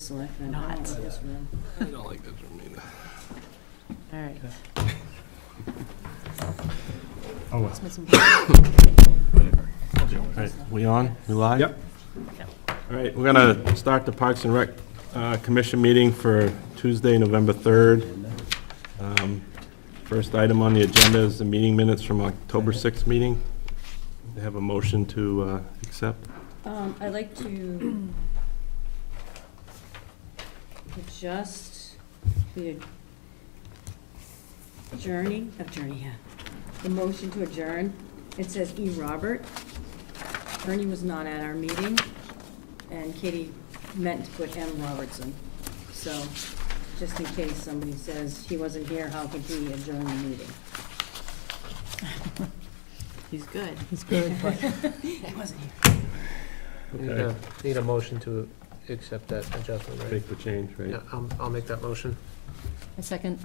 Selectmen. Not. I don't like this room. I don't like this room either. All right. Oh, Let's make some. All right, we on? We live? Yep. All right, we're gonna start the Parks and Rec Commission meeting for Tuesday, November 3rd. First item on the agenda is the meeting minutes from October 6th meeting. They have a motion to accept. I'd like to adjust the the motion to adjourn. It says E. Robert. Ernie was not at our meeting, and Katie meant to put M. Robertson. So, just in case somebody says he wasn't here, how could he adjourn the meeting? He's good. It's good, but He wasn't here. Okay. Need a motion to accept that adjustment, right? Make the change, right? Yeah, I'll make that motion. A second.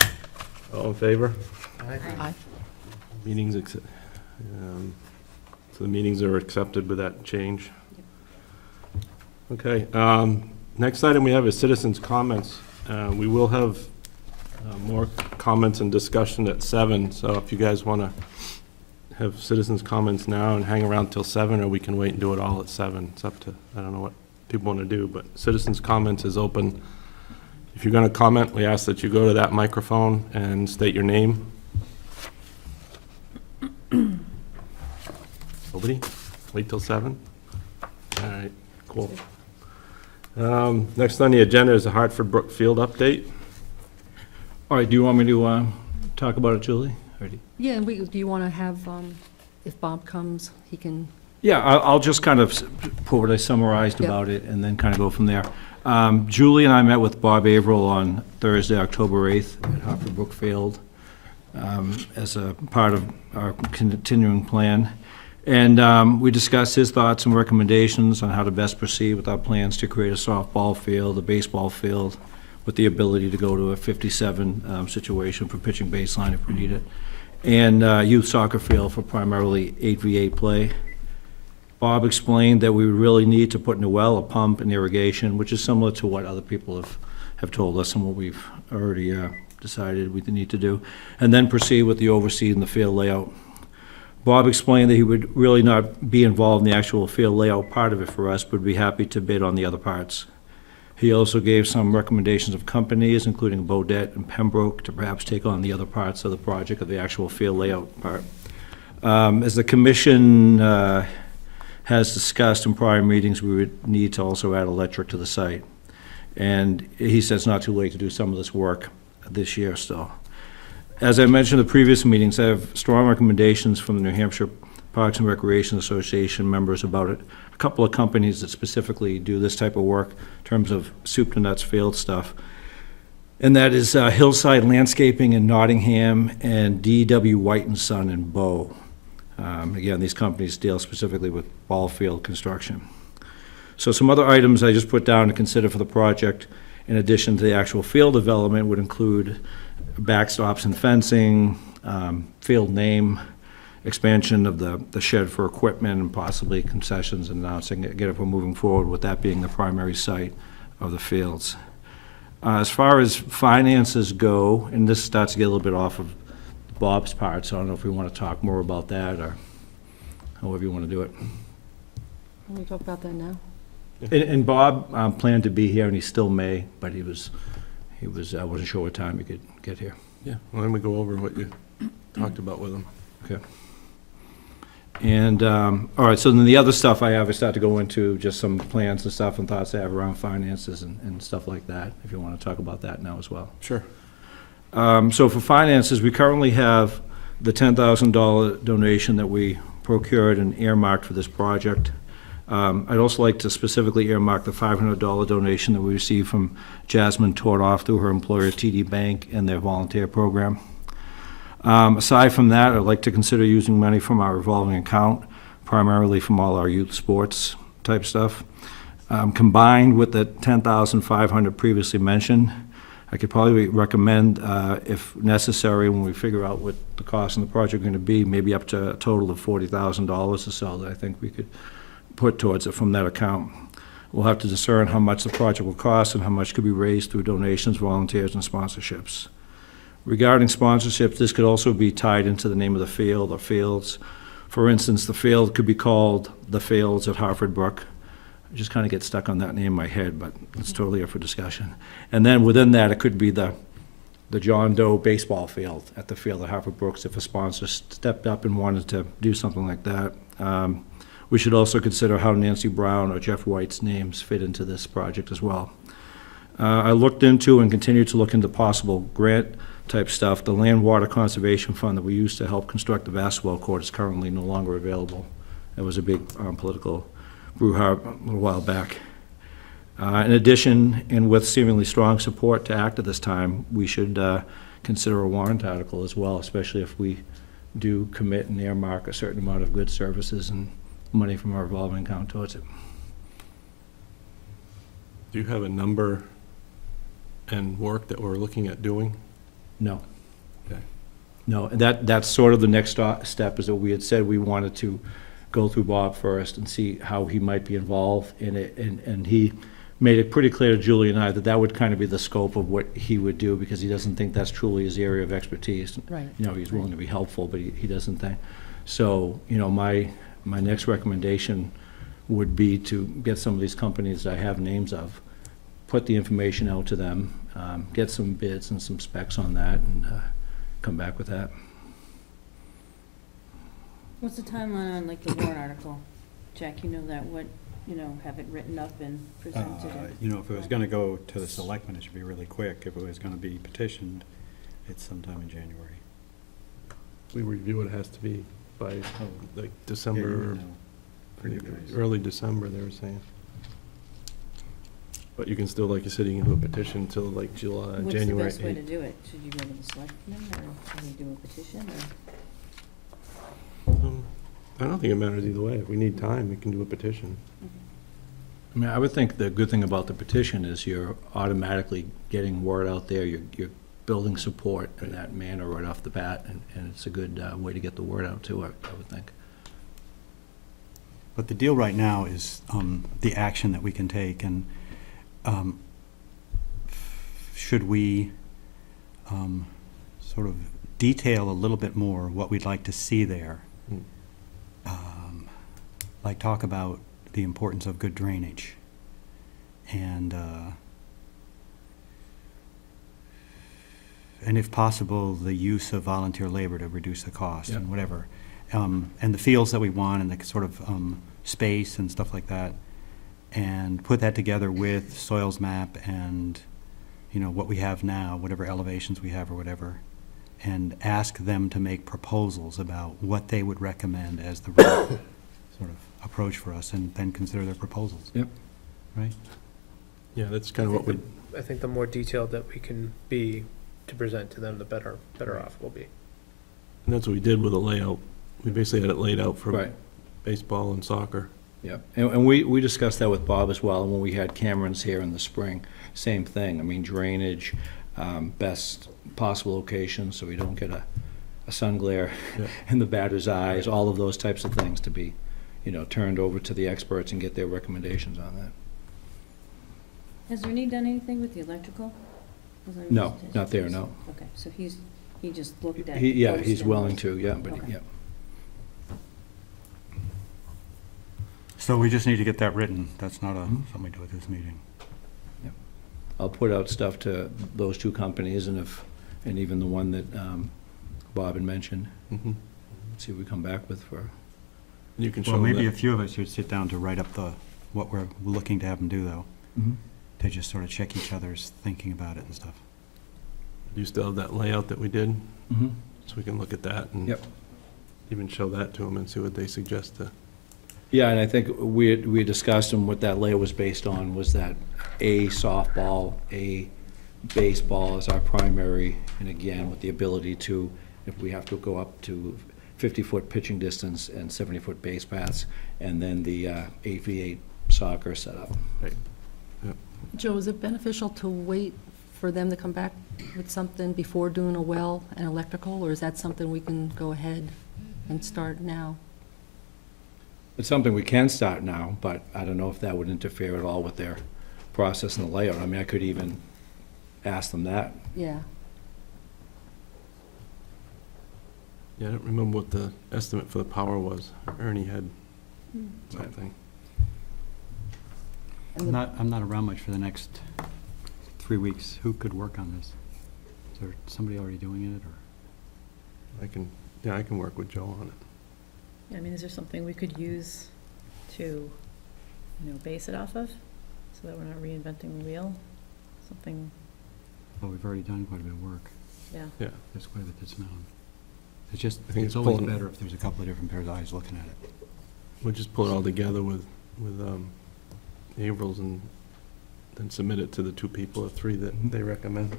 All in favor? Aye. Meetings, so the meetings are accepted with that change. Okay, next item we have is citizens' comments. We will have more comments and discussion at 7, so if you guys want to have citizens' comments now and hang around till 7, or we can wait and do it all at 7. It's up to, I don't know what people want to do, but citizens' comments is open. If you're going to comment, we ask that you go to that microphone and state your name. Nobody? Wait till 7? All right, cool. Next on the agenda is the Hartford Brook Field update. all right, do you want me to talk about it, Julie? Yeah, and do you want to have, if Bob comes, he can, Yeah, I'll just kind of put what I summarized Yep. about it and then kind of go from there. Julie and I met with Bob Averill on Thursday, October 8th at Hartford Brook Field as a part of our continuing plan. And we discussed his thoughts and recommendations on how to best proceed with our plans to create a softball field, a baseball field, with the ability to go to a 57 situation for pitching baseline if we need it, and youth soccer field for primarily 8v8 play. Bob explained that we would really need to put in a well, a pump, and irrigation, which is similar to what other people have told us and what we've already decided we need to do, and then proceed with the overseed and the field layout. Bob explained that he would really not be involved in the actual field layout part of it for us, but would be happy to bid on the other parts. He also gave some recommendations of companies, including Bodett and Pembroke, to perhaps take on the other parts of the project, of the actual field layout part. As the commission has discussed in prior meetings, we would need to also add electric to the site. And he says it's not too late to do some of this work this year still. As I mentioned in the previous meetings, I have strong recommendations from the New Hampshire Parks and Recreation Association members about it. A couple of companies that specifically do this type of work in terms of soup to nuts field stuff. And that is Hillside Landscaping in Nottingham and D.W. White and Son in Bow. Again, these companies deal specifically with ball field construction. So some other items I just put down to consider for the project, in addition to the actual field development, would include backstops and fencing, field name, expansion of the shed for equipment, and possibly concessions, and announcing it, if we're moving forward with that being the primary site of the fields. As far as finances go, and this starts to get a little bit off of Bob's part, so I don't know if we want to talk more about that, or however you want to do it. can we talk about that now? And Bob planned to be here, and he still may, but I wasn't sure what time he could get here. Yeah, well, then we go over what you talked about with them. Okay. And, all right, so then the other stuff I have, I start to go into just some plans and stuff and thoughts I have around finances and stuff like that, if you want to talk about that now as well. Sure. So for finances, we currently have the $10,000 donation that we procured and earmarked for this project. I'd also like to specifically earmark the $500 donation that we received from Jasmine Tordoff through her employer TD Bank and their volunteer program. Aside from that, I'd like to consider using money from our revolving account, primarily from all our youth sports type stuff. Combined with the $10,500 previously mentioned, I could probably recommend, if necessary, when we figure out what the cost of the project are going to be, maybe up to a total of $40,000 or so that I think we could put towards it from that account. We'll have to discern how much the project will cost and how much could be raised through donations, volunteers, and sponsorships. Regarding sponsorships, this could also be tied into the name of the field or fields. For instance, the field could be called the Fields at Hartford Brook. I just kind of get stuck on that name in my head, but it's totally up for discussion. And then within that, it could be the John Doe baseball field at the field at Hartford Brooks if a sponsor stepped up and wanted to do something like that. We should also consider how Nancy Brown or Jeff White's names fit into this project as well. I looked into and continue to look into possible grant-type stuff. The Land Water Conservation Fund that we used to help construct the basketball court is currently no longer available. It was a big political brouhaha a little while back. In addition, and with seemingly strong support to act at this time, we should consider a warrant article as well, especially if we do commit and earmark a certain amount of goods, services, and money from our revolving account towards it. Do you have a number and work that we're looking at doing? No. Okay. No, that's sort of the next step, is that we had said we wanted to go through Bob first and see how he might be involved in it, and he made it pretty clear to Julie and I that that would kind of be the scope of what he would do, because he doesn't think that's truly his area of expertise. Right. You know, he's willing to be helpful, but he doesn't think. So, you know, my next recommendation would be to get some of these companies that I have names of, put the information out to them, get some bids and some specs on that, and come back with that. What's the timeline on like the warrant article? Jack, you know that, have it written up and presented? If it was gonna go to the selectmen, it should be really quick. If it was gonna be petitioned, it's sometime in January. We review it has to be by like December, For you guys. early December, they were saying. But you can still, like you said, you can do a petition till like January 8th. What's the best way to do it? Should you go to the selectmen, or should we do a petition, or? I don't think it matters either way. If we need time, we can do a petition. I mean, I would think the good thing about the petition is you're automatically getting word out there, you're building support in that manner right off the bat, and it's a good way to get the word out too, I would think. But the deal right now is the action that we can take, and should we sort of detail a little bit more what we'd like to see there? Like talk about the importance of good drainage, and if possible, the use of volunteer labor to reduce the cost, and whatever. And the fields that we want, and the sort of space and stuff like that, and put that together with soils map and, what we have now, whatever elevations we have or whatever, and ask them to make proposals about what they would recommend as the right sort of approach for us, and then consider their proposals. Yep. Right? Yeah, that's kind of what we, I think the more detailed that we can be to present to them, the better off we'll be. and that's what we did with the layout. We basically had it laid out for Right. baseball and soccer. Yeah, and we discussed that with Bob as well, when we had Cameron's here in the spring, same thing. I mean, drainage, best possible locations, so we don't get a sun glare Yeah. in the batter's eyes, all of those types of things to be, turned over to the experts and get their recommendations on that. Has Renee done anything with the electrical? Was I No, just- not there, no. Okay, so he just looked at. Yeah, post he's and willing was- to, yeah, but, Okay. yeah. So we just need to get that written. That's not Mhm. something we do at this meeting. I'll put out stuff to those two companies, and even the one that Bob had mentioned, Mhm. see what we come back with for. You can show Well, maybe a that. few of us should sit down to write up what we're looking to have them do, though, to just sort of check each other's thinking about it and stuff. You still have that layout that we did, Mm-hmm. so we can look at that and Yep. even show that to them and see what they suggest to. Yeah, and I think we discussed, and what that layout was based on was that A softball, A baseball is our primary, and again, with the ability to, if we have to go up to 50-foot pitching distance and 70-foot base paths, and then the 8v8 soccer setup. Right. Joe, is it beneficial to wait for them to come back with something before doing a well and electrical, or is that something we can go ahead and start now? It's something we can start now, but I don't know if that would interfere at all with their process and the layout. I mean, I could even ask them that. Yeah. Yeah, I don't remember what the estimate for the power was. Ernie had something. And the- I'm not around much for the next 3 weeks. Who could work on this? Is there somebody already doing it, or? I can work with Joe on it. Yeah, I mean, is there something we could use to, base it off of, so that we're not reinventing the wheel? Something, Well, we've already done quite a bit of work. yeah. Yeah. There's quite a bit that's known. It's just, I think it's it's always pulling- better if there's a couple of different pairs of eyes looking at it. We'll just pull it all together with Avrils and then submit it to the 2 people or 3 that they recommend.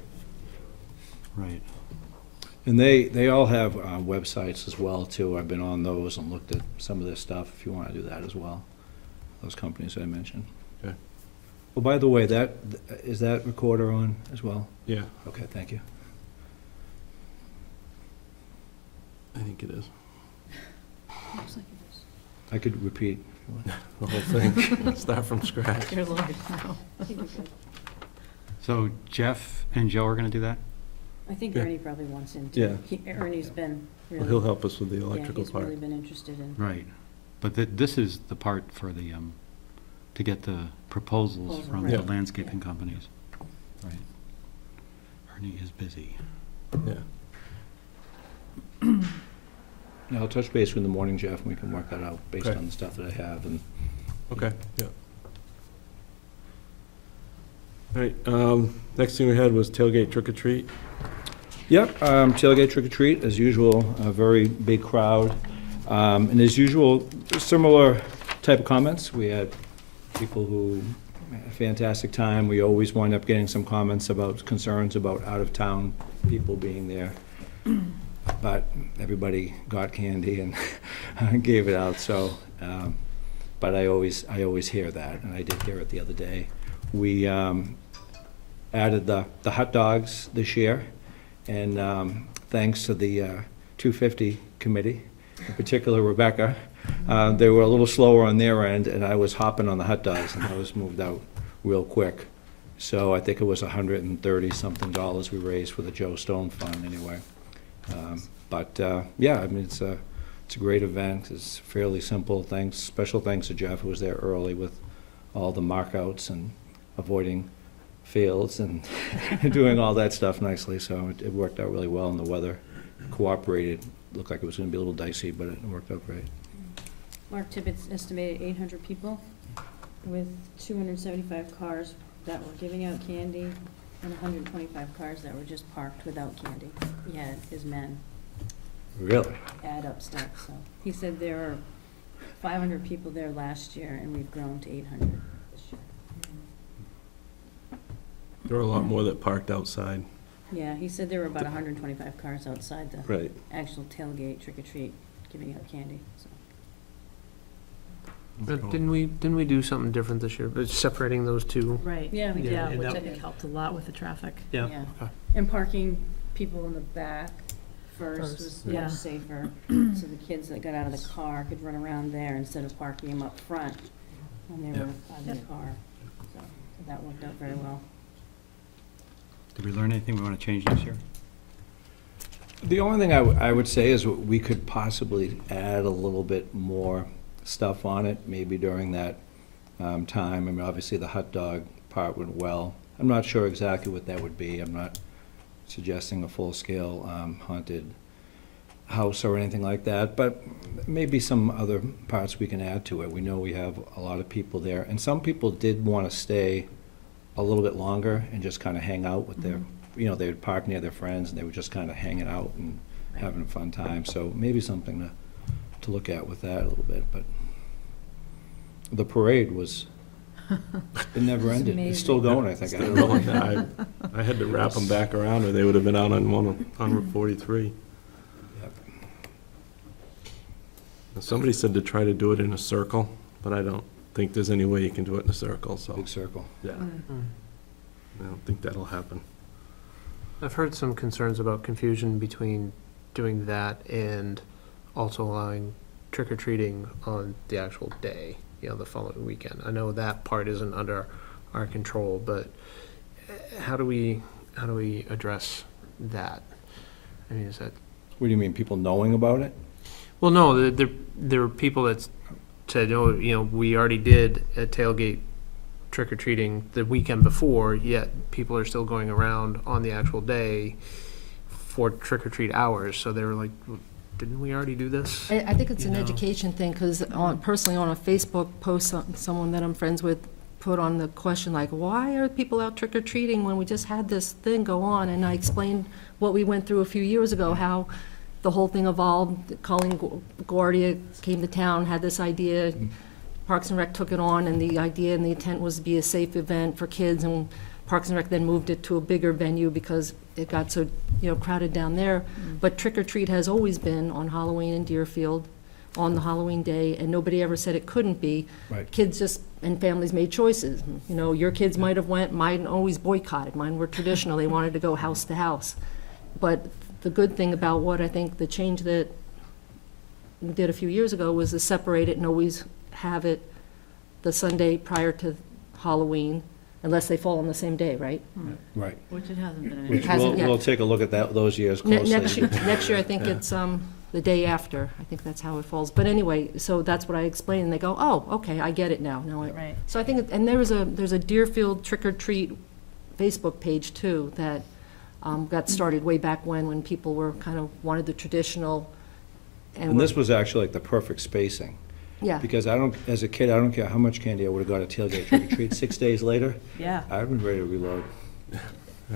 Right. And they all have websites as well, too. I've been on those and looked at some of their stuff, if you want to do that as well, those companies I mentioned. Okay. Well, by the way, is that recorder on as well? Yeah, Okay, thank you. I think it is. Looks like it is. I could repeat. The whole thing, start from scratch. Dear Lord, no. So Jeff and Joe are gonna do that? I think Yeah. Ernie probably wants in Yeah. too. Ernie's been Well, really, he'll help us with the yeah, electrical he's part. really been interested in. Right. But this is the part for the, to get the proposals Proposal, from right. the landscaping companies. Right. Ernie is busy. Yeah. Yeah, I'll touch base with you in the morning, Jeff, and we can work that out based Okay. on the stuff that I have. And Okay, yeah. All right, next thing we had was tailgate trick or treat. Yep, tailgate trick or treat, as usual, a very big crowd. And as usual, similar type of comments. We had people who had a fantastic time. We always wind up getting some comments about, concerns about out-of-town people being there. But everybody got candy and gave it out, so, but I always hear that, and I did hear it the other day. We added the hot dogs this year, and thanks to the 250 committee, in particular Rebecca, they were a little slower on their end, and I was hopping on the hot dogs, and I was moved out real quick. So I think it was $130-something we raised for the Joe Stone Fund, anyway. But yeah, I mean, it's a great event. It's fairly simple. Special thanks to Jeff, who was there early with all the markouts and avoiding fields and doing all that stuff nicely. So it worked out really well, and the weather cooperated. Looked like it was going to be a little dicey, but it worked out great. Mark Tibbetts estimated 800 people with 275 cars that were giving out candy and 125 cars that were just parked without candy. He had his men Really? add up stuff, so. He said there were 500 people there last year, and we've grown to 800 this year. There were a lot more that parked outside. Yeah, he said there were about 125 cars outside the Right. actual tailgate trick or treat, giving out candy, so. But didn't we do something different this year, but separating those two? Right. Yeah, we did. Yeah, and which that- I think helped a lot with the traffic. Yeah, Yeah. okay. And parking people in the back first First, was yeah. much safer, so the kids that got out of the car could run around there instead of parking them up front when they Yeah. were out of the car. So that worked out very well. Did we learn anything we want to change this year? The only thing I would say is we could possibly add a little bit more stuff on it, maybe during that time. I mean, obviously, the hot dog part went well. I'm not sure exactly what that would be. I'm not suggesting a full-scale haunted house or anything like that, but maybe some other parts we can add to it. We know we have a lot of people there, and some people did want to stay a little bit longer and just kind of hang out with their, they would park near their friends, and they were just kind of hanging out and having a fun time. So maybe something to look at with that a little bit, but the parade was, it never It's ended. It's amazing. still going, I think. I Still don't know. rolling. I had to wrap them back around, or they would have been out on Route 43. Yep. Now, somebody said to try to do it in a circle, but I don't think there's any way you can do it in a circle, so, Big circle. yeah, I don't think that'll happen. I've heard some concerns about confusion between doing that and also allowing trick-or-treating on the actual day, the following weekend. I know that part isn't under our control, but how do we address that? I mean, is that, What do you mean, people knowing about it? well, no, there were people that said, oh, we already did a tailgate trick-or-treating the weekend before, yet people are still going around on the actual day for trick-or-treat hours. So they were like, well, didn't we already do this? I think it's You an know. education thing, because personally, on a Facebook post, someone that I'm friends with put on the question, like, why are people out trick-or-treating when we just had this thing go on? And I explained what we went through a few years ago, how the whole thing evolved. Colleen Guardia came to town, had this idea, Parks and Rec took it on, and the idea and the intent was to be a safe event for kids, and Parks and Rec then moved it to a bigger venue because it got so, crowded down there. But trick or treat has always been on Halloween in Deerfield, on the Halloween day, and nobody ever said it couldn't be. Right. Kids just, and families made choices. Your kids might have went, mine always boycotted. Mine were traditional, they wanted to go house to house. But the good thing about what I think the change that we did a few years ago was to separate it and always have it the Sunday prior to Halloween, unless they fall on the same day, right? Right. Which it hasn't been. Which Hasn't yet. we'll take a look at those years closely. Next year, I think Yeah. it's the day after. I think that's how it falls. But anyway, so that's what I explained, and they go, oh, okay, I get it now. Right. So I think, and there's a Deerfield Trick or Treat Facebook page too that got started way back when people were kind of wanted the traditional. And this was actually like the perfect spacing, Yeah, because as a kid, I don't care how much candy I would've got at tailgate trick or treat, 6 days later, Yeah. I'd been ready to reload.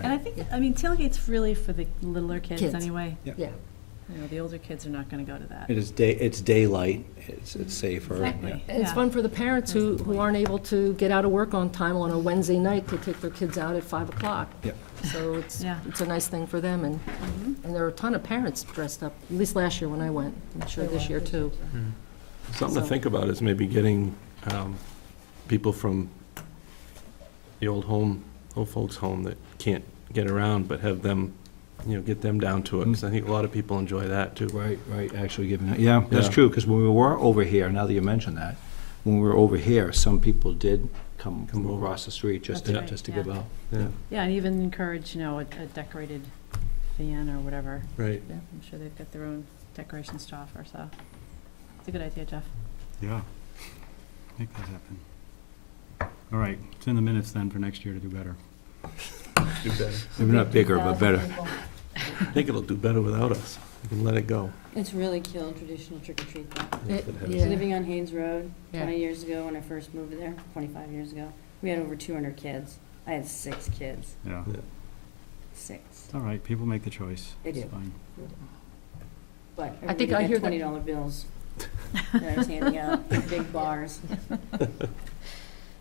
And I think, tailgate's really for the littler kids Kids. anyway. yeah. The older kids are not gonna go to that. It's daylight, it's safer. Exactly. And it's Yeah. fun for the parents That's the who point. aren't able to get out of work on time on a Wednesday night to take their kids out at 5 o'clock. Yep. So it's Yeah. a nice thing for them, and there are a ton of parents dressed up, at least last year when I went. I'm sure this year too. Something to So- think about is maybe getting people from the old folks' home that can't get around, but have them, get them down to it, because I think a lot of people enjoy that, too. Right, actually giving it, yeah, that's Yeah. true, because when we were over here, now that you mention that, when we were over here, some people did come Come over. across the street just That's to right, give yeah. out. Yeah, Yeah, and even encourage, a decorated van or whatever. right. Yeah, I'm sure they've got their own decorations to offer, so it's a good idea, Jeff. Yeah. Make that happen. All right, it's in the minutes then for next year to do better. Do better. Maybe not bigger, but better. I think it'll do better without us. We can let it go. It's really killed traditional trick or treat though. It- It has. yeah. Living on Haynes Road, Yeah. 20 years ago when I first moved there, 25 years ago, we had over 200 kids. I had 6 kids, Yeah. 6. It's all right, people make the choice. They It's do. fine. But I think everybody I had hear that- $20 bills that I was handing out, big bars.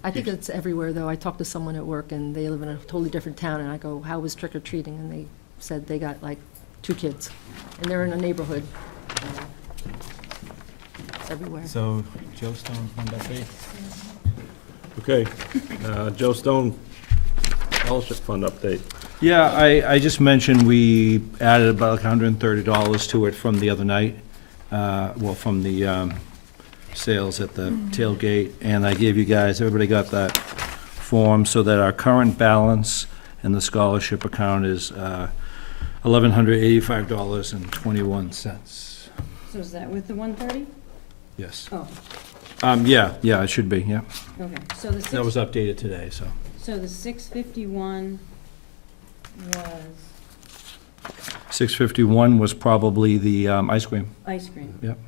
I think it's everywhere, though. I talked to someone at work, and they live in a totally different town, and I go, how was trick or treating? And they said they got like 2 kids, and they're in a neighborhood. It's everywhere. So, Joe Stone, fund update? Okay, Joe Stone, Scholarship Fund update. Yeah, I just mentioned we added about $130 to it from the other night, from the sales at the tailgate, and I gave you guys, everybody got that form, so that our current balance in the scholarship account is $1,185.21. So is that with the 130? Yes. Oh, Yeah, it should be, yeah. okay. So the That was 6, updated today, so. so the 651 was 651 was probably the ice cream ice cream. Yep.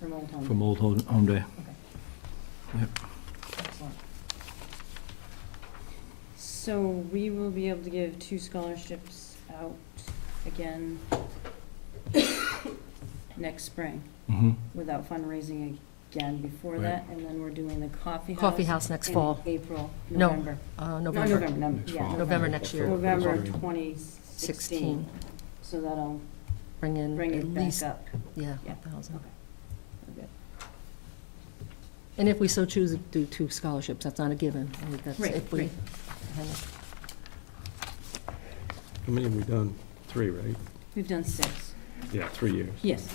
From Old Home. from Old Home Day. Excellent. So we will be able to give 2 scholarships out again next spring Mhm. without fundraising again before Right. that. And then we're doing the coffee house. Coffee house next in fall. April, No, November. No, November Next fall. November next year. November Sorry. 2016. 16. So that'll Bring in bring at it back least, up. yeah, Yeah. 1,000. Okay. Good. And if we so choose to do 2 scholarships, that's not a given. I think that's Right, if we. right. How many have we done? 3, right? We've done 6. Yeah, 3 years. Yes.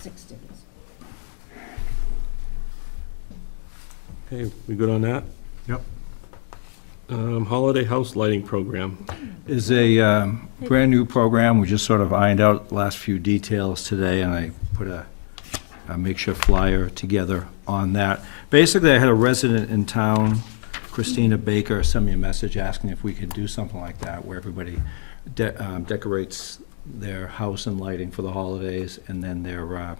6 tickets. Okay, we good on that? Yep. Holiday house lighting program. Is a brand-new program. We just sort of ironed out the last few details today, and I put a makeshift flyer together on that. Basically, I had a resident in town, Christina Baker, send me a message asking if we could do something like that, where everybody decorates their house and lighting for the holidays, and then they're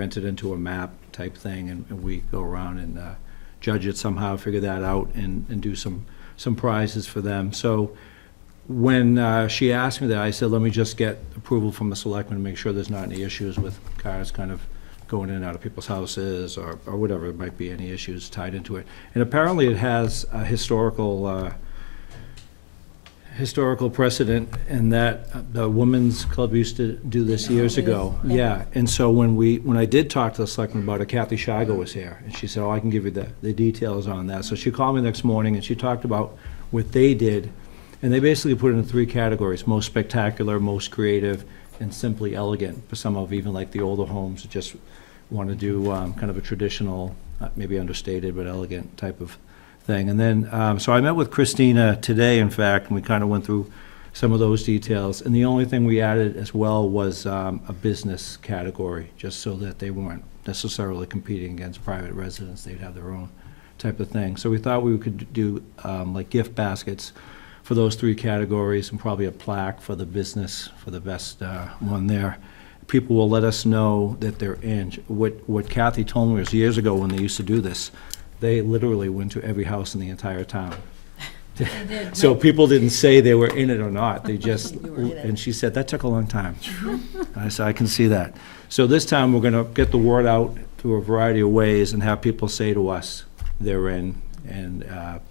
entered into a map type thing, and we go around and judge it somehow, figure that out, and do some prizes for them. So when she asked me that, I said, let me just get approval from the selectmen to make sure there's not any issues with cars kind of going in and out of people's houses, or whatever, there might be any issues tied into it. And apparently it has a historical precedent, in that the Women's Club used to do this years ago. Yeah. Yeah, and so when I did talk to the selectman about it, Kathy Shigo was here, and she said, oh, I can give you the details on that. So she called me next morning, and she talked about what they did, and they basically put it in 3 categories: most spectacular, most creative, and simply elegant, for some of even like the older homes that just want to do kind of a traditional, maybe understated, but elegant type of thing. And then, so I met with Christina today, in fact, and we kind of went through some of those details. And the only thing we added as well was a business category, just so that they weren't necessarily competing against private residents. They'd have their own type of thing. So we thought we could do like gift baskets for those 3 categories, and probably a plaque for the business, for the best one there. People will let us know that they're in. What Kathy told me was years ago when they used to do this, they literally went to every house in the entire town. So people didn't say they were in it or not, they just, and she said, that took a long time. And I said, I can see that. So this time, we're gonna get the word out through a variety of ways and have people say to us they're in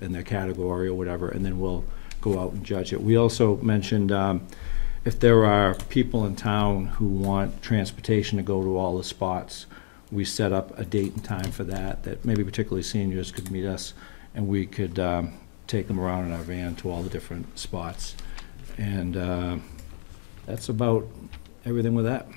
their category or whatever, and then we'll go out and judge it. We also mentioned if there are people in town who want transportation to go to all the spots, we set up a date and time for that maybe particularly seniors could meet us, and we could take them around in our van to all the different spots. And that's about everything with that.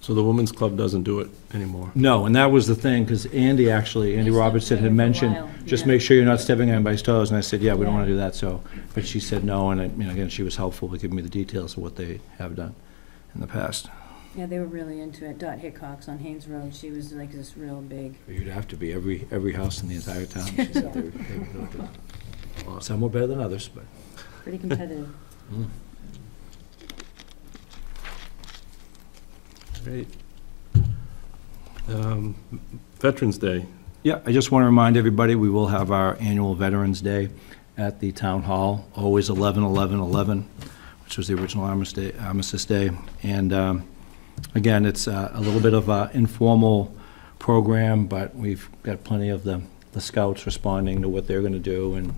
So the Women's Club doesn't do it anymore? No, and that was the thing, because Andy They Robertson stopped had doing it for a mentioned, while, just yeah. make sure you're not stepping on anybody's toes, and I said, yeah, we don't Yeah. want to do that, so, but she said no, and again, she was helpful with giving me the details of what they have done in the past. Yeah, they were really into it. Dot Hickox on Haynes Road, she was like this real big. You'd have to be every house in the entire town, she said they would do it. Some were better than others, but. Pretty competitive. Great. Veterans Day. Yeah, I just want to remind everybody, we will have our annual Veterans Day at the Town Hall, always 11/11/11, which was the original Armistice Day. And again, it's a little bit of an informal program, but we've got plenty of the scouts responding to what they're going to do, and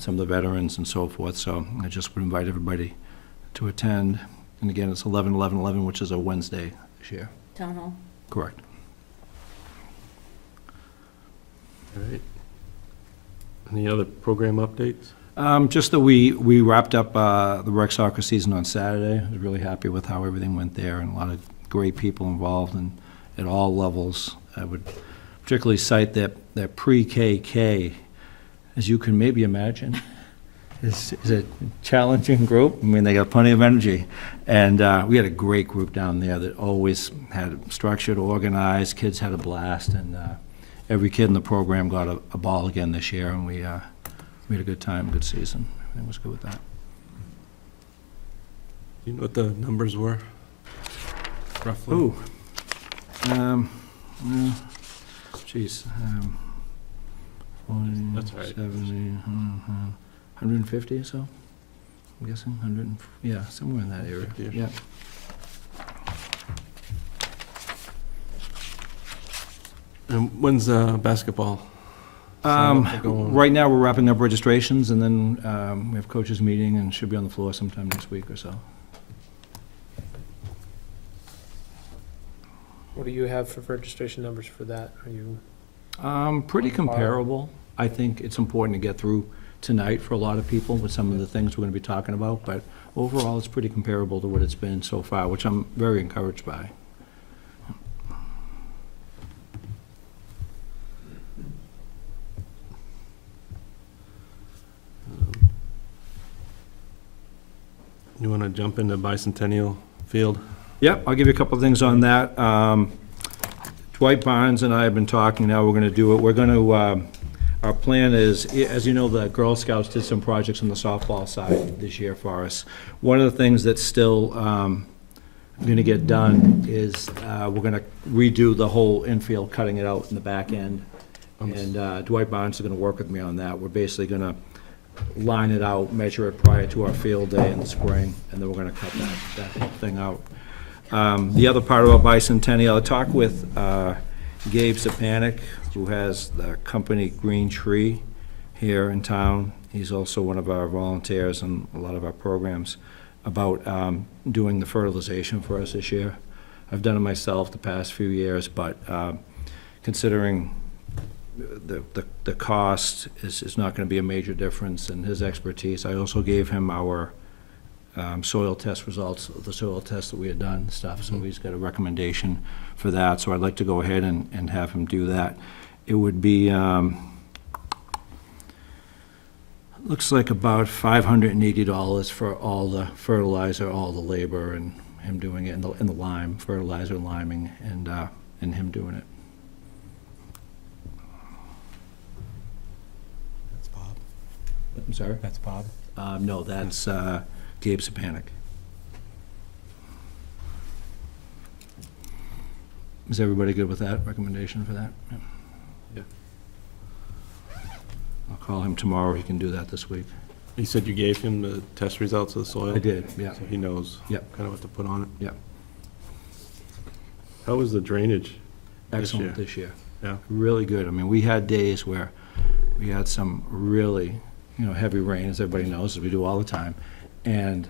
some of the veterans and so forth. So I just would invite everybody to attend. And again, it's 11/11/11, which is a Wednesday this year. Town Hall. Correct. All right. Any other program updates? Just that we wrapped up the rec soccer season on Saturday. I was really happy with how everything went there, and a lot of great people involved and at all levels. I would particularly cite that pre-KK, as you can maybe imagine, is a challenging group. I mean, they got plenty of energy. And we had a great group down there that always had structured, organized, kids had a blast, and every kid in the program got a ball again this year, and we had a good time, good season. Everything was good with that. Do you know what the numbers were, roughly? Ooh. Geez. 40, That's all right. 70, 150 or so, I'm guessing, 100, yeah, somewhere in that area. 150-ish. Yeah. And when's basketball? Sign up to go on? Right now, we're wrapping up registrations, and then we have coaches meeting, and should be on the floor sometime next week or so. What do you have for registration numbers for that? Are you? Pretty comparable. I think it's important to get through tonight for a lot of people with some of the things we're gonna be talking about, but overall, it's pretty comparable to what it's been so far, which I'm very encouraged by. You want to jump into Bicentennial Field? Yep, I'll give you a couple of things on that. Dwight Barnes and I have been talking, now we're gonna do it, we're gonna, our plan is, as you know, the Girl Scouts did some projects on the softball side this year for us. One of the things that's still gonna get done is, we're gonna redo the whole infield, cutting it out in the back end. And Dwight Barnes is gonna work with me on that. We're basically gonna line it out, measure it prior to our field day in the spring, and then we're gonna cut that whole thing out. The other part about Bicentennial, I talked with Gabe Sapanic, who has the company Green Tree here in town. He's also one of our volunteers in a lot of our programs, about doing the fertilization for us this year. I've done it myself the past few years, but considering the cost is not going to be a major difference in his expertise. I also gave him our soil test results, the soil tests that we had done and stuff, so he's got a recommendation for that, so I'd like to go ahead and have him do that. It would be, looks like about $580 for all the fertilizer, all the labor, and him doing it, and the lime, fertilizer, liming, and him doing it. That's Bob. I'm sorry? That's Bob. No, that's Gabe Sapanic. Is everybody good with that recommendation for that? Yeah. I'll call him tomorrow, he can do that this week. You said you gave him the test results of the soil? I did, yeah. So he knows Yep. kind of what to put on it? Yep. How was the drainage Excellent year? this year. Yeah. Really good. I mean, we had days where we had some really, heavy rain, as everybody knows, as we do all the time. And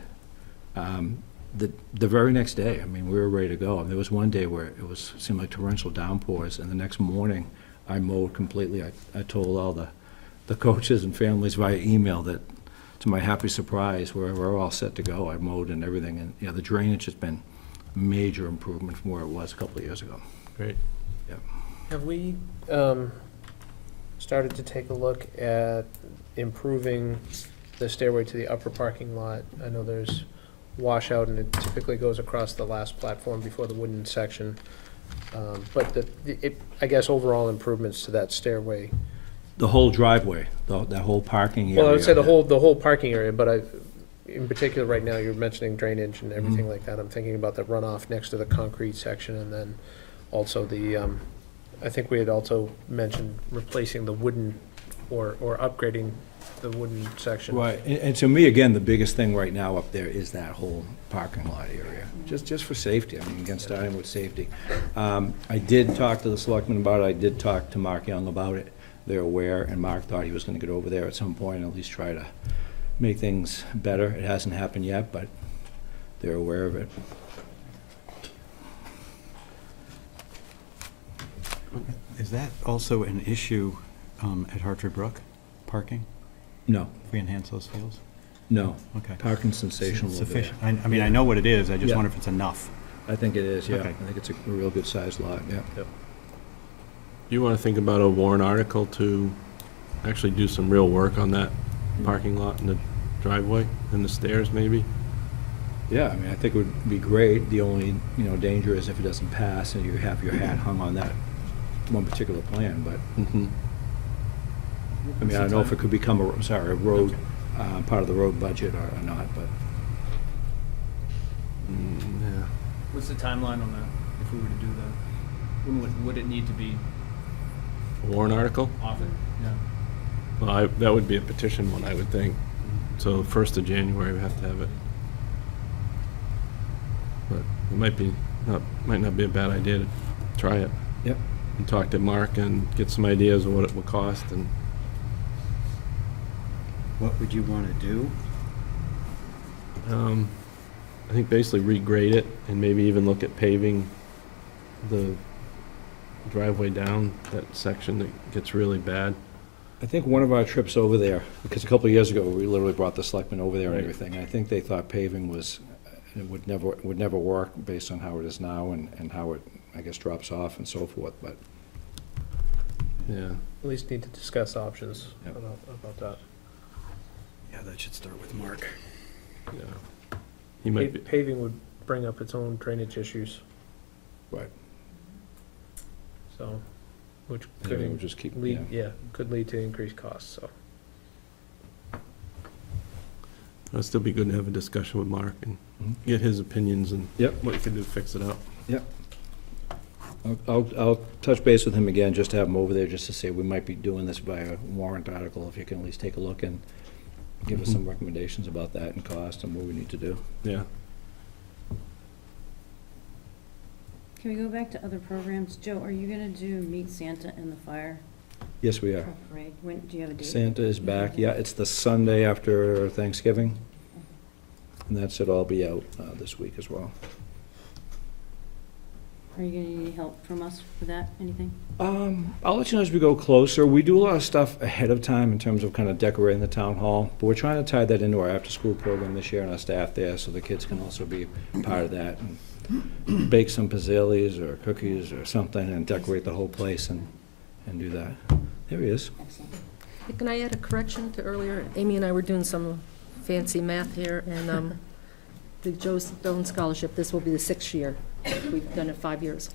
the very next day, I mean, we were ready to go. There was one day where it seemed like torrential downpours, and the next morning, I mowed completely. I told all the coaches and families via email that, to my happy surprise, we're all set to go. I mowed and everything, and, the drainage has been major improvement from where it was a couple of years ago. Great. Have we started to take a look at improving the stairway to the upper parking lot? I know there's washout, and it typically goes across the last platform before the wooden section. But I guess overall improvements to that stairway. The whole driveway, that whole parking area. Well, I would say the whole parking area, but in particular, right now, you're mentioning drainage and everything like that. I'm thinking about the runoff next to the concrete section, and then also I think we had also mentioned replacing the wooden, or upgrading the wooden section. Right, and to me, again, the biggest thing right now up there is that whole parking lot area, just for safety. I mean, again, starting with safety. I did talk to the selectmen about it, I did talk to Mark Young about it. They're aware, and Mark thought he was gonna get over there at some point, and at least try to make things better. It hasn't happened yet, but they're aware of it. Is that also an issue at Hartford Brook, parking, No, if we enhance those fields? no, Okay. parking's sensational over there. Sufficient. I mean, I know what it is, I just Yeah. wonder if it's enough. I think it is, yeah. Okay. I think it's a real good sized lot, yeah. You want to think about a warrant article to actually do some real work on that parking lot and the driveway and the stairs, maybe? Yeah, I mean, I think it would be great. The only, danger is if it doesn't pass and you have your hat hung on that one particular plan, but, Mm-hmm. I mean, I don't know if it could become a road, part of the road budget or not, but. Yeah. What's the timeline on that, if we were to do that? When would it need to be Warrant article? offered? Yeah. Well, that would be a petition one, I would think. So 1st of January, we have to have it. But it might not be a bad idea to try it. Yep. And talk to Mark and get some ideas of what it will cost, and What would you want to do? I think basically regrade it and maybe even look at paving the driveway down that section that gets really bad. I think one of our trips over there, because a couple of years ago, we literally brought the selectmen over there and Right. everything. I think they thought paving it would never work based on how it is now and how it, I guess, drops off and so forth, but Yeah. At least need to discuss options Yep. about that. Yeah, that should start with Mark. Yeah. He might be, Paving would bring up its own drainage issues, right. so, which Everything could would just keep, lead, could lead to increased costs, so. it'll still be good to have a discussion with Mark and Mhm. get his opinions and Yep. what you can do to fix it up. I'll touch base with him again, just to have him over there, just to say we might be doing this by a warrant article, if you can at least take a look and give us some recommendations about that and cost and what we need to do. Yeah. Can we go back to other programs? Joe, are you gonna do Meet Santa and the fire Yes, we are. parade? When, do you have a date? Santa is back, yeah, it's the Sunday after Thanksgiving, and that should all be out this week as well. Are you gonna need any help from us for that, anything? I'll let you know as we go closer. We do a lot of stuff ahead of time in terms of kind of decorating the town hall, but we're trying to tie that into our after-school program this year and our staff there, so the kids can also be part of that. And bake some pizzellis or cookies or something and decorate the whole place and do that. There he is. Excellent. Hey, can I add a correction to earlier? Amy and I were doing some fancy math here, and the Joe Stone Scholarship, this will be the 6th year. We've done it 5 years.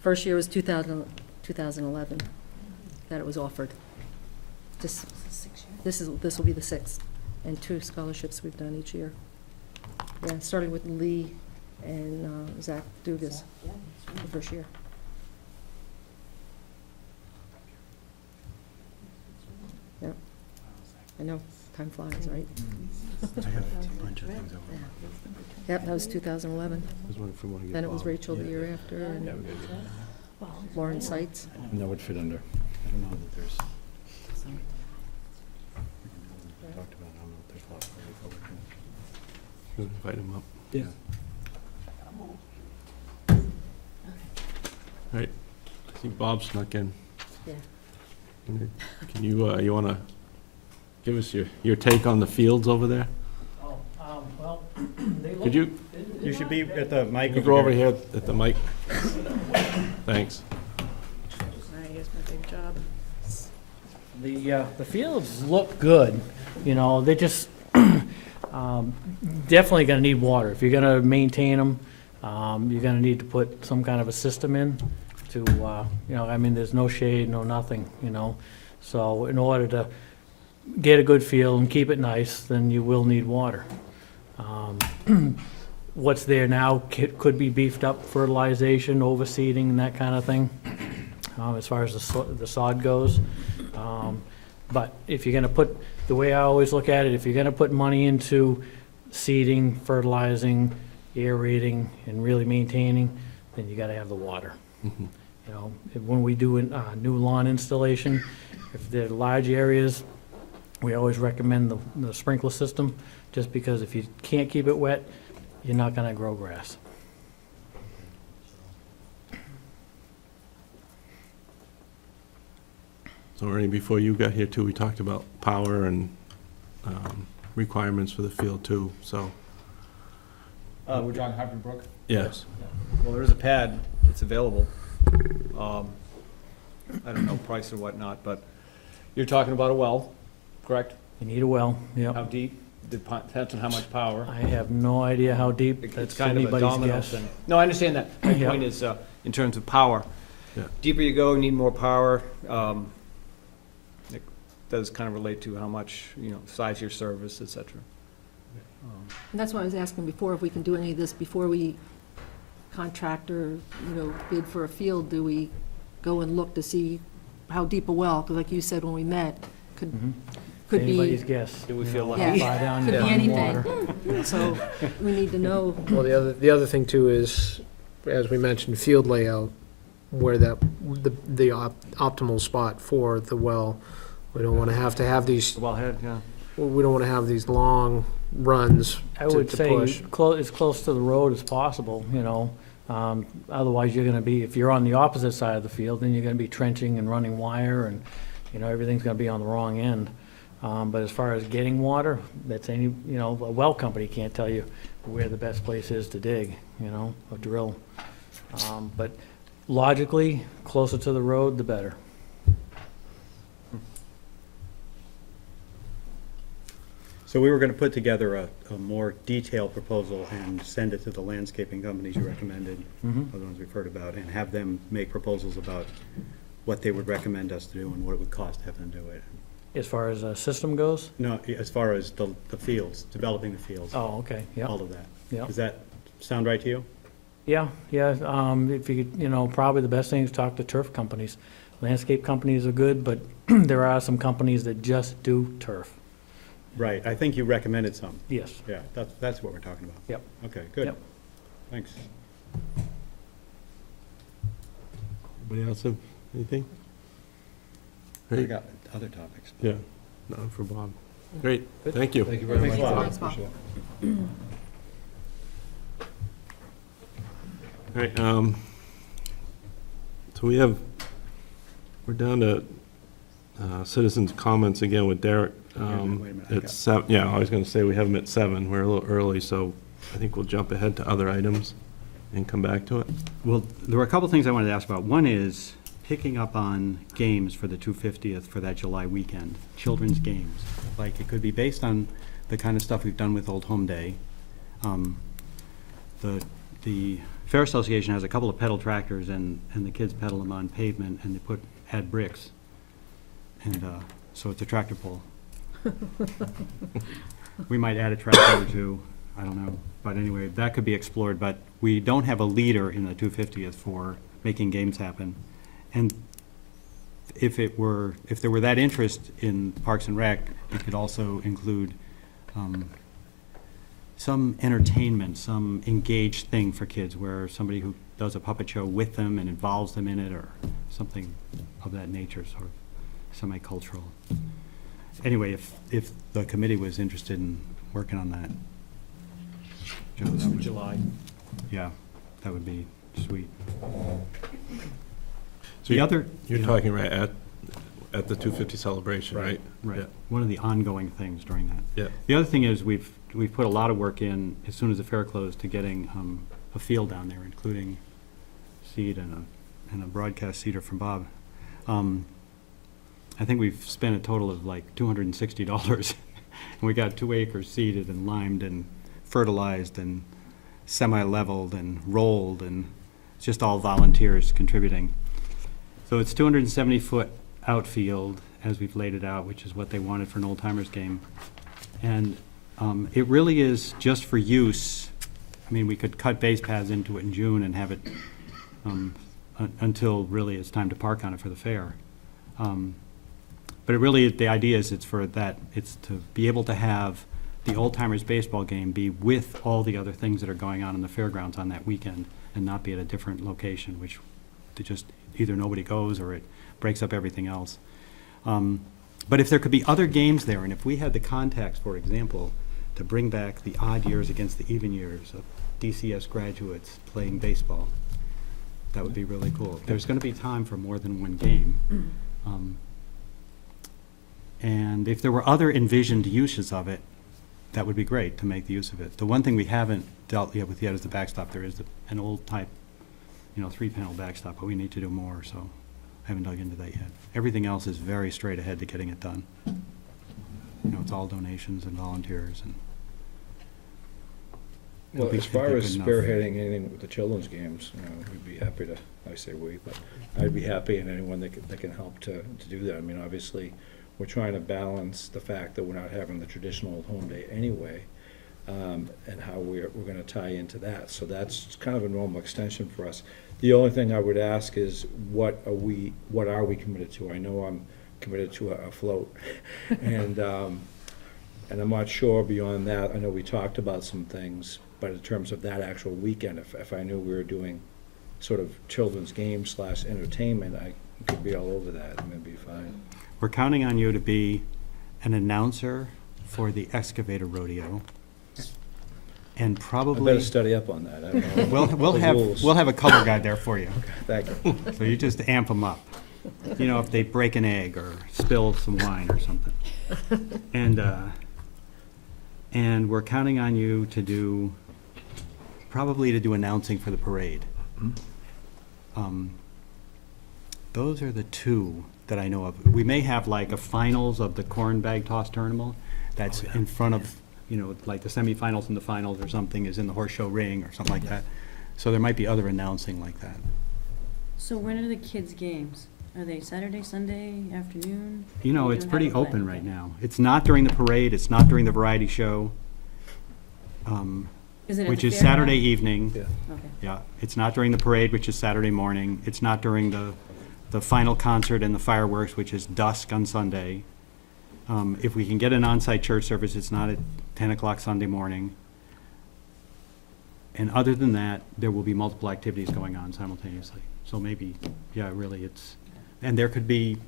First year was 2011 that it was offered. This will be the 6th, and 2 scholarships we've done each year. Yeah, starting with Lee and Zach Dugas Yeah, that's the first year. Yep. I know, time flies, right? I have a bunch of things over. Yep, that was 2011. There's one if we wanna get Then it was Bob. Rachel the Yeah. year after, Yeah, and we gotta get Lauren Seitz. and that would fit under. I don't know that there's. We talked about, I don't know if there's a lot of people we can- Invite him up. Yeah. Right. I think Bob snuck in. Yeah. Can you, you wanna give us your take on the fields over there? Well, they look. Could you, You should be at the mic. you go over here at the mic? Thanks. Here's my big job. The fields look good, you know, they just, definitely gonna need water. If you're gonna maintain them, you're gonna need to put some kind of a system in to, you know, I mean, there's no shade, no nothing, you know. So in order to get a good field and keep it nice, then you will need water. What's there now could be beefed up, fertilization, overseeding, and that kind of thing, as far as the sod goes. But if you're gonna put, the way I always look at it, if you're gonna put money into seeding, fertilizing, aerating, and really maintaining, then you gotta have the water. Mhm. You know, when we do a new lawn installation, if they're large areas, we always recommend the sprinkler system, just because if you can't keep it wet, you're not gonna grow grass. So Ernie, before you got here too, we talked about power and requirements for the field too, so, We're talking Harvard Brook? yes. Well, there is a pad that's available. I don't know price or whatnot, but you're talking about a well, correct? You need a well, How yep. deep? Depends on how much power. I have no idea how deep, It's that's kind of a anybody's domino guess. thing. No, I understand that. My Yeah. point is, in terms of power. Yeah. Deeper you go, you need more power. It does kind of relate to how much, you know, size of your service, et cetera. And that's why I was asking before, if we can do any of this before we contract or, you know, bid for a field, do we go and look to see how deep a well? Because like you said when we met, could It's anybody's be, guess. Do we you feel know, like- Yeah. far down could you be find anything. water. So we need to know. Well, the other thing too is, as we mentioned, field layout, where the optimal spot for the well. We don't wanna have to have these, Wellhead, yeah. we don't wanna have these long runs I to would say push. as close to the road as possible, you know. Otherwise, you're gonna be, if you're on the opposite side of the field, then you're gonna be trenching and running wire and, you know, everything's gonna be on the wrong end. But as far as getting water, that's any, you know, a well company can't tell you where the best place is to dig, you know, or drill. But logically, closer to the road, the better. So we were gonna put together a more detailed proposal and send it to the landscaping companies you recommended, Mhm. the ones we've heard about, and have them make proposals about what they would recommend us to do and what it would cost to have them do it. As far as a system goes? No, as far as the fields, developing the fields, Oh, okay, yeah, all of that. yeah. Does that sound right to you? Yeah, yeah, if you could, you know, probably the best thing is talk to turf companies. Landscape companies are good, but there are some companies that just do turf. Right, I think you recommended some. Yes, Yeah, that's what we're talking about. Yep. Okay, good. Yep. Thanks. Anybody else have anything? I Great, got other topics. yeah, no, for Bob. Great, thank you. Thank you very Thanks much. a lot. Thanks, Bob. Appreciate it. All right, so we're down to citizens' comments again with Derek. Wait a minute, I It's yeah, I was gonna say we have them at 7, we're a little early, so I think we'll jump ahead to other items and come back to it. Well, there were a couple things I wanted to ask about. One is picking up on games for the 250th for that July weekend, children's games. Like, it could be based on the kind of stuff we've done with Old Home Day. The Fair Association has a couple of pedal tractors, and the kids pedal them on pavement, and they add bricks. And so it's a tractor pull. We might add a tractor or two, I don't know. But anyway, that could be explored, but we don't have a leader in the 250th for making games happen. And if there were that interest in Parks and Rec, it could also include some entertainment, some engaged thing for kids, where somebody who does a puppet show with them and involves them in it, or something of that nature, sort of semi-cultural. Anyway, if the committee was interested in working on that, Joe, that would, July. yeah, that would be sweet. So The other, You're you know, talking right at the 250 celebration, right? right, Yeah. one of the ongoing things during that. Yeah. The other thing is, we've put a lot of work in, as soon as the fair closed, to getting a field down there, including seed and a broadcast seeder from Bob. I think we've spent a total of like $260, and we got 2 acres seeded and limed and fertilized and semi-leveled and rolled, and it's just all volunteers contributing. So it's 270-foot outfield, as we've laid it out, which is what they wanted for an old timers game. And it really is just for use. I mean, we could cut base paths into it in June and have it until really it's time to park on it for the fair. But it really, the idea is it's to be able to have the old timers baseball game be with all the other things that are going on in the fairgrounds on that weekend, and not be at a different location, which they just, either nobody goes or it breaks up everything else. But if there could be other games there, and if we had the contacts, for example, to bring back the odd years against the even years of DCS graduates playing baseball, that would be really cool. There's gonna be time for more than one game. And if there were other envisioned uses of it, that would be great to make the use of it. The one thing we haven't dealt with yet is the backstop. There is an old type, 3-panel backstop, but we need to do more, so I haven't dug into that yet. Everything else is very straight ahead to getting it done. It's all donations and volunteers, and Well, It'll as be far as good enough. spearheading anything with the children's games, we'd be happy to, I say we, but I'd be happy, and anyone that can help to do that. I mean, obviously, we're trying to balance the fact that we're not having the traditional home day anyway, and how we're gonna tie into that. So that's kind of a normal extension for us. The only thing I would ask is, what are we committed to? I know I'm committed to a float, and I'm not sure beyond that. I know we talked about some things, but in terms of that actual weekend, if I knew we were doing sort of children's games / entertainment, I could be all over that, and it'd be fine. we're counting on you to be an announcer for the excavator rodeo. And I probably, better study up on that. I don't know. we'll The rules. have a color guide there for you. Thank you. So you just amp them up. you know, if they break an egg or spill some wine or something. And we're counting on you to do, probably to do announcing for the parade. Those are the two that I know of. We may have like a finals of the corn bag toss tournament that's in front of, you know, like the semifinals and the finals or something is in the horse show ring or something like that. So there might be other announcing like that. So when are the kids' games? Are they Saturday, Sunday, afternoon? You know, You it's don't pretty have a plan, open right okay. now. It's not during the parade, it's not during the variety show, Is it at which the is fair Saturday now? evening. Yeah. Okay. Yeah, it's not during the parade, which is Saturday morning. It's not during the final concert and the fireworks, which is dusk on Sunday. If we can get an on-site church service, it's not at 10 o'clock Sunday morning. And other than that, there will be multiple activities going on simultaneously. So maybe, yeah, really, it's, and there could be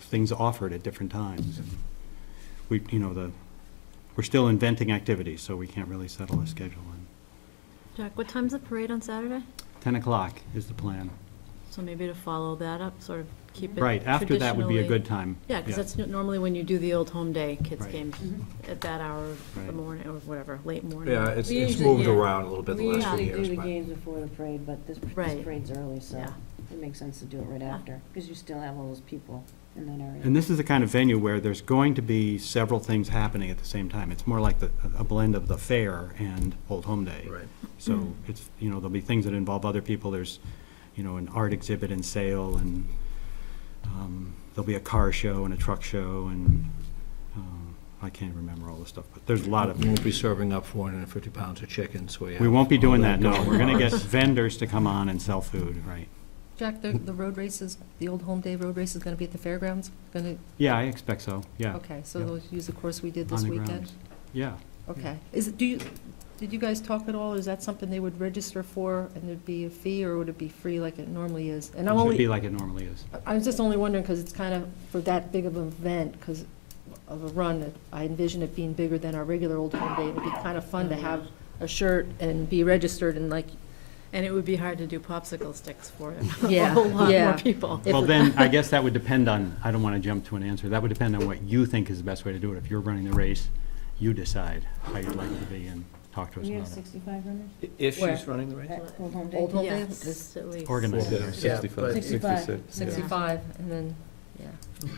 things offered at different times. And we, you know, we're still inventing activities, so we can't really settle a schedule. And Jack, what time's the parade on Saturday? 10 o'clock is the plan. So maybe to follow that up, sort of keep it Right, after that would be a traditionally- good time. Yeah, because that's normally when you do the old home day kids' Right. games, at that hour of the Right. morning, or whatever, late morning. Yeah, it's We usually- moved yeah. around a little bit the We last few usually years, do the but. games before the parade, but this Right. parade's early, so Yeah. it makes sense to do it right after, because you still have all those people in that area. And this is the kind of venue where there's going to be several things happening at the same time. It's more like a blend of the fair and Old Home Day. Right. So it's, you know, there'll be things that involve other people. There's, you know, an art exhibit and sale, and there'll be a car show and a truck show, and I can't remember all the stuff, but there's a lot of. We won't be serving up 450 pounds of chicken, so we have. We won't be all doing that, no. going We're gonna on. get vendors to come on and sell food, right? Jack, the road races, the Old Home Day road race is gonna be at the fairgrounds? Gonna, Yeah, I expect so, yeah. okay, so yeah. they'll use the course we did On this the weekend? grounds. Yeah. Okay. Did you guys talk at all? Is that something they would register for and there'd be a fee, or would it be free like it normally is? And It I'm should only, be like it normally is. I was just only wondering, because it's kind of, for that big of an event, because of a run, I envision it being bigger than our regular Old Home Day. It'd be kind of fun to have a shirt and be registered and like, And it would be hard to do popsicle sticks for it. Yeah, A whole lot yeah. more people. If Well, it- then, I guess that would depend on, I don't want to jump to an answer. That would depend on what you think is the best way to do it. If you're running the race, you decide how you'd like it to be and talk to us We have about it. 65 runners If Where? she's running the race? at Old Home Day? Old Home Day Yes, is at least. Organized. Yeah, Yeah, 65, but- 65. 66. 65, and then, yeah.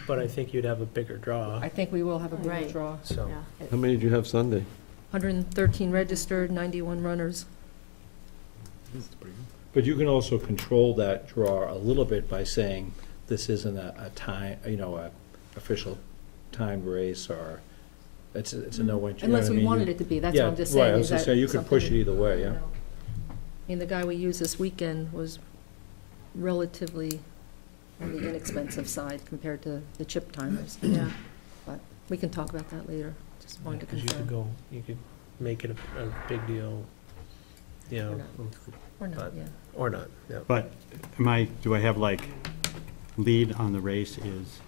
But I think you'd have a bigger draw, I think we will have a bigger Right. draw. so. Yeah. How many did you have Sunday? 113 registered, 91 runners. But you can also control that draw a little bit by saying, this isn't a time, you know, a official timed race, or it's a no entry. Unless we wanted it to be, that's what I'm just saying. Yeah, right, I was is just that saying, you could push it something- either way, yeah. I mean, the guy we used this weekend was relatively on the inexpensive side compared to the chip timers. Yeah. But we can talk about that later, just wanted to Because you could confirm. you could make it a big deal, you know, Or not, but- yeah. or not, yeah. But do I have like, lead on the race is,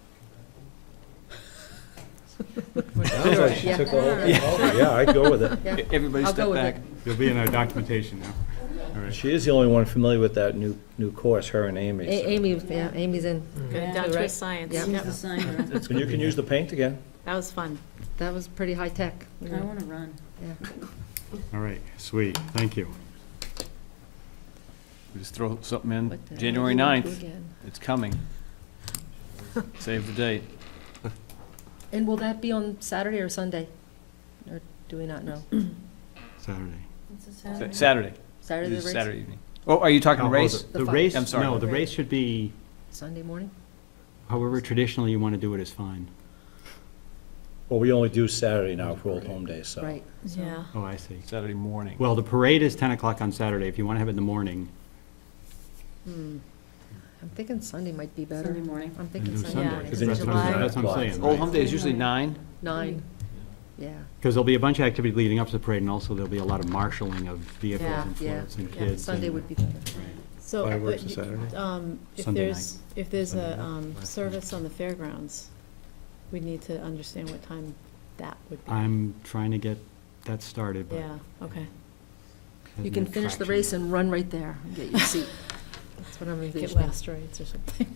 Sounds like she Yeah. took the whole thing over. Yeah, I'd go with it. Yeah, Everybody I'll go step with back. it. you'll be in our documentation now. All right. She is the only one familiar with that new course, her and Amy. so- Amy, yeah, Amy's in. Good, down too, to a right? science. Yeah. She's Yep. the signer. And you can use the paint again. That was fun. That was pretty high-tech. I want to run. Yeah. All right, sweet, thank you. We Just throw something in, What the hell January do we do 9th, again? it's coming. Save the date. And will that be on Saturday or Sunday? Or do we not know? Saturday. It's a Saturday. Saturday. Saturday the It's race? Saturday evening. Oh, are you talking Oh, race? The The race, I'm sorry. no, the race should be, Sunday morning? however traditionally you want to do it is fine. Well, we only do Saturday now for Old Home Day, so. Right. so- Yeah. Oh, I see. Saturday morning. Well, the parade is 10 o'clock on Saturday. If you want to have it in the morning, Hmm. I'm thinking Sunday might be better. Sunday morning. I'm then thinking do Sunday Sunday. morning. Because then you That's can what do I'm- nine that's what I'm o'clock. saying. Old Home Day is usually 9. 9, yeah. Because there'll be a bunch of activity leading up to the parade, and also there'll be a lot of marshaling of vehicles Yeah. and Yeah. floats and Yeah, kids. Sunday and- would be better. So, Fireworks but is Saturday? If Sunday there's Sunday a, night, last service on the fairgrounds, we need to understand what time that would be. I'm trying to get that started, but. Yeah, okay. hasn't You can had finish the traction race yet. and run right there and get your seat. That's what I'm Make it envisioning. last rights or something.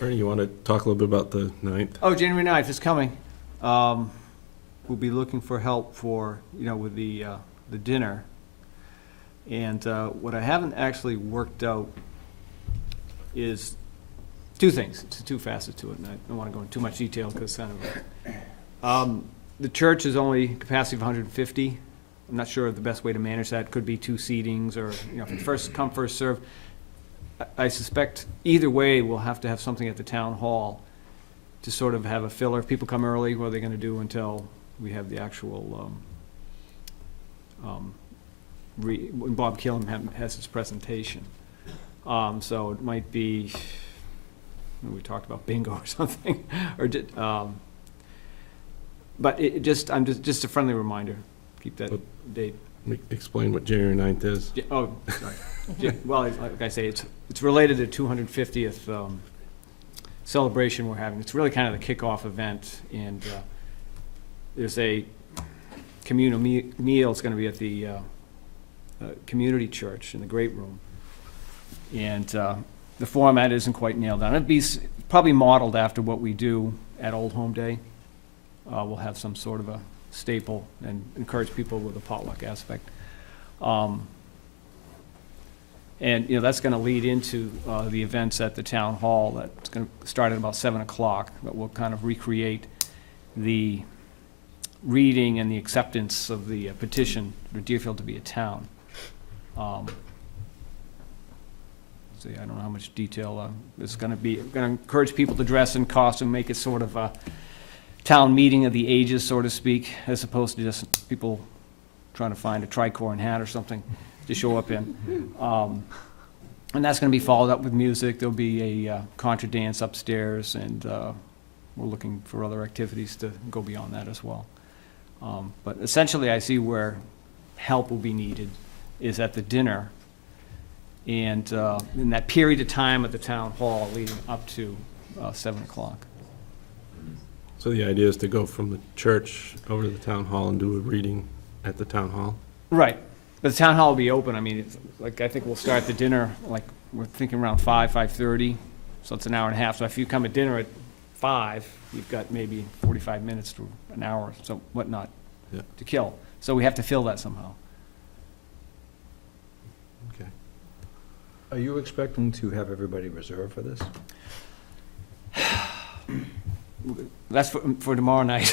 Ernie, you want to talk a little bit about the 9th? Oh, January 9th is coming. We'll be looking for help for, with the dinner. And what I haven't actually worked out is two things. It's two facets to it, and I don't want to go into too much detail because it's kind of, the church is only capacity of 150. I'm not sure the best way to manage that. Could be 2 seatings or, first come, first serve. I suspect either way, we'll have to have something at the town hall to sort of have a filler. If people come early, what are they going to do until we have the actual, when Bob Killam has his presentation. So it might be, we talked about bingo or something, or but I'm just a friendly reminder. Keep that date. Explain what January 9th is. Oh, sorry. Well, like I say, it's related to 250th celebration we're having. It's really kind of the kickoff event, and there's a communal meal. It's going to be at the community church in the great room, and the format isn't quite nailed down. It'd be probably modeled after what we do at Old Home Day. We'll have some sort of a staple and encourage people with a potluck aspect. And, that's going to lead into the events at the town hall. That's going to start at about 7 o'clock, but we'll kind of recreate the reading and the acceptance of the petition for Deerfield to be a town. See, I don't know how much detail it's going to be. We're going to encourage people to dress in costume, make it sort of a town meeting of the ages, so to speak, as opposed to just people trying to find a tricorn hat or something to show up in. And that's going to be followed up with music. There'll be a contra dance upstairs, and we're looking for other activities to go beyond that as well. But essentially, I see where help will be needed is at the dinner and in that period of time at the town hall leading up to 7 o'clock. So the idea is to go from the church over to the town hall and do a reading at the town hall? Right. But the town hall will be open. I mean, it's, like, I think we'll start the dinner, like, we're thinking around 5:30, so it's an hour and a half. So if you come at dinner at 5, you've got maybe 45 minutes to an hour, so whatnot, Yeah. to kill. So we have to fill that somehow. Okay. Are you expecting to have everybody reserved for this? That's for tomorrow night,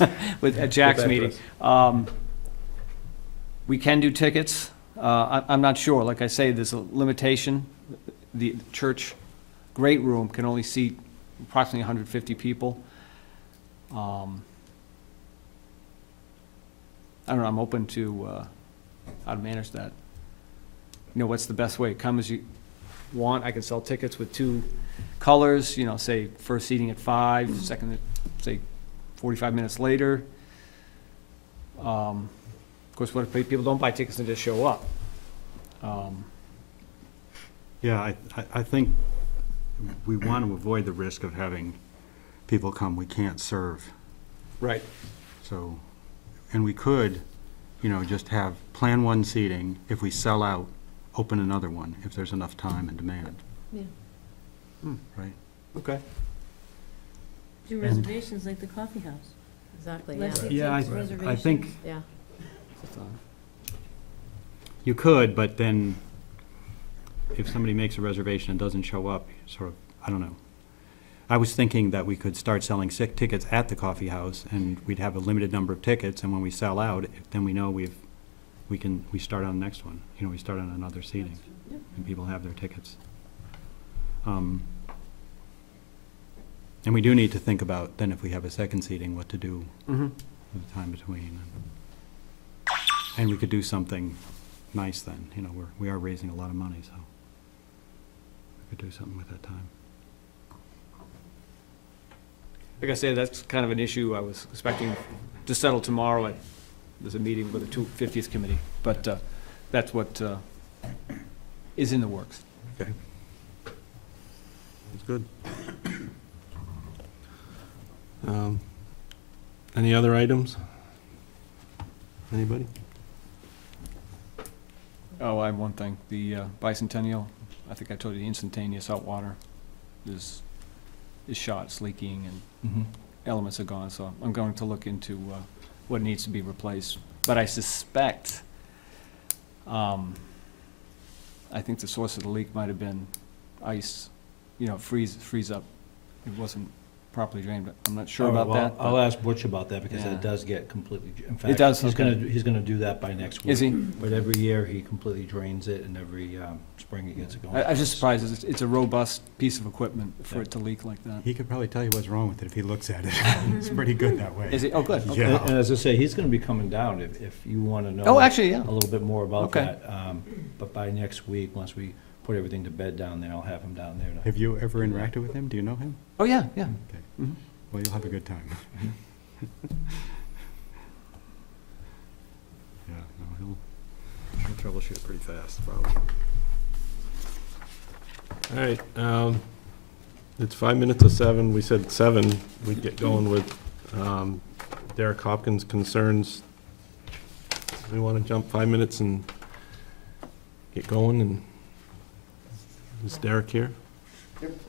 at Jack's back to meeting. us. We can do tickets. I'm not sure. Like I say, there's a limitation. The church great room can only seat approximately 150 people. I don't know, I'm open to how to manage that. What's the best way? Come as you want. I can sell tickets with 2 colors, say first seating at 5, second at, say, 45 minutes later. Of course, what if people don't buy tickets and just show up? Yeah, I think we want to avoid the risk of having people come we can't serve. Right. So, and we could, just have plan 1 seating. If we sell out, open another one if there's enough time and demand. Yeah. Right? Okay. Do reservations like the coffee house. Exactly, yeah. Let's say Yeah, takes I reservations. think Yeah. you could, but then if somebody makes a reservation and doesn't show up, sort of, I don't know. I was thinking that we could start selling tickets at the coffee house, and we'd have a limited number of tickets, and when we sell out, then we know we start on the next one. We start on another seating, and people have their tickets. And we do need to think about, then if we have a second seating, what to do Mm-hmm. with the time between. And we could do something nice then, we are raising a lot of money, so we could do something with that time. Like I said, that's kind of an issue I was expecting to settle tomorrow there's a meeting with the 250th committee, but that's what is in the works. Okay. That's good. Any other items? Anybody? Oh, I have one thing. The bicentennial, I think I told you, the instantaneous hot water is shot, it's leaking, and Mhm. elements are gone, so I'm going to look into what needs to be replaced. But I suspect, I think the source of the leak might have been ice, freeze up. It wasn't properly drained, but I'm not sure All right, about well, that. I'll ask Butch about that, because Yeah. it does get completely, in fact. does, He's okay. he's gonna do that by next week. Is he? But every year, he completely drains it, and every spring he gets it going. I was just surprised. It's a robust piece of equipment for it to leak like that. He could probably tell you what's wrong with it if he looks at it. It's pretty good that way. Is he? Oh, good. Okay. Yeah. And as I say, he's gonna be coming down if you wanna know. Oh, actually, yeah. A little bit more about Okay. that. But by next week, once we put everything to bed down there, I'll have him down there to. Have you ever interacted with him? Do you know him? Oh, yeah, yeah. Okay. Mhm. Well, you'll have a good time. Yeah, no, he'll troubleshoot it pretty fast, probably. All right, it's 5 minutes to 7. We said 7, we'd get going with Derek Hopkins' concerns. We want to jump 5 minutes and get going, and is Derek here?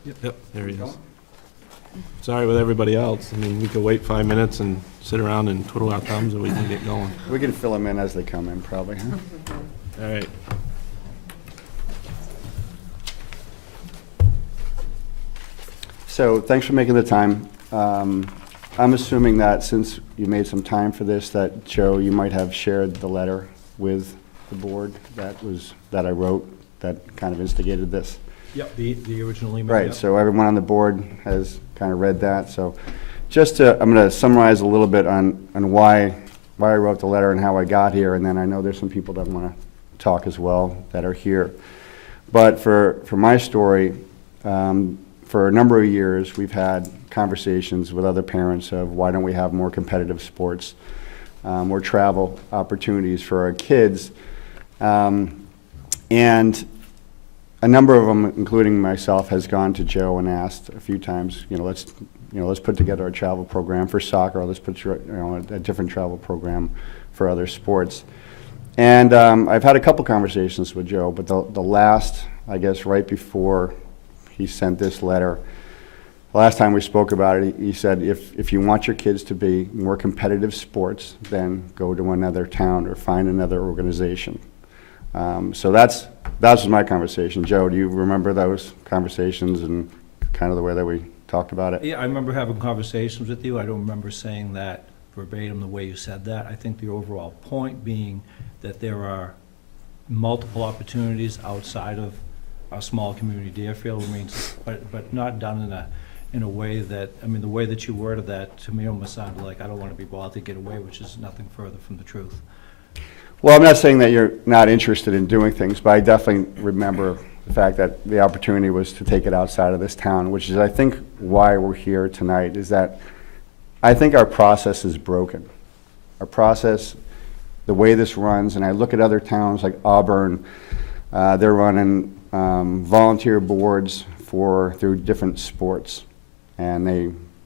Yep, there he is. Sorry with everybody else. I mean, we could wait 5 minutes and sit around and twiddle our thumbs, and we can get going. We can fill them in as they come in, probably, huh? All right. So, thanks for making the time. I'm assuming that since you made some time for this, that, Joe, you might have shared the letter with the board that I wrote, that kind of instigated this. Yep, the original email. Right, yep. so everyone on the board has kind of read that, so I'm gonna summarize a little bit on why I wrote the letter and how I got here, and then I know there's some people that wanna talk as well that are here. But for my story, for a number of years, we've had conversations with other parents of why don't we have more competitive sports, more travel opportunities for our kids. And a number of them, including myself, has gone to Joe and asked a few times, let's put together a travel program for soccer, or let's put a different travel program for other sports. And I've had a couple conversations with Joe, but the last, I guess, right before he sent this letter, the last time we spoke about it, he said, if you want your kids to be more competitive sports, then go to another town or find another organization. So that was my conversation. Joe, do you remember those conversations and kind of the way that we talked about it? Yeah, I remember having conversations with you. I don't remember saying that verbatim the way you said that. I think the overall point being that there are multiple opportunities outside of our small community Deerfield, but not done in a way that, I mean, the way that you worded that to me almost sounded like I don't want to be bothered to get away, which is nothing further from the truth. Well, I'm not saying that you're not interested in doing things, but I definitely remember the fact that the opportunity was to take it outside of this town, which is, I think, why we're here tonight, is that I think our process is broken. Our process, the way this runs, and I look at other towns like Auburn, they're running volunteer boards through different sports, and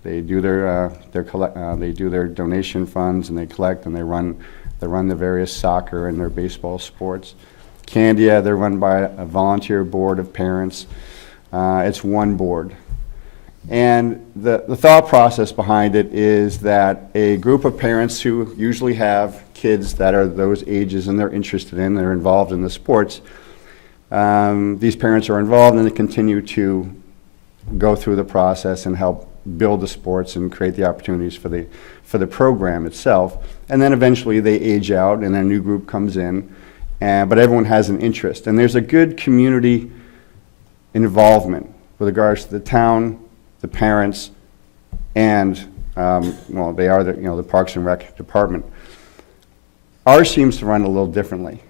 they do their donation funds, and they collect, and they run the various soccer and their baseball sports. Candia, they're run by a volunteer board of parents. It's one board. And the thought process behind it is that a group of parents who usually have kids that are those ages and they're interested in, they're involved in the sports, these parents are involved and they continue to go through the process and help build the sports and create the opportunities for the program itself. And then eventually they age out and a new group comes in, but everyone has an interest. And there's a good community involvement with regards to the town, the parents, and, they are the Parks and Rec department. Ours seems to run a little differently.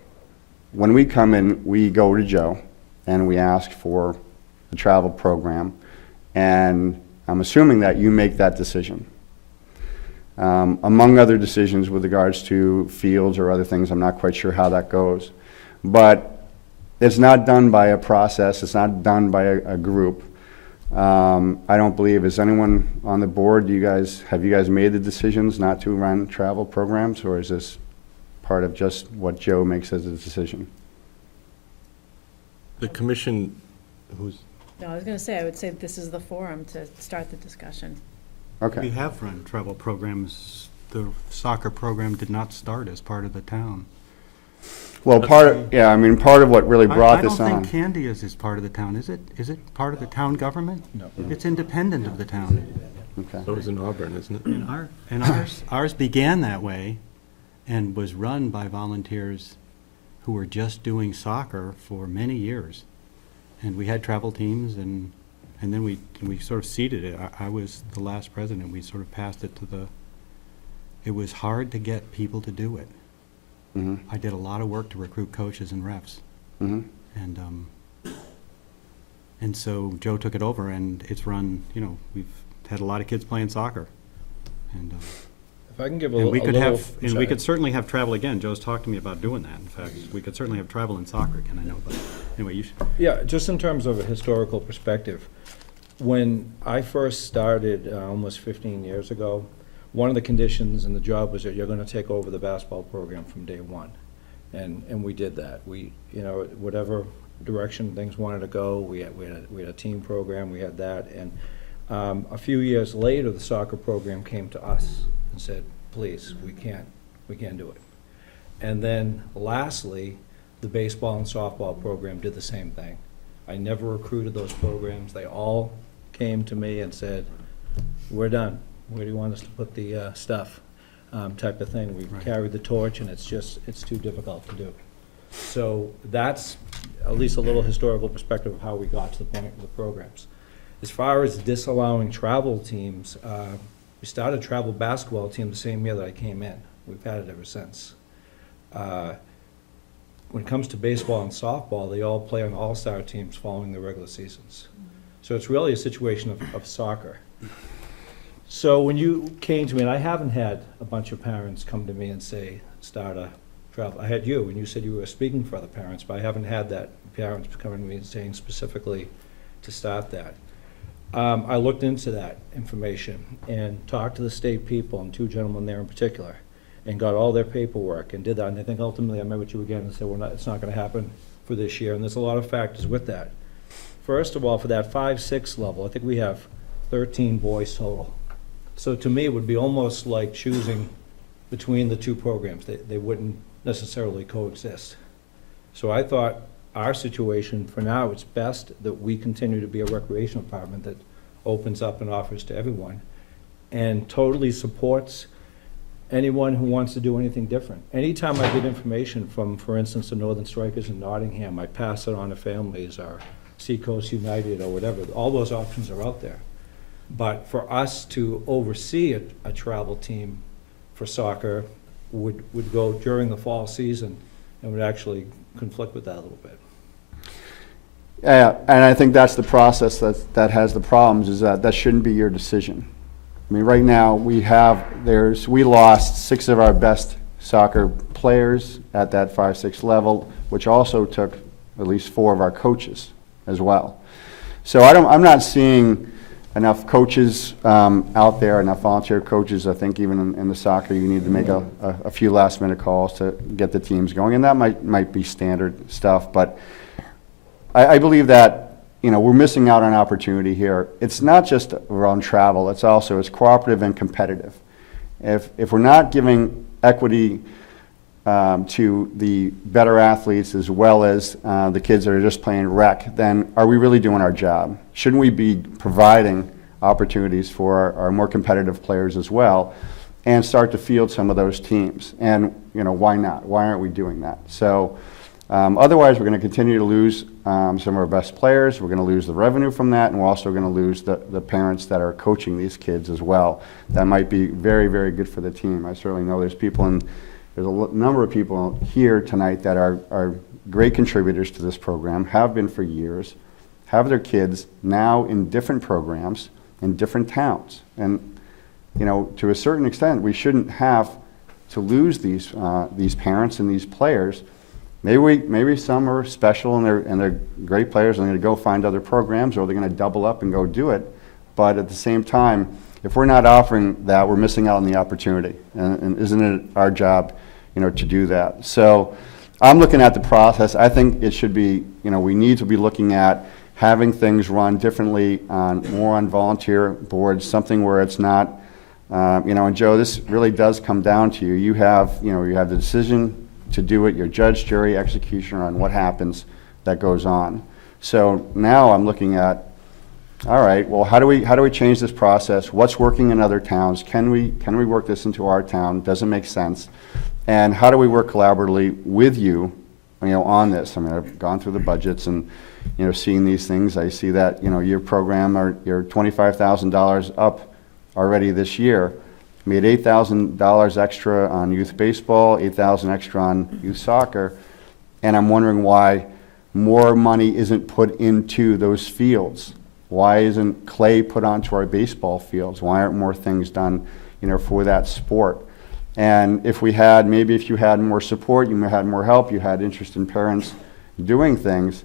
When we come in, we go to Joe and we ask for a travel program, and I'm assuming that you make that decision. Among other decisions with regards to fields or other things, I'm not quite sure how that goes. But it's not done by a process, it's not done by a group. I don't believe, is anyone on the board, have you guys made the decisions not to run travel programs, or is this part of just what Joe makes as a decision? the commission, who's, No, I was gonna say, I would say this is the forum to start the discussion. We Okay, have run travel programs. The soccer program did not start as part of the town. well, part of what really brought this I on. don't think Candia's is part of the town, is it? Is it part of the town government? No. It's independent of the town. Okay. that was in Auburn, isn't it? And ours began that way and was run by volunteers who were just doing soccer for many years. And we had travel teams, and then we sort of seeded it. I was the last president. We sort of passed it to it was hard to get people to do it. Mhm, I did a lot of work to recruit coaches and refs. mhm. And so Joe took it over, and it's run, we've had a lot of kids playing soccer. And If I can give a and we little. could I'm sorry. certainly have travel again. Joe's talked to me about doing that. In fact, we could certainly have travel in soccer again, I know, but anyway, you should. Yeah, just in terms of a historical perspective, when I first started almost 15 years ago, one of the conditions in the job was that you're going to take over the basketball program from day one. And we did that. We, whatever direction things wanted to go, we had a team program, we had that. And a few years later, the soccer program came to us and said, please, we can't do it. And then lastly, the baseball and softball program did the same thing. I never recruited those programs. They all came to me and said, we're done. Where do you want us to put the stuff? Type of thing. We've Right. carried the torch, and it's too difficult to do. So that's at least a little historical perspective of how we got to the point with the programs. As far as disallowing travel teams, we started a travel basketball team the same year that I came in. We've had it ever since. When it comes to baseball and softball, they all play on all-star teams following the regular seasons. So it's really a situation of soccer. So when you came to me, and I haven't had a bunch of parents come to me and say, start a travel. I had you, and you said you were speaking for other parents, but I haven't had that parents coming to me and saying specifically to start that. I looked into that information and talked to the state people, and two gentlemen there in particular, and got all their paperwork and did that. And I think ultimately I met with you again and said, it's not gonna happen for this year, and there's a lot of factors with that. First of all, for that 5-6 level, I think we have 13 boys total. So to me, it would be almost like choosing between the two programs. They wouldn't necessarily coexist. So I thought our situation, for now, it's best that we continue to be a recreational department that opens up and offers to everyone and totally supports anyone who wants to do anything different. Anytime I get information from, for instance, the Northern Strikers in Nottingham, I pass it on to families, or Seacoast United, or whatever. All those options are out there. But for us to oversee a travel team for soccer would go during the fall season and would actually conflict with that a little bit. Yeah, and I think that's the process that has the problems, is that shouldn't be your decision. I mean, right now, we lost 6 of our best soccer players at that 5-6 level, which also took at least 4 of our coaches as well. So I'm not seeing enough coaches out there, enough volunteer coaches. I think even in the soccer, you need to make a few last-minute calls to get the teams going, and that might be standard stuff. But I believe that we're missing out on opportunity here. It's not just around travel; it's cooperative and competitive. If we're not giving equity to the better athletes as well as the kids that are just playing rec, then are we really doing our job? Shouldn't we be providing opportunities for our more competitive players as well and start to field some of those teams? And, why not? Why aren't we doing that? So otherwise, we're going to continue to lose some of our best players. We're going to lose the revenue from that, and we're also going to lose the parents that are coaching these kids as well. That might be very, very good for the team. I certainly know there's a number of people here tonight that are great contributors to this program, have been for years, have their kids now in different programs in different towns. And, to a certain extent, we shouldn't have to lose these parents and these players. Maybe some are special and they're great players and they're going to go find other programs, or they're going to double up and go do it. But at the same time, if we're not offering that, we're missing out on the opportunity. And isn't it our job, to do that? So I'm looking at the process. I think it should be, we need to be looking at having things run differently, more on volunteer boards, something where it's not, and Joe, this really does come down to you. You have the decision to do it, your judge, jury, executioner on what happens that goes on. So now I'm looking at, all right, well, how do we change this process? What's working in other towns? Can we work this into our town? Does it make sense? And how do we work collaboratively with you, on this? I mean, I've gone through the budgets and, seeing these things. I see that, your program, or your $25,000 up already this year. Made $8,000 extra on youth baseball, $8,000 extra on youth soccer, and I'm wondering why more money isn't put into those fields. Why isn't clay put onto our baseball fields? Why aren't more things done, for that sport? And if you had more support, you had more help, you had interest in parents doing things,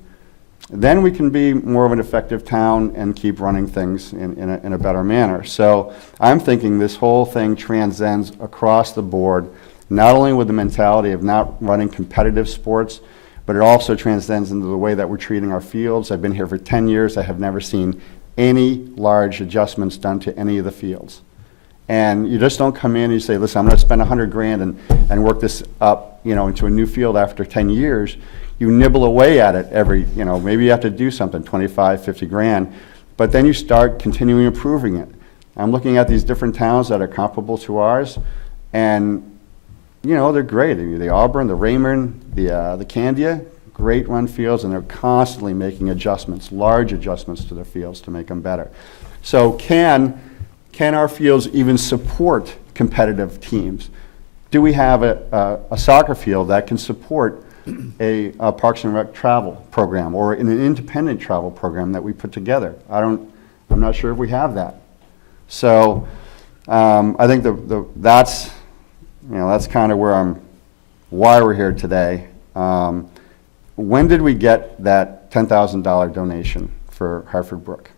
then we can be more of an effective town and keep running things in a better manner. So I'm thinking this whole thing transcends across the board, not only with the mentality of not running competitive sports, but it also transcends into the way that we're treating our fields. I've been here for 10 years. I have never seen any large adjustments done to any of the fields. And you just don't come in and you say, listen, I'm gonna spend $100,000 and work this up, into a new field after 10 years. You nibble away at it every, maybe you have to do something, 25, 50 grand, but then you start continuing improving it. I'm looking at these different towns that are comparable to ours, and they're great. The Auburn, the Raymond, the Candia, great run fields, and they're constantly making adjustments, large adjustments to their fields to make them better. So can our fields even support competitive teams? Do we have a soccer field that can support a Parks and Rec travel program or an independent travel program that we put together? I'm not sure if we have that. So I think that's kind of why we're here today. When did we get that $10,000 donation for Hartford Brook?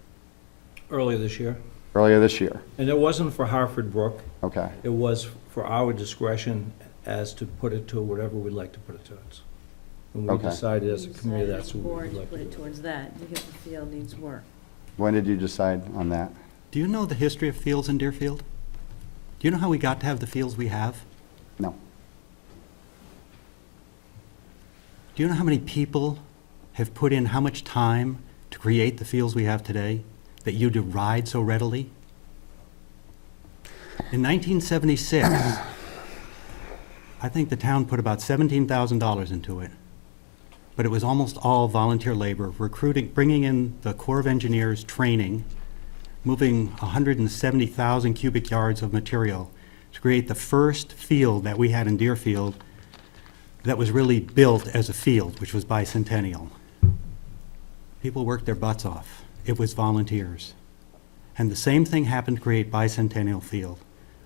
Earlier this year. Earlier this year. And it wasn't for Hartford Brook. Okay. It was for our discretion as to put it to whatever we'd like to put it towards. And we Okay. decided as a committee Decided that's as a what board we'd to like to put it do. towards that, because the field needs work. When did you decide on that? Do you know the history of fields in Deerfield? Do you know how we got to have the fields we have? No. Do you know how many people have put in how much time to create the fields we have today that you deride so readily? In 1976, I think the town put about $17,000 into it, but it was almost all volunteer labor, recruiting, bringing in the Corps of Engineers training, moving 170,000 cubic yards of material to create the first field that we had in Deerfield that was really built as a field, which was bicentennial. People worked their butts off. It was volunteers. And the same thing happened to create Bicentennial Field.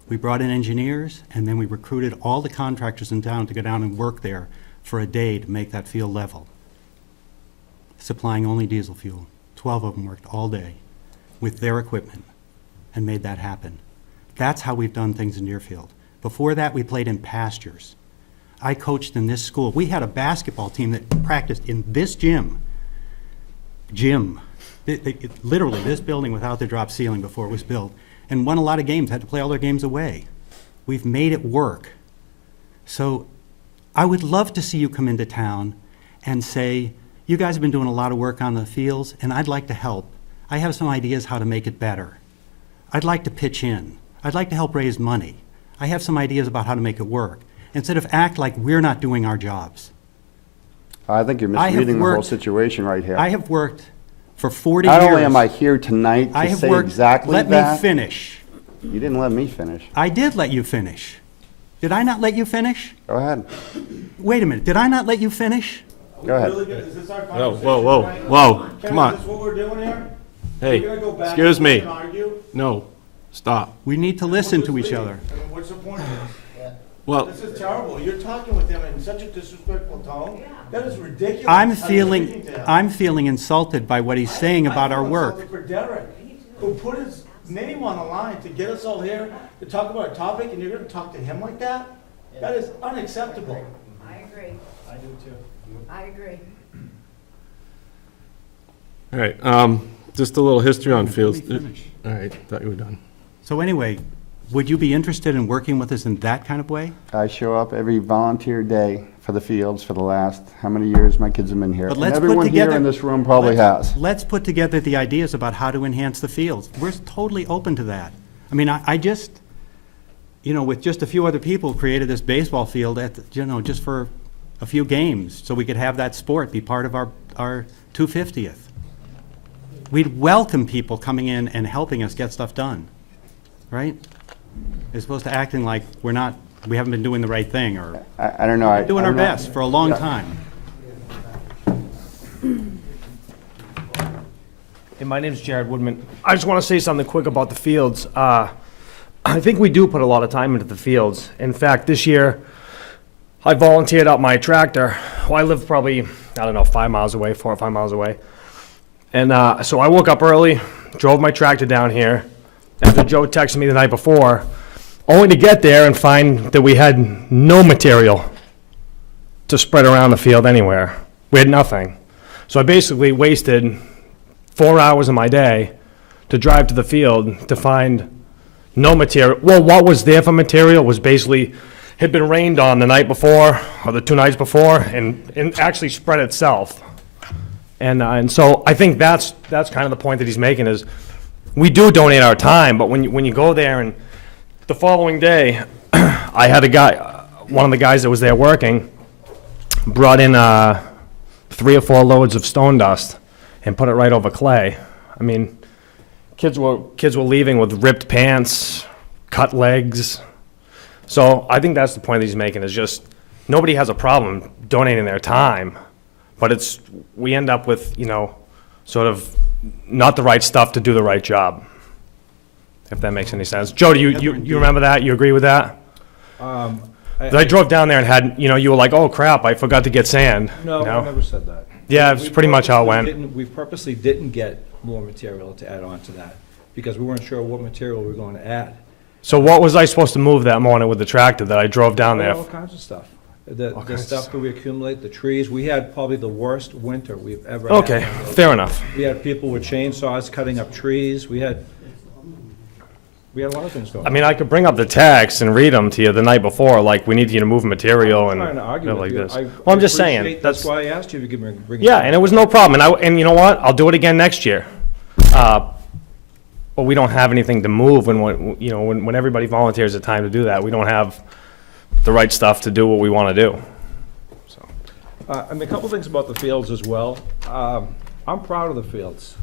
We brought in engineers, and then we recruited all the contractors in town to go down and work there for a day to make that field level, supplying only diesel fuel. 12 of them worked all day with their equipment and made that happen. That's how we've done things in Deerfield. Before that, we played in pastures. I coached in this school. We had a basketball team that practiced in this gym. Literally, this building without the drop ceiling before it was built, and won a lot of games, had to play all their games away. We've made it work. So I would love to see you come into town and say, you guys have been doing a lot of work on the fields, and I'd like to help. I have some ideas how to make it better. I'd like to pitch in. I'd like to help raise money. I have some ideas about how to make it work, instead of act like we're not doing our jobs. I think you're misreading the whole situation right here. I have worked for 40 years. Not only am I here tonight I to have say worked, exactly let that. me finish. You didn't let me finish. I did let you finish. Did I not let you finish? Go ahead. Wait a minute, did I not let you finish? Go ahead. Is this our Whoa, conversation? whoa, whoa, tonight? whoa, Ken, come on. Is this what we're doing here? Hey, We're gonna go back excuse and me. forth and argue? No, stop. We need to listen We'll to just each leave. other. I mean, what's the point of this? Well, This is terrible. You're talking with him in such a disrespectful tone. That is ridiculous. I'm how you're speaking feeling, to him. I'm feeling insulted by what he's saying about our I feel work. insulted for Derek, who put his name on the line to get us all here to talk about a topic, and you're gonna talk to him like that? That is unacceptable. I agree. I agree. All right, just a little history on Let fields. me finish. All right, thought you were done. So anyway, would you be interested in working with us in that kind of way? I show up every volunteer day for the fields for the last, how many years my kids have been here? But And let's put everyone here together- in this room probably let's- has. Let's put together the ideas about how to enhance the fields. We're totally open to that. I mean, I just, with just a few other people, created this baseball field just for a few games, so we could have that sport be part of our 250th. We'd welcome people coming in and helping us get stuff done, right? As opposed to acting like we haven't been doing the right thing, or I don't know. doing our I'm not- best for a long time. Hey, my name's Jared Woodman. I just want to say something quick about the fields. I think we do put a lot of time into the fields. In fact, this year, I volunteered out my tractor. Well, I live probably, 4 or 5 miles away. And so I woke up early, drove my tractor down here, after Joe texted me the night before, only to get there and find that we had no material to spread around the field anywhere. We had nothing. So I basically wasted 4 hours of my day to drive to the field to find no material. Well, what was there for material was basically, had been rained on the night before, or the 2 nights before, and actually spread itself. And so I think that's kind of the point that he's making is, we do donate our time, but when you go there and the following day, I had one of the guys that was there working, brought in 3 or 4 loads of stone dust and put it right over clay. I mean, kids were leaving with ripped pants, cut legs. So I think that's the point that he's making, is just, nobody has a problem donating their time, but we end up with, sort of not the right stuff to do the right job, if that makes any sense. Joe, do you remember that? You agree with that? I drove down there and had, you were like, oh crap, I forgot to get sand. No, I never said that. Yeah, it's pretty much how it went. We purposely didn't get more material to add on to that, because we weren't sure what material we were going to add. So what was I supposed to move that morning with the tractor that I drove down there? All kinds of stuff. The kinds of stuff that we accumulate, the trees, we had probably the worst winter we've ever had. Okay, fair enough. We had people with chainsaws cutting up trees, we had a lot of things going I on. mean, I could bring up the text and read them to you the night before, like, we need you to move material I'm and trying to argue stuff with like you. this. I- Well, I I'm just saying, appreciate- that's, why I asked you to give me, bring it yeah, back. and it was no problem, and you know what, I'll do it again next year. But we don't have anything to move when everybody volunteers the time to do that, we don't have the right stuff to do what we want to do. So, I mean, a couple things about the fields as well. I'm proud of the fields.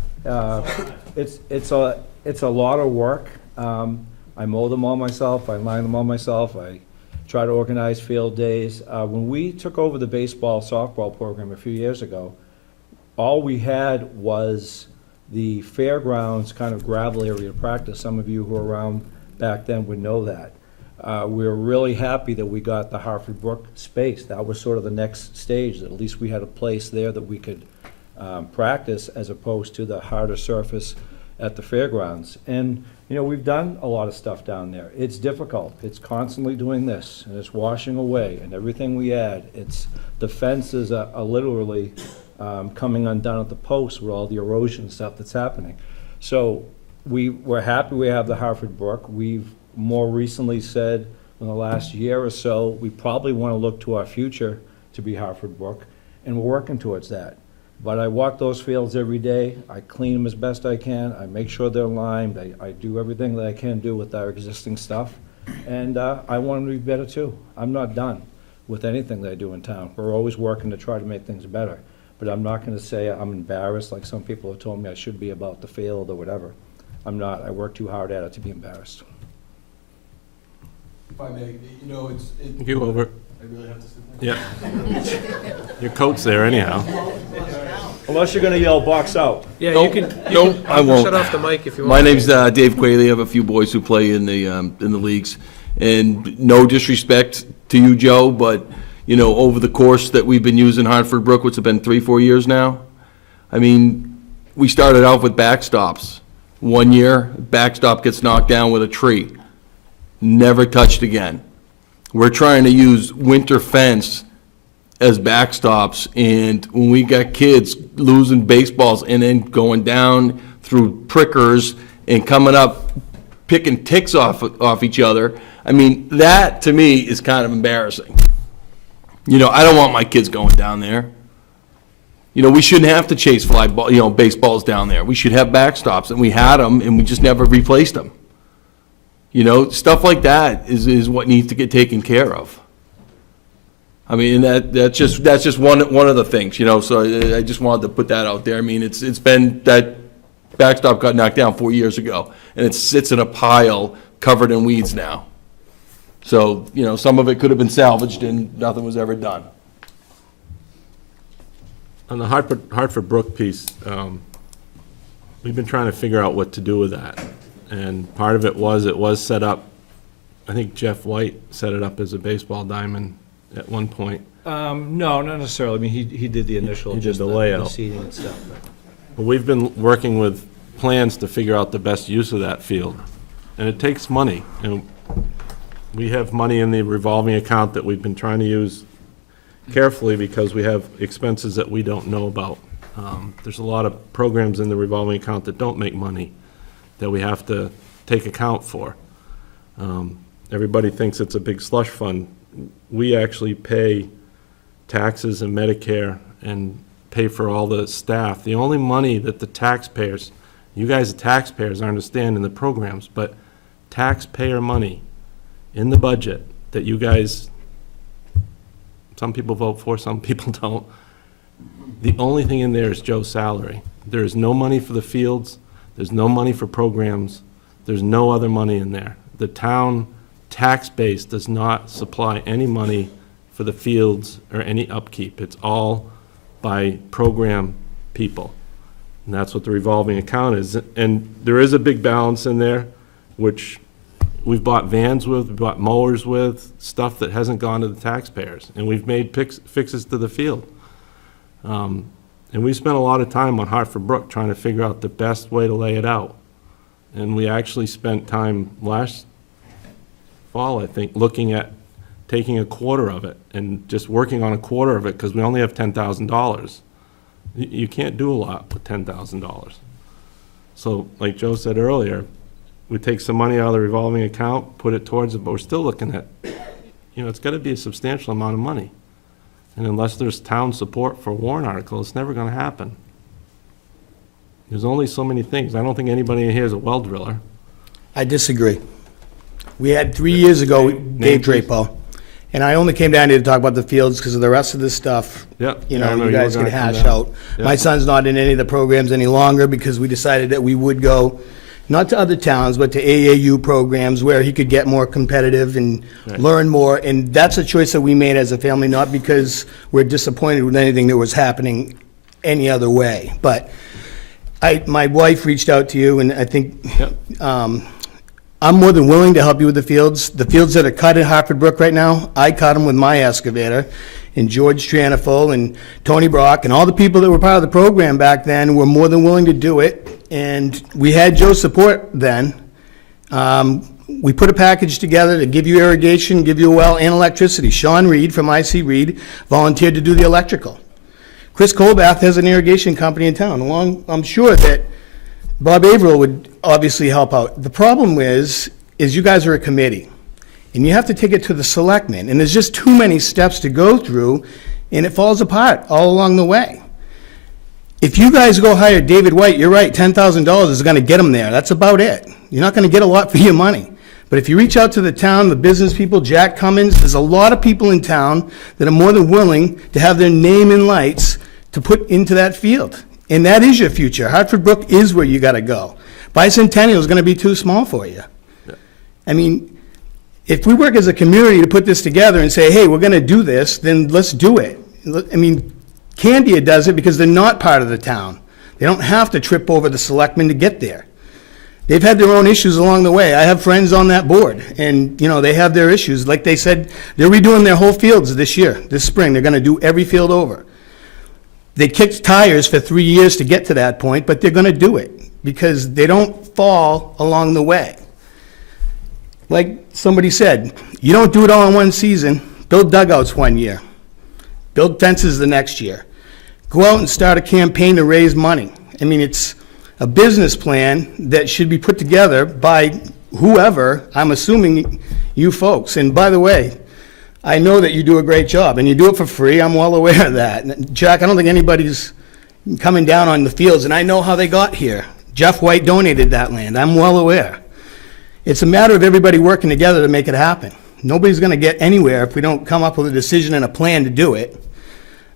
It's a lot of work. I mow them all myself, I line them all myself, I try to organize field days. When we took over the baseball, softball program a few years ago, all we had was the fairgrounds kind of gravel area to practice. Some of you who were around back then would know that. We were really happy that we got the Hartford Brook space. That was sort of the next stage, that at least we had a place there that we could practice, as opposed to the harder surface at the fairgrounds. And, we've done a lot of stuff down there. It's difficult. It's constantly doing this, and it's washing away, and everything we add, the fences are literally coming undone at the posts with all the erosion stuff that's happening. So we're happy we have the Hartford Brook. We've more recently said in the last year or so, we probably want to look to our future to be Hartford Brook, and we're working towards that. But I walk those fields every day, I clean them as best I can, I make sure they're limed, I do everything that I can do with our existing stuff, and I want them to be better too. I'm not done with anything that I do in town. We're always working to try to make things better, but I'm not gonna say I'm embarrassed like some people have told me I should be about the field or whatever. I'm not, I work too hard at it to be embarrassed. If I may, You over. I really have to sit there? Yeah. Your coat's there anyhow. Unless you're gonna yell, box out. Yeah, Nope, nope, I won't. shut off the mic if you want. My name's Dave Quayle. I have a few boys who play in the leagues. And no disrespect to you, Joe, but, over the course that we've been using Hartford Brook, which have been 3-4 years now, I mean, we started out with backstops. 1 year, backstop gets knocked down with a tree. Never touched again. We're trying to use winter fence as backstops, and when we got kids losing baseballs and then going down through prickers and coming up, picking ticks off each other, I mean, that to me is kind of embarrassing. You know, I don't want my kids going down there. You know, we shouldn't have to chase baseballs down there. We should have backstops, and we had them, and we just never replaced them. You know, stuff like that is what needs to get taken care of. I mean, that's just one of the things, you know, so I just wanted to put that out there. I mean, it's been, that backstop got knocked down 4 years ago, and it sits in a pile covered in weeds now. So, you know, some of it could have been salvaged and nothing was ever done. On the Hartford Brook piece, we've been trying to figure out what to do with that. And part of it was set up, I think Jeff White set it up as a baseball diamond at one point. No, not necessarily. I mean, he did the initial, He did just the the layout. seating and stuff. But we've been working with plans to figure out the best use of that field. And it takes money. And we have money in the revolving account that we've been trying to use carefully because we have expenses that we don't know about. There's a lot of programs in the revolving account that don't make money that we have to take account for. Everybody thinks it's a big slush fund. We actually pay taxes and Medicare and pay for all the staff. The only money that the taxpayers, you guys, the taxpayers, understand in the programs, but taxpayer money in the budget that you guys, some people vote for, some people don't. The only thing in there is Joe's salary. There is no money for the fields. There's no money for programs. There's no other money in there. The town tax base does not supply any money for the fields or any upkeep. It's all by program people. And that's what the revolving account is. And there is a big balance in there, which we've bought vans with, we've bought mowers with, stuff that hasn't gone to the taxpayers. And we've made fixes to the field. And we spent a lot of time on Hartford Brook trying to figure out the best way to lay it out. And we actually spent time last fall, I think, looking at taking a quarter of it and just working on a quarter of it because we only have $10,000. You can't do a lot with $10,000. So like Joe said earlier, we take some money out of the revolving account, put it towards it, but we're still looking at, you know, it's got to be a substantial amount of money. And unless there's town support for a warrant article, it's never going to happen. There's only so many things. I don't think anybody in here is a well driller. I disagree. We had 3 years ago, Dave Drapo, and I only came down here to talk about the fields because of the rest of this stuff. Yep. You I know, know you you were guys gonna can come hash down. out. Yep. My son's not in any of the programs any longer because we decided that we would go, not to other towns, but to AAU programs where he could get more competitive and Right. learn more. And that's a choice that we made as a family, not because we're disappointed with anything that was happening any other way. But my wife reached out to you, and I think Yep. I'm more than willing to help you with the fields. The fields that are cut at Hartford Brook right now, I cut them with my excavator. And George Tranifol and Tony Brock and all the people that were part of the program back then were more than willing to do it. And we had Joe's support then. We put a package together to give you irrigation, give you a well, and electricity. Sean Reed from IC Reed volunteered to do the electrical. Chris Colbath has an irrigation company in town. I'm sure that Bob Averill would obviously help out. The problem is you guys are a committee, and you have to take it to the selectmen, and there's just too many steps to go through, and it falls apart all along the way. If you guys go hire David White, you're right, $10,000 is gonna get him there. That's about it. You're not gonna get a lot for your money. But if you reach out to the town, the business people, Jack Cummins, there's a lot of people in town that are more than willing to have their name in lights to put into that field. And that is your future. Hartford Brook is where you gotta go. Bicentennial is gonna be too small for you. I mean, if we work as a community to put this together and say, hey, we're gonna do this, then let's do it. I mean, Candia does it because they're not part of the town. They don't have to trip over the selectmen to get there. They've had their own issues along the way. I have friends on that board, and, you know, they have their issues. Like they said, they're redoing their whole fields this year, this spring. They're gonna do every field over. They kicked tires for 3 years to get to that point, but they're gonna do it because they don't fall along the way. Like somebody said, you don't do it all in one season. Build dugouts one year. Build fences the next year. Go out and start a campaign to raise money. I mean, it's a business plan that should be put together by whoever, I'm assuming you folks. And by the way, I know that you do a great job, and you do it for free. I'm well aware of that. And Jack, I don't think anybody's coming down on the fields, and I know how they got here. Jeff White donated that land. I'm well aware. It's a matter of everybody working together to make it happen. Nobody's going to get anywhere if we don't come up with a decision and a plan to do it.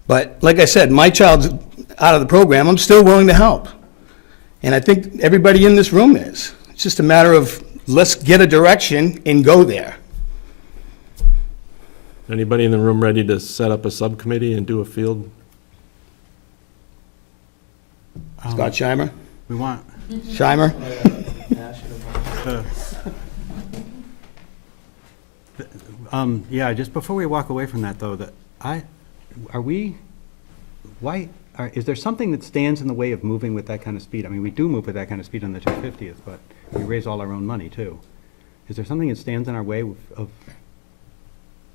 But like I said, my child's out of the program. I'm still willing to help. And I think everybody in this room is. It's just a matter of let's get a direction and go there. Anybody in the room ready to set up a subcommittee and do a field? Scott Scheimer? We want, Scheimer? yeah, just before we walk away from that, though, is there something that stands in the way of moving with that kind of speed? I mean, we do move with that kind of speed on the 250th, but we raise all our own money, too. Is there something that stands in our way of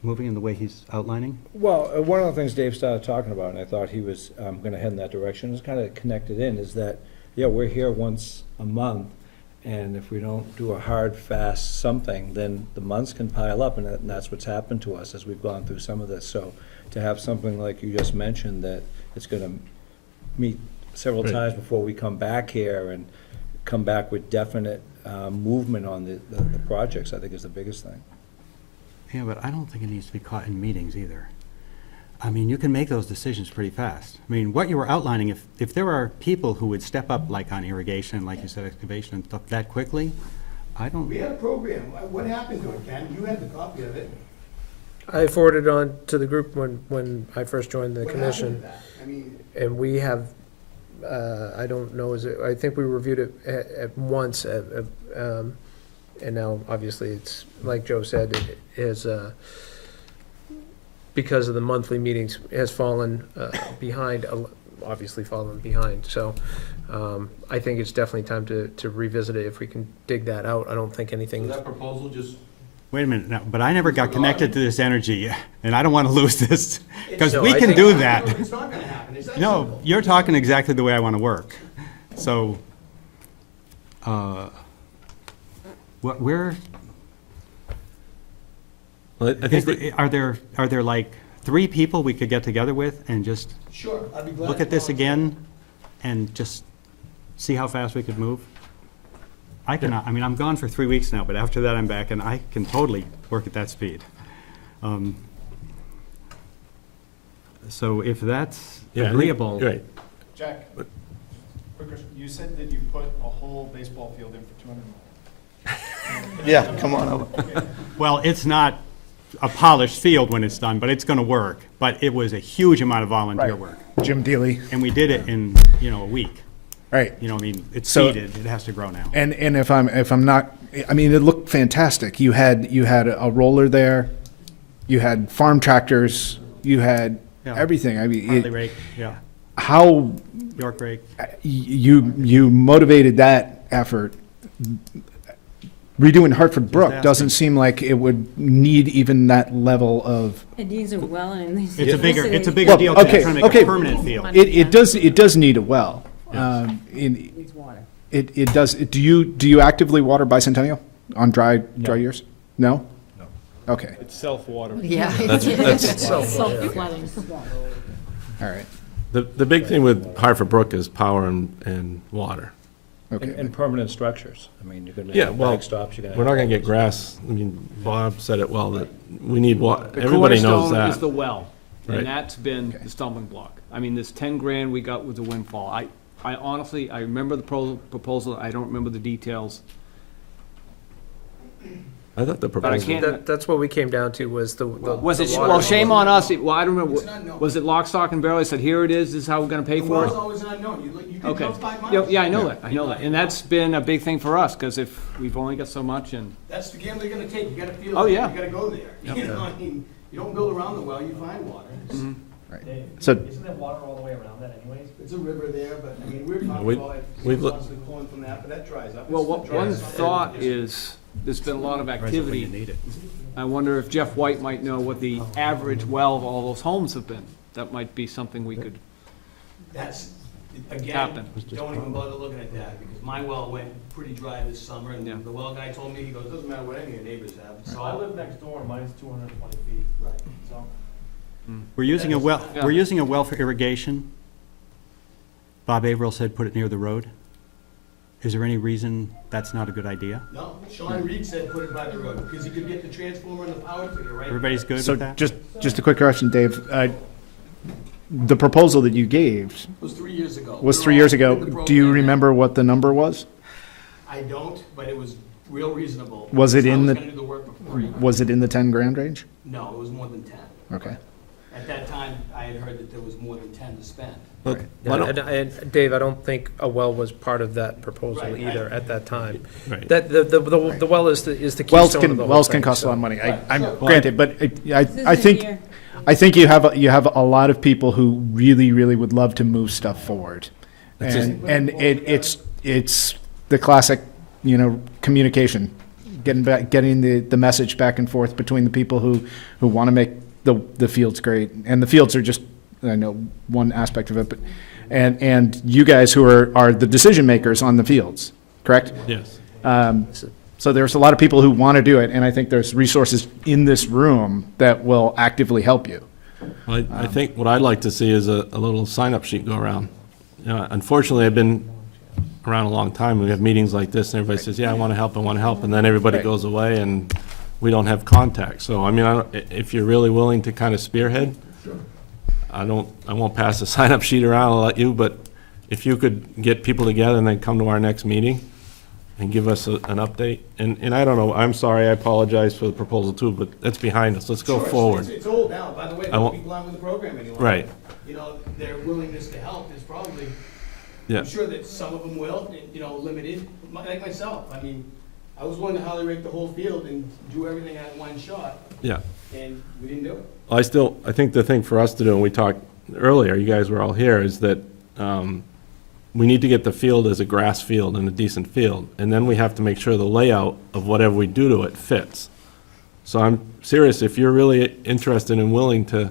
moving in the way he's outlining? Well, one of the things Dave started talking about, and I thought he was gonna head in that direction, is kind of connected in, is that, yeah, we're here once a month, and if we don't do a hard, fast something, then the months can pile up, and that's what's happened to us as we've gone through some of this. So to have something like you just mentioned, that it's gonna meet several Right. times before we come back here and come back with definite movement on the projects, I think is the biggest thing. Yeah, but I don't think it needs to be caught in meetings either. I mean, you can make those decisions pretty fast. I mean, what you were outlining, if there are people who would step up, like on irrigation, like you said, excavation and stuff, that quickly, I don't. We had a program. What happened to it, Ken? You had the copy of it. I forwarded on to the group when I first joined the What happened commission, to that? I mean, and we have, I don't know, I think we reviewed it at once, and now, obviously, it's, like Joe said, it is, because of the monthly meetings, has fallen behind, obviously fallen behind. So I think it's definitely time to revisit it if we can dig that out. I don't think anything. That proposal just. Wait a minute, now, but I never got connected to this energy, and I don't want to lose this, because No, we I can think- do that. it's not gonna happen. It's that No, simple. you're talking exactly the way I want to work. So, where, Well, I think that- are there like 3 people we could get together with and just Sure, I'd be glad. look to at this volunteer. again and just see how fast we could move? I cannot, I mean, I'm gone for 3 weeks now, but after that I'm back and I can totally work at that speed. So if that's Yeah, I think- agreeable. Right. Jack, you said that you put a whole baseball field in for 200 Yeah, come on over. Well, it's not a polished field when it's done, but it's gonna work. But it was a huge amount of volunteer Right. work. Jim Deely. And we did it in, a week. Right. I mean, it's So- seeded, it has to grow now. And if I'm not, I mean, it looked fantastic. You had a roller there, you had farm tractors, you had Yeah. everything. I mean, Harley rake, yeah, how York rake. you motivated that effort. Redoing Hartford Brook asking. doesn't seem like it would need even that level of. It needs a well and it needs. It's a bigger Well, deal than okay, trying to make okay. a permanent field. It does need a well. Needs water. It does. Do you actively water Bicentennial on dry years? No? No. Okay, It's self-watering. Yeah. That's- Self-flooding. all right, The big thing with Hartford Brook is power and water. okay. And permanent structures. I mean, you're gonna Yeah, have well, backstops, you're gonna. We're not gonna get grass. I mean, Bob said it well, that we need everybody knows The cornerstone is the that. well, Right. and that's been the stumbling block. I mean, this 10 grand we got was a windfall. I honestly, I remember the proposal, I don't remember the details. I thought the But I proposal, can't, That's what we came down to, was the was it, the water. well, shame on us, well, I don't remember, It's not known. was it lock, stock, and barrel? I said, here it is, this is how we're gonna pay The for well's it? always unknown. You can Okay. build 5 Yeah, miles. yeah, I know that, and that's been a big thing for us, because if we've only got so much, and, That's the gamble you're gonna take. You gotta feel Oh, it. yeah. You gotta go there. You know, I mean, you don't build around the well, you find water. So Isn't there water all the way around that anyways? It's a river there, but I mean, we're talking we- about like we've 6 look- months of pulling from that, but that dries up. well, It one dries up. thought is, there's been a lot of Dries up when you activity. need it. I wonder if Jeff White might know what the average well of all those homes have been. that might be something we could That's, again, happen. don't even bother looking at that, because my well went pretty dry this summer, and Yeah. the well guy told me, he goes, doesn't matter what any of your neighbors have, so. I live next door, mine's 220 feet, Right. so. We're using a well, Yeah. we're using a well for irrigation. Bob Averill said put it near the road. Is there any reason that's not a good idea? No, Sean Reed said put it by the road, because you could get the transformer and the power figure right. Everybody's good So with that? just a quick correction, Dave. The proposal that you gave It was 3 years ago. was We were 3 years all ago. in the Do you program. remember what the number was? I don't, but it was real reasonable. Was it I in was the- gonna do the work for free. Was it in the 10 grand range? No, it was more than 10. Okay. At that time, I had heard that there was more than 10 to spend. But Yeah, why don't- and Dave, I don't think a well was part of that proposal Right, either at that time. Right. That, the well is the Wells keystone of the whole wells can thing, cost a so- lot of money. I'm Sure. granted, but I This I isn't think, here. I think you have a lot of people who really, really would love to move stuff forward. That's just- And it's the classic, communication, getting the message back and forth between the people who want to make the fields great. And the fields are just, I know, one aspect of it, but, and you guys who are the decision makers on the fields, correct? Yes. So there's a lot of people who want to do it, and I think there's resources in this room that will actively help you. I think what I'd like to see is a little sign-up sheet go around. Unfortunately, I've been around a long time, and we have meetings like this, and everybody says, yeah, I want to help, and then everybody Right. goes away, and we don't have contact. So, I mean, if you're really willing to kind of spearhead, I won't pass the sign-up sheet around, I'll let you, but if you could get people together and then come to our next meeting and give us an update, and I don't know, I'm sorry, I apologize for the proposal too, but that's behind us, let's go Sure, it's- forward. It's old now, by the way, I won't- people aren't with the program anymore. Right. Their willingness to help is probably, Yeah. I'm sure that some of them will, limited, like myself. I mean, I was willing to holly rake the whole field and do everything at one shot, Yeah. and we didn't do it. I think the thing for us to do, and we talked earlier, you guys were all here, is that we need to get the field as a grass field and a decent field, and then we have to make sure the layout of whatever we do to it fits. So I'm serious, if you're really interested and willing to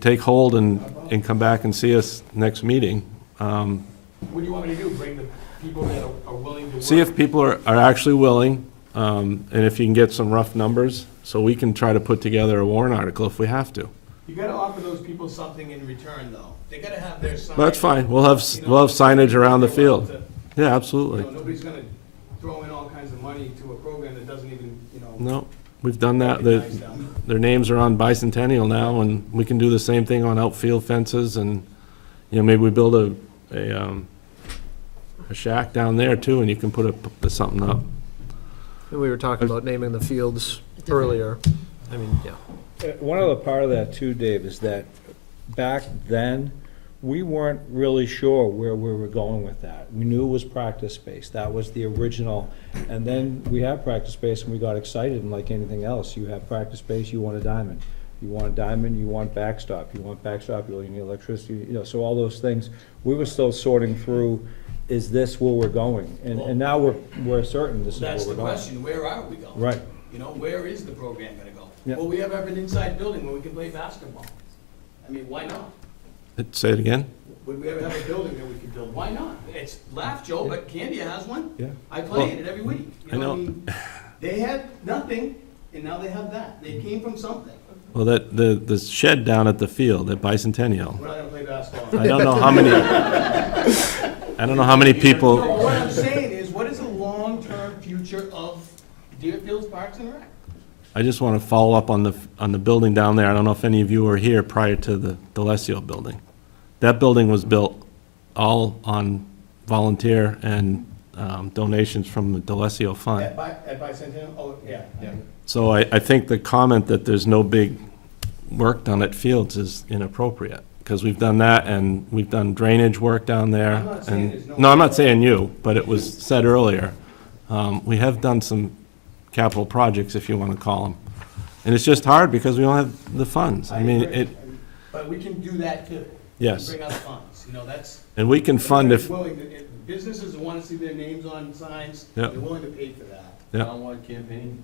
take hold and come back and see us next meeting, What do you want me to do, bring the people that are willing to work? see if people are actually willing, and if you can get some rough numbers, so we can try to put together a warrant article if we have to. You gotta offer those people something in return, though. They gotta have their sign. That's fine, we'll have signage around the field. Yeah, absolutely. Nobody's gonna throw in all kinds of money to a program that doesn't even, No, we've done that. Their names are on Bicentennial now, and we can do the same thing on outfield fences, and, maybe we build a shack down there too, and you can put something up. And we were talking about naming the fields earlier. I mean, yeah. One other part of that too, Dave, is that back then, we weren't really sure where we were going with that. We knew it was practice space, that was the original, and then we have practice space and we got excited, and like anything else, you have practice space, you want a diamond. You want a diamond, you want backstop, you need electricity, so all those things. We were still sorting through, is this where we're going? And now we're certain this is where That's we're the going. question, where are we going? Right. Where is the program gonna go? Yeah. Well, we have an inside building where we can play basketball. I mean, why not? Say it again? Would we ever have a building that we could build? Why not? It's, laugh, Joe, but Candia has one. Yeah. I play in it every week. I know. mean, they had nothing, and now they have that. They came from something. Well, the shed down at the field at Bicentennial, We're not gonna play basketball. I don't know how many No, people, what I'm saying is, what is the long-term future of Deerfield's Parks and Rec? I just want to follow up on the building down there. I don't know if any of you were here prior to the Delesio building. That building was built all on volunteer and donations from the Delesio Fund. At Bicentennial? Oh, yeah. So I think the comment that there's no big work done at Fields is inappropriate, because we've done that, and we've done drainage work down there. I'm not saying and there's no- No, I'm not saying you, but it was said earlier. We have done some capital projects, if you want to call them. And it's just hard because we don't have the funds. I mean, agree. it, But we can do that too. Yes. Bring out funds, that's. and we can fund if, Willing to- businesses want to see their names on signs, Yeah. they're willing to pay for that. yeah, Townwide campaign.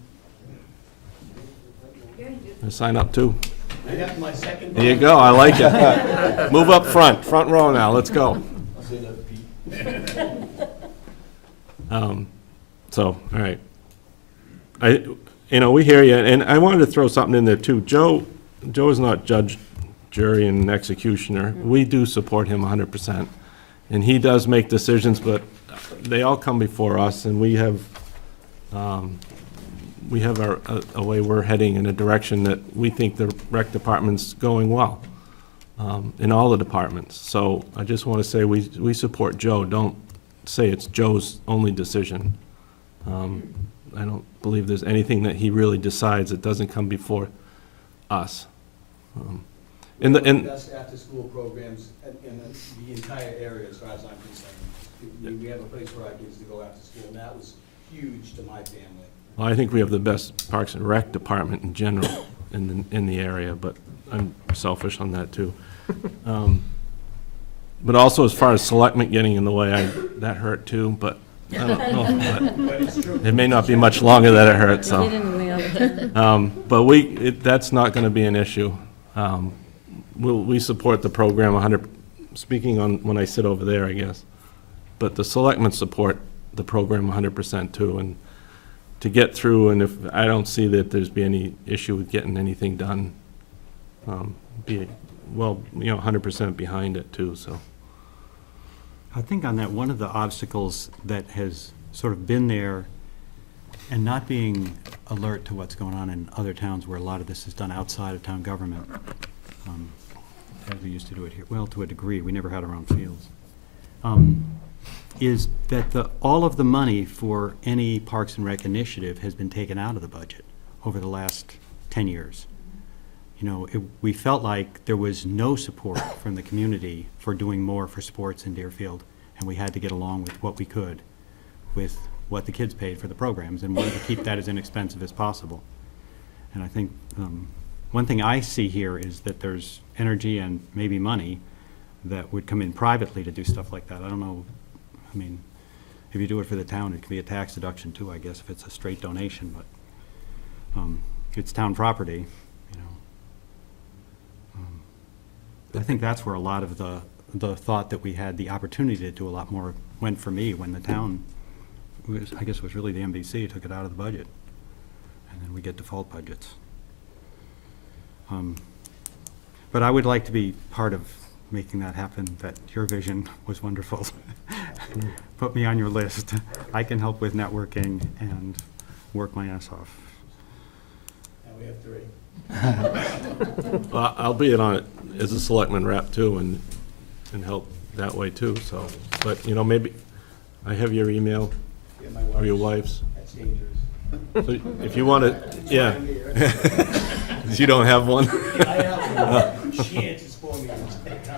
sign up too. I got my second. There you go, I like it. Move up front row now, let's go. I'll say that to Pete. So, all right. We hear you, and I wanted to throw something in there too. Joe is not judge, jury, and executioner. We do support him 100%. And he does make decisions, but they all come before us, and we have a way we're heading in a direction that we think the rec department's going well, in all the departments. So I just want to say we support Joe. Don't say it's Joe's only decision. I don't believe there's anything that he really decides that doesn't come before us. One of the best after-school programs in the entire area, as far as I'm concerned. We have a place for our kids to go after school, and that was huge to my family. Well, I think we have the best Parks and Rec department in general in the area, but I'm selfish on that too. But also as far as selectmen getting in the way, that hurt too, but I don't know. But it may not be much longer that it hurt, so. Get in the way all the time. But that's not gonna be an issue. We support the program 100, speaking on when I sit over there, I guess. But the selectmen support the program 100% too, and to get through, and if, I don't see that there's be any issue with getting anything done, be, well, 100% behind it too, so. I think on that, one of the obstacles that has sort of been there and not being alert to what's going on in other towns where a lot of this is done outside of town government, as we used to do it here, well, to a degree, we never had our own fields, is that all of the money for any Parks and Rec initiative has been taken out of the budget over the last 10 years. We felt like there was no support from the community for doing more for sports in Deerfield, and we had to get along with what we could with what the kids paid for the programs, and wanted to keep that as inexpensive as possible. And I think one thing I see here is that there's energy and maybe money that would come in privately to do stuff like that. I don't know, I mean, if you do it for the town, it could be a tax deduction too, I guess, if it's a straight donation, but it's town property. I think that's where a lot of the thought that we had the opportunity to do a lot more went for me, when the town, I guess it was really the MVC, took it out of the budget. And then we get default budgets. But I would like to be part of making that happen. That your vision was wonderful. Put me on your list. I can help with networking and work my ass off. And we have 3. Well, I'll be on it as a selectman rep too, and help that way too, so. But, maybe, I have your email, Yeah, my or your wife's. That's dangerous. So if you want to, yeah. You don't have one? I have chances for me.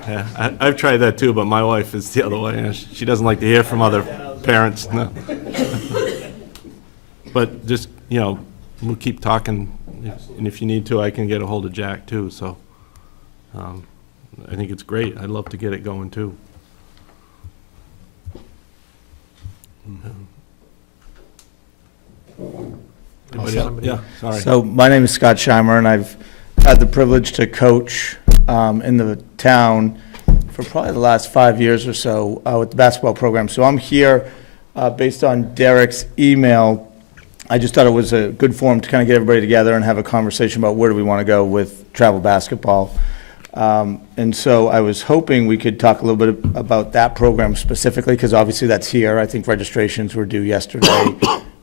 Yeah, I've tried that too, but my wife is the other way. She doesn't like to hear from other parents, no. But just, we'll keep talking, and if you need to, I can get a hold of Jack too, so. I think it's great. I'd love to get it going too. Anybody else? Yeah, sorry. So my name is Scott Scheimer, and I've had the privilege to coach in the town for probably the last 5 years or so with the basketball program. So I'm here based on Derek's email. I just thought it was a good forum to kind of get everybody together and have a conversation about where do we want to go with travel basketball. And so I was hoping we could talk a little bit about that program specifically, because obviously that's here. I think registrations were due yesterday.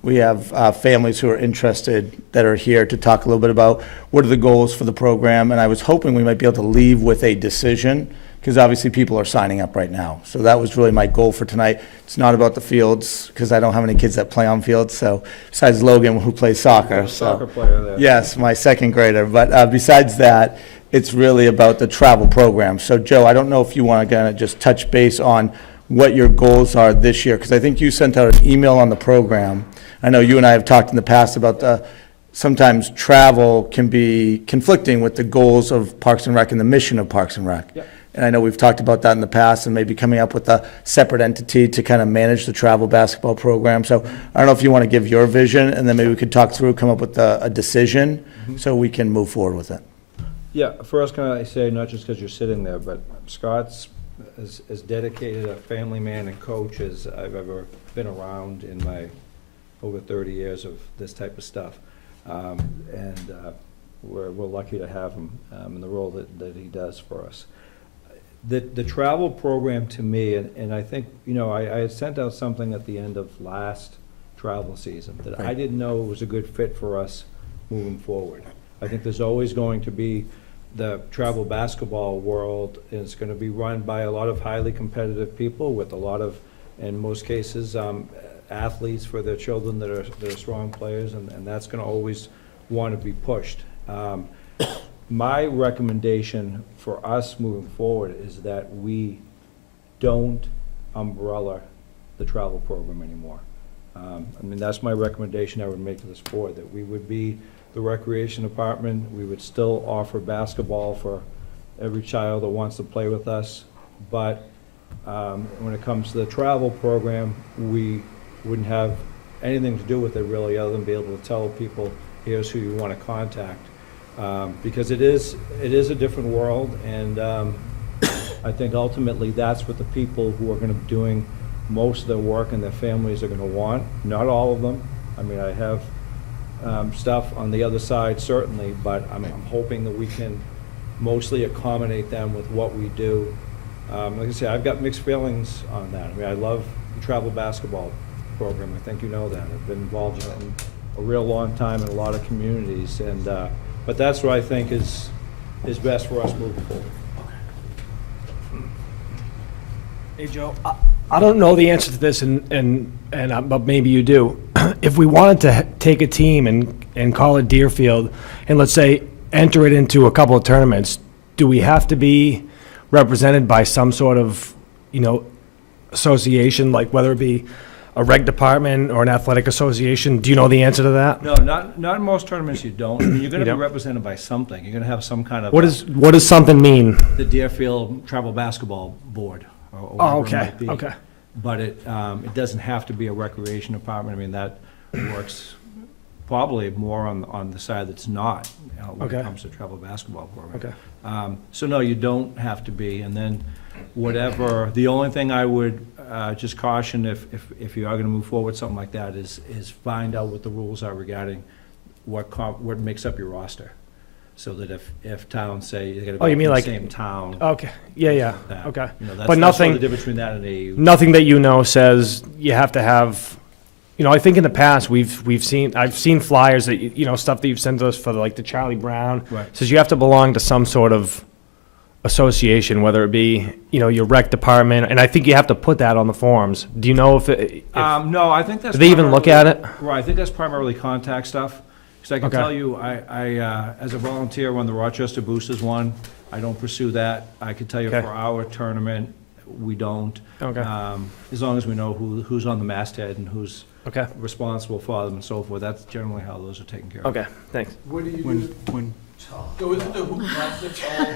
We have families who are interested that are here to talk a little bit about what are the goals for the program. And I was hoping we might be able to leave with a decision, because obviously people are signing up right now. So that was really my goal for tonight. It's not about the fields, because I don't have any kids that play on fields. So besides Logan, who plays soccer. Soccer player there. Yes, my second grader. But besides that, it's really about the travel program. So Joe, I don't know if you want to kind of just touch base on what your goals are this year, because I think you sent out an email on the program. I know you and I have talked in the past about sometimes travel can be conflicting with the goals of Parks and Rec and the mission of Parks and Rec. Yep. And I know we've talked about that in the past, and maybe coming up with a separate entity to kind of manage the travel basketball program. So I don't know if you want to give your vision, and then maybe we could talk through, come up with a decision, so we can move forward with it. Yeah, first can I say, not just because you're sitting there, but Scott's as dedicated a family man and coach as I've ever been around in my over 30 years of this type of stuff. And we're lucky to have him in the role that he does for us. The travel program to me, and I think, you know, I had sent out something at the end of last travel season that I didn't know was a good fit for us moving forward. I think there's always going to be the travel basketball world, and it's going to be run by a lot of highly competitive people with a lot of, in most cases, athletes for their children that are strong players, and that's going to always want to be pushed. My recommendation for us moving forward is that we don't umbrella the travel program anymore. I mean, that's my recommendation I would make to this board, that we would be the recreation department. We would still offer basketball for every child that wants to play with us. But when it comes to the travel program, we wouldn't have anything to do with it really, other than be able to tell people, here's who you want to contact. Because it is a different world, and I think ultimately that's what the people who are going to be doing most of their work and their families are going to want. Not all of them. I mean, I have stuff on the other side, certainly, but I'm hoping that we can mostly accommodate them with what we do. Like I say, I've got mixed feelings on that. I mean, I love the travel basketball program. I think you know that. I've been involved in it in a real long time in a lot of communities, and but that's what I think is best for us moving forward. Hey, Joe, I don't know the answer to this, but maybe you do. If we wanted to take a team and call it Deerfield, and let's say enter it into a couple of tournaments, do we have to be represented by some sort of, you know, association, like whether it be a rec department or an athletic association? Do you know the answer to that? No, not in most tournaments you don't. I mean, you're going to be represented by something. You're going to have some kind of. What does something mean? The Deerfield Travel Basketball Board. Or Oh, whatever it okay, might be. okay. But it doesn't have to be a recreation department. I mean, that works probably more on the side that's not, when it comes to travel basketball program. Okay. So no, you don't have to be. And then whatever, the only thing I would just caution if you are going to move forward with something like that is find out what the rules are regarding what makes up your roster. So that if towns say you're going to Oh, you mean the like same town. Okay, yeah, that, okay. you know, that's, But that's nothing, the difference between that and a. nothing that you know says you have to have, you know, I think in the past, I've seen flyers that, you know, stuff that you've sent us for like the Charlie Brown. Right. Says you have to belong to some sort of association, whether it be, you know, your rec department, and I think you have to put that on the forms. Do you know if No, I think that's. do they even look at it? Right, I think that's primarily contact stuff. Because I can Okay. tell you, I as a volunteer, when the Rochester Boosters won, I don't pursue that. I could tell you Okay. for our tournament, we don't. Okay. As long as we know who's on the masthead and who's Okay, responsible for them and so forth, that's generally how those are taken care of. okay, thanks. What do you do? So isn't the hoop classic all?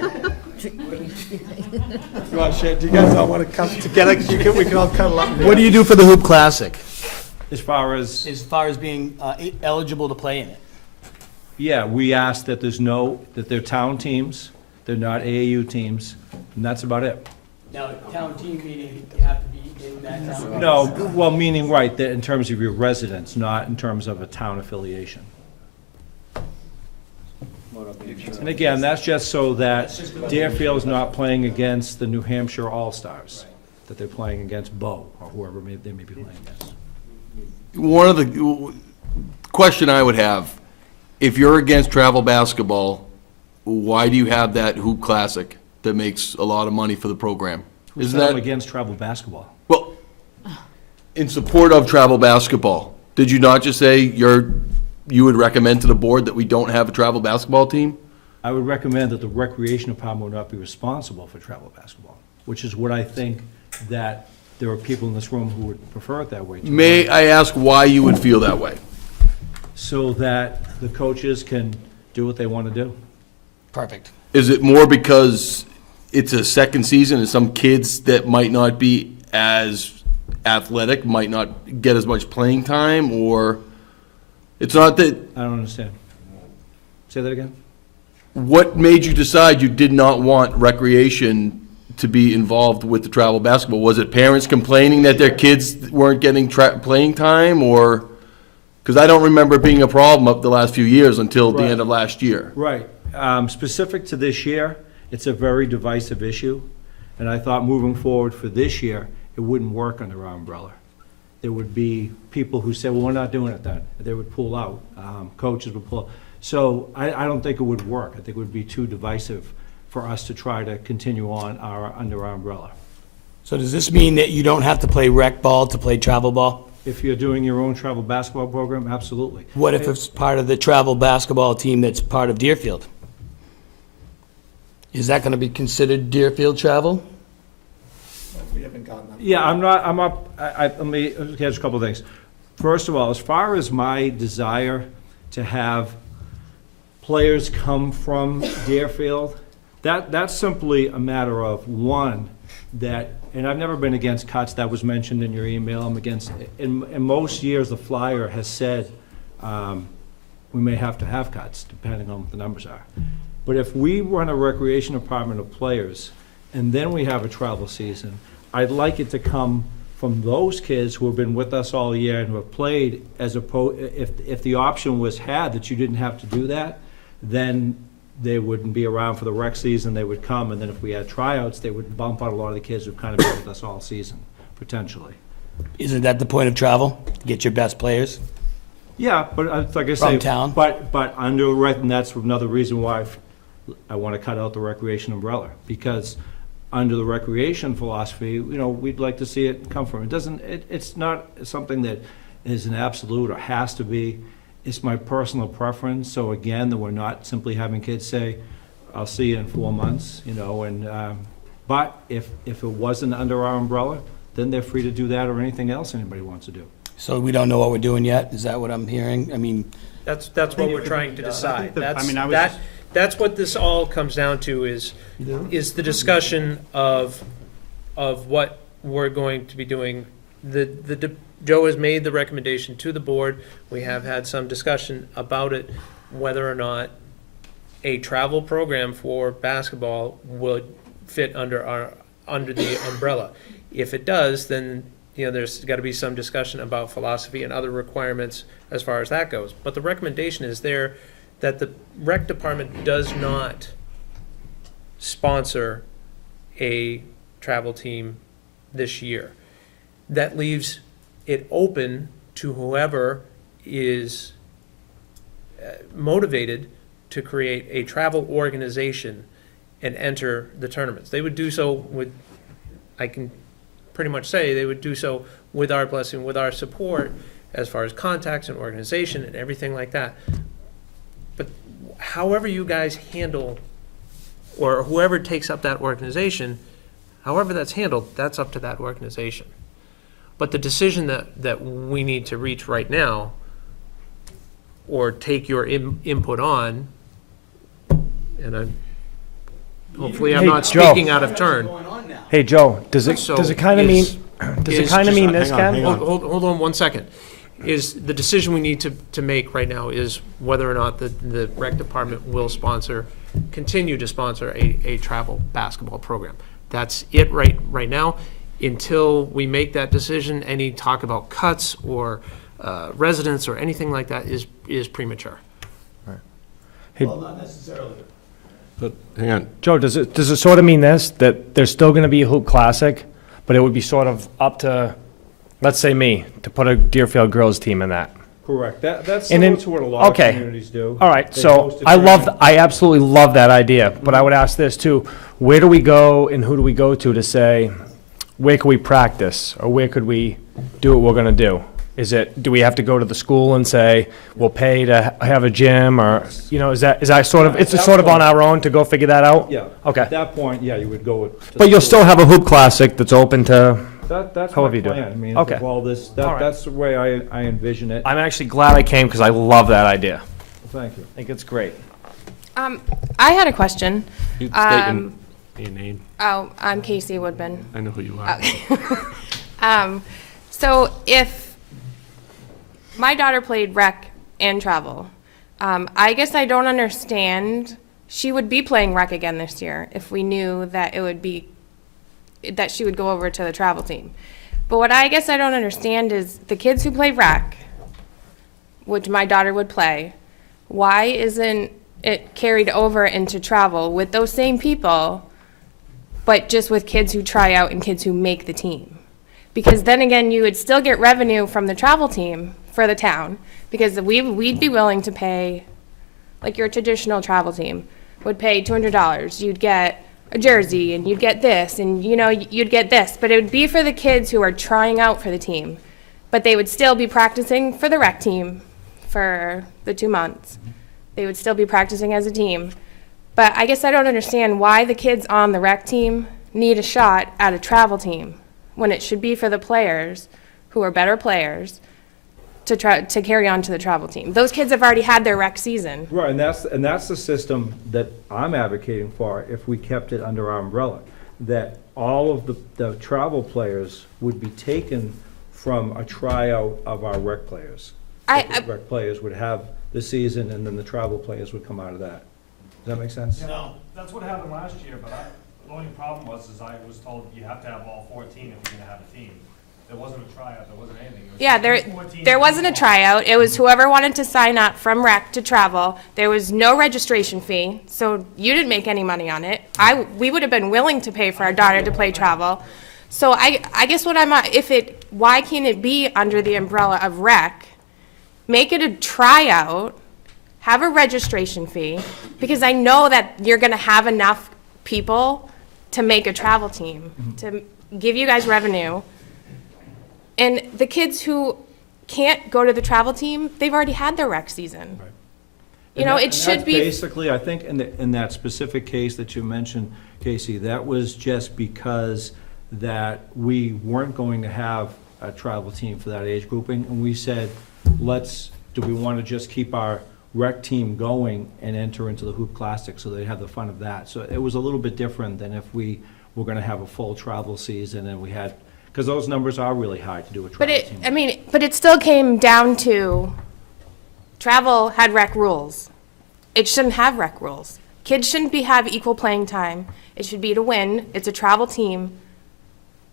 Do you guys all want to come together? We can all cuddle up. What do you do for the Hoop Classic, As far as, being eligible to play in it? yeah, we ask that that they're town teams, they're not AAU teams, and that's about it. Now, town team meaning you have to be in that town? No, well, meaning, right, that in terms of your residence, not in terms of a town affiliation. And again, that's just so that Deerfield's not playing against the New Hampshire All-Stars, that they're playing against Bow, or whoever they may be playing against. One of the question I would have, if you're against travel basketball, why do you have that hoop classic that makes a lot of money for the program? Who's Isn't not that, against travel basketball? well, in support of travel basketball, did you not just say you would recommend to the board that we don't have a travel basketball team? I would recommend that the recreation department would not be responsible for travel basketball, which is what I think that there are people in this room who would prefer it that way. too. May I ask why you would feel that way? So that the coaches can do what they want to do. Perfect. Is it more because it's a second season and some kids that might not be as athletic might not get as much playing time, or it's not that, I don't understand. Say that again? what made you decide you did not want recreation to be involved with the travel basketball? Was it parents complaining that their kids weren't getting playing time, or, because I don't remember it being a problem up the last few years until the end of last year. Right. Specific to this year, it's a very divisive issue, and I thought moving forward for this year, it wouldn't work under our umbrella. There would be people who said, well, we're not doing it then. They would pull out. Coaches would pull. So I don't think it would work. I think it would be too divisive for us to try to continue on under our umbrella. So does this mean that you don't have to play rec ball to play travel ball? If you're doing your own travel basketball program, absolutely. What if it's part of the travel basketball team that's part of Deerfield? Is that gonna be considered Deerfield travel? Yeah, let me catch a couple of things. First of all, as far as my desire to have players come from Deerfield, that's simply a matter of, one, that, and I've never been against cuts, that was mentioned in your email, I'm against, in most years, the flyer has said, we may have to have cuts, depending on what the numbers are. But if we run a recreation department of players, and then we have a travel season, I'd like it to come from those kids who have been with us all year and who have played, as opposed, if the option was had that you didn't have to do that, then they wouldn't be around for the rec season, they would come, and then if we had tryouts, they would bump out a lot of the kids who've kind of been with us all season, potentially. Isn't that the point of travel? To get your best players? Yeah, but like I say. From town? But under, and that's another reason why I want to cut out the recreation umbrella, because under the recreation philosophy, we'd like to see it come from. It's not something that is an absolute or has to be. It's my personal preference, so again, that we're not simply having kids say, I'll see you in 4 months, but if it wasn't under our umbrella, then they're free to do that or anything else anybody wants to do. So we don't know what we're doing yet? Is that what I'm hearing? I mean, That's what we're trying to decide. was That's what this all comes down to is the discussion of what we're going to be doing. Joe has made the recommendation to the board. We have had some discussion about it, whether or not a travel program for basketball would fit under the umbrella. If it does, then there's got to be some discussion about philosophy and other requirements as far as that goes. But the recommendation is there that the rec department does not sponsor a travel team this year. That leaves it open to whoever is motivated to create a travel organization and enter the tournaments. They would do so with, I can pretty much say, they would do so with our blessing, with our support, as far as contacts and organization and everything like that. But however you guys handle, or whoever takes up that organization, however that's handled, that's up to that organization. But the decision that we need to reach right now, or take your input on, and hopefully I'm not Joe. speaking out of turn. Hey, Joe, does it kind of mean, this, Ken? Hold on 1 second. Is the decision we need to make right now is whether or not the rec department will continue to sponsor a travel basketball program. That's it right now. Until we make that decision, any talk about cuts or residents or anything like that is premature. Well, not necessarily. But, hang on, Joe, does it sort of mean this, that there's still gonna be a Hoop Classic, but it would be sort of up to, let's say me, to put a Deerfield girls team in that? Correct. That's And similar then- to what a lot of okay. communities do. All right, They so host a I tournament. absolutely love that idea, but I would ask this too, where do we go and who do we go to say, where can we practice, or where could we do what we're gonna do? Do we have to go to the school and say, we'll pay to have a gym, or, is that sort of, it's sort of on our own to go figure that out? Yeah. Okay. At that point, yeah, you would go with. But you'll still have a Hoop Classic that's open to, That's however my you do it. plan. I mean, Okay. of all this, All right. that's the way I envision it. I'm actually glad I came, because I love that idea. Thank you. I think it's great. I had a question. you state your name. Oh, I'm Casey Woodman. I know who you are. So if my daughter played rec and travel, I guess I don't understand she would be playing rec again this year if we knew that that she would go over to the travel team. But what I guess I don't understand is the kids who play rec, which my daughter would play, why isn't it carried over into travel with those same people, but just with kids who try out and kids who make the team? Because then again, you would still get revenue from the travel team for the town, because we'd be willing to pay, like your traditional travel team would pay $200. You'd get a jersey and you'd get this and you'd get this, but it would be for the kids who are trying out for the team, but they would still be practicing for the rec team for the 2 months. They would still be practicing as a team. But I guess I don't understand why the kids on the rec team need a shot at a travel team when it should be for the players who are better players to carry on to the travel team. Those kids have already had their rec season. Right, and that's the system that I'm advocating for if we kept it under our umbrella, that all of the travel players would be taken from a tryout of our rec players. The rec players would have the season, and then the travel players would come out of that. Does that make sense? No, that's what happened last year, but the only problem was I was told you have to have all 14 if you're gonna have a team. There wasn't a tryout, there wasn't anything. Yeah, there wasn't a tryout. It was whoever wanted to sign up from rec to travel. There was no registration fee, so you didn't make any money on it. We would have been willing to pay for our daughter to play travel. So I guess what why can't it be under the umbrella of rec? Make it a tryout, have a registration fee, because I know that you're gonna have enough people to make a travel team, to give you guys revenue. And the kids who can't go to the travel team, they've already had their rec season. Right. It should be. Basically, I think in that specific case that you mentioned, Casey, that was just because that we weren't going to have a travel team for that age grouping, and we said, do we want to just keep our rec team going and enter into the Hoop Classic so they have the fun of that? So it was a little bit different than if we were going to have a full travel season and we had, because those numbers are really high to do a travel team. But it still came down to travel had rec rules. It shouldn't have rec rules. Kids shouldn't have equal playing time. It should be to win. It's a travel team.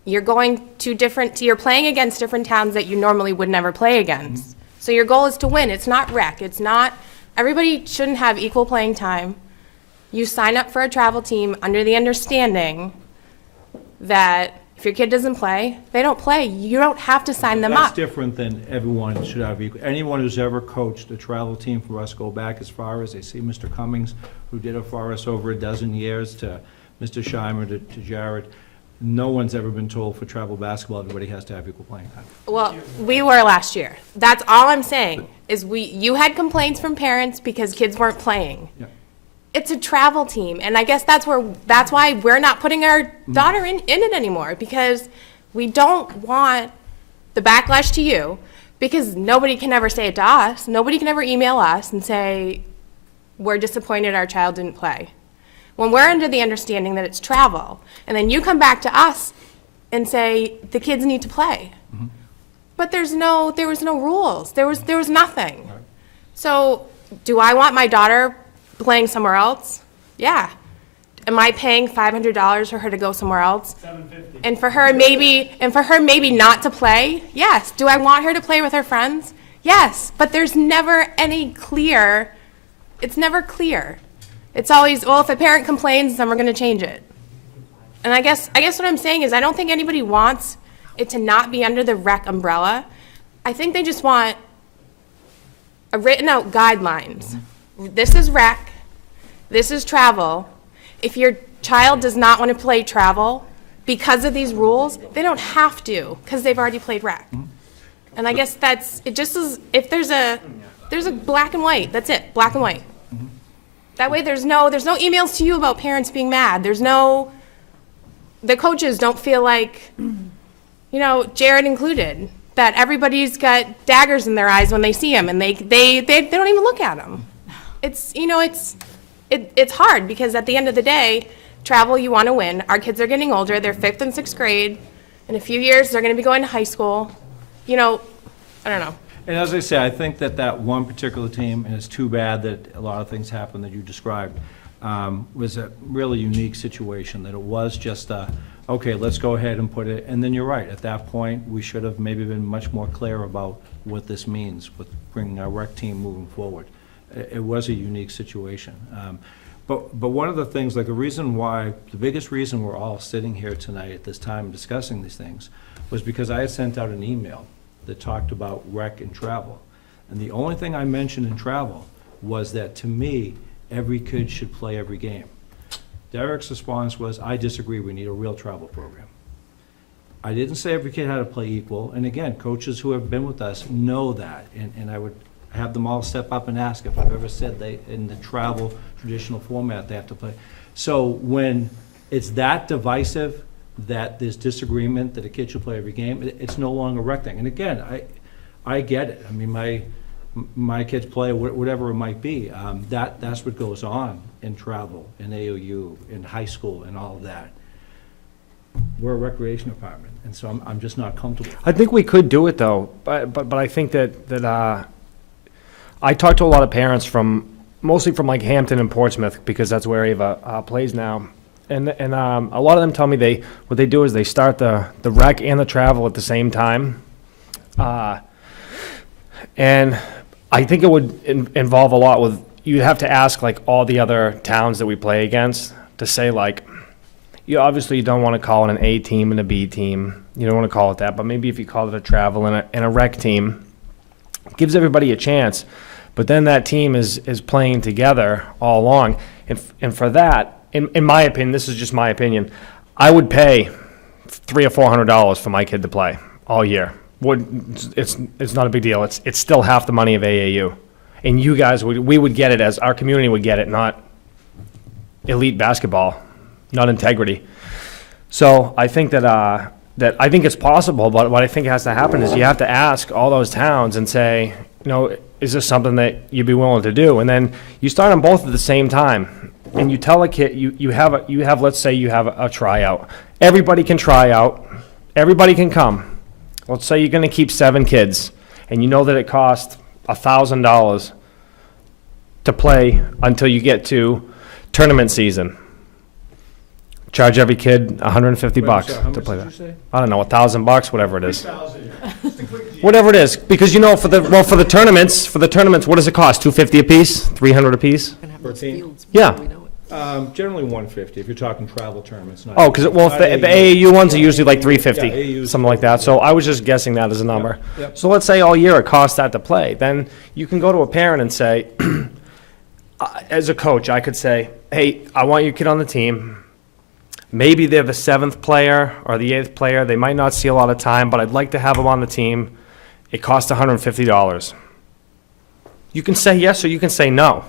You're you're playing against different towns that you normally would never play against. So your goal is to win. It's not rec. Everybody shouldn't have equal playing time. You sign up for a travel team under the understanding that if your kid doesn't play, they don't play. You don't have to sign them up. That's different than everyone should have equal. Anyone who's ever coached a travel team for us, go back as far as they see Mr. Cummings, who did it for us over a dozen years, to Mr. Scheimer, to Jared. No one's ever been told for travel basketball, everybody has to have equal playing time. Well, we were last year. That's all I'm saying, is you had complaints from parents because kids weren't playing. Yeah. It's a travel team, and I guess that's why we're not putting our daughter in it anymore, because we don't want the backlash to you, because nobody can ever say it to us. Nobody can ever email us and say, we're disappointed our child didn't play. When we're under the understanding that it's travel, and then you come back to us and say the kids need to play. But there was no rules. There was nothing. Right. So do I want my daughter playing somewhere else? Yeah. Am I paying $500 for her to go somewhere else? $750. And for her maybe not to play? Yes. Do I want her to play with her friends? Yes. But there's never any clear. It's never clear. It's always, well, if a parent complains, then we're going to change it. And I guess what I'm saying is I don't think anybody wants it to not be under the rec umbrella. I think they just want a written out guidelines. This is rec. This is travel. If your child does not want to play travel because of these rules, they don't have to, because they've already played rec. And I guess if there's a black and white, that's it, black and white. That way there's no emails to you about parents being mad. The coaches don't feel like, Jared included, that everybody's got daggers in their eyes when they see him and they don't even look at him. It's hard, because at the end of the day, travel, you want to win. Our kids are getting older. They're 5th and 6th grade. In a few years, they're going to be going to high school. I don't know. And as I say, I think that one particular team, and it's too bad that a lot of things happen that you described, was a really unique situation, that it was just okay, let's go ahead and put it, and then you're right, at that point, we should have maybe been much more clear about what this means with bringing our rec team moving forward. It was a unique situation. But one of the things, like the biggest reason we're all sitting here tonight at this time discussing these things was because I had sent out an email that talked about rec and travel. And the only thing I mentioned in travel was that, to me, every kid should play every game. Derek's response was, I disagree, we need a real travel program. I didn't say every kid had to play equal, and again, coaches who have been with us know that, and I would have them all step up and ask if I've ever said they, in the travel traditional format, they have to play. So when it's that divisive, that there's disagreement that a kid should play every game, it's no longer a rec thing. And again, I get it. I mean, my kids play whatever it might be. That's what goes on in travel, in AOU, in high school, and all of that. We're a recreation department, and so I'm just not comfortable. I think we could do it, though, but I think that I talked to a lot of parents mostly from like Hampton and Portsmouth, because that's where Ava plays now. And a lot of them tell me what they do is they start the rec and the travel at the same time. And I think it would involve a lot with, you'd have to ask like all the other towns that we play against to say, like, you obviously don't want to call it an A team and a B team. You don't want to call it that, but maybe if you call it a travel and a rec team, it gives everybody a chance. But then that team is playing together all along. And for that, in my opinion, this is just my opinion, I would pay $300 or $400 for my kid to play all year. It's not a big deal. It's still half the money of AAU. And you guys, we would get it, as our community would get it, not elite basketball, not integrity. So I think that I think it's possible, but what I think has to happen is you have to ask all those towns and say, is this something that you'd be willing to do? And then you start them both at the same time, and you tell a kid, let's say you have a tryout. Everybody can try out. Everybody can come. Let's say you're going to keep 7 kids, and you know that it costs $1,000 to play until you get to tournament season. Charge every kid $150 to play that. I don't know, $1,000, whatever it is. Whatever it is, because for the tournaments, what does it cost? $250 a piece, $300 a piece? Per team? Yeah. Generally $150 if you're talking travel tournaments. Not Oh, because the AAU ones are usually like Yeah, $350, AAU 's something like that. So I was just guessing that as a number. Yep. So let's say all year it costs that to play. Then you can go to a parent and say, as a coach, I could say, hey, I want your kid on the team. Maybe they're the 7th player or the 8th player. They might not see a lot of time, but I'd like to have them on the team. It costs $150. You can say yes or you can say no.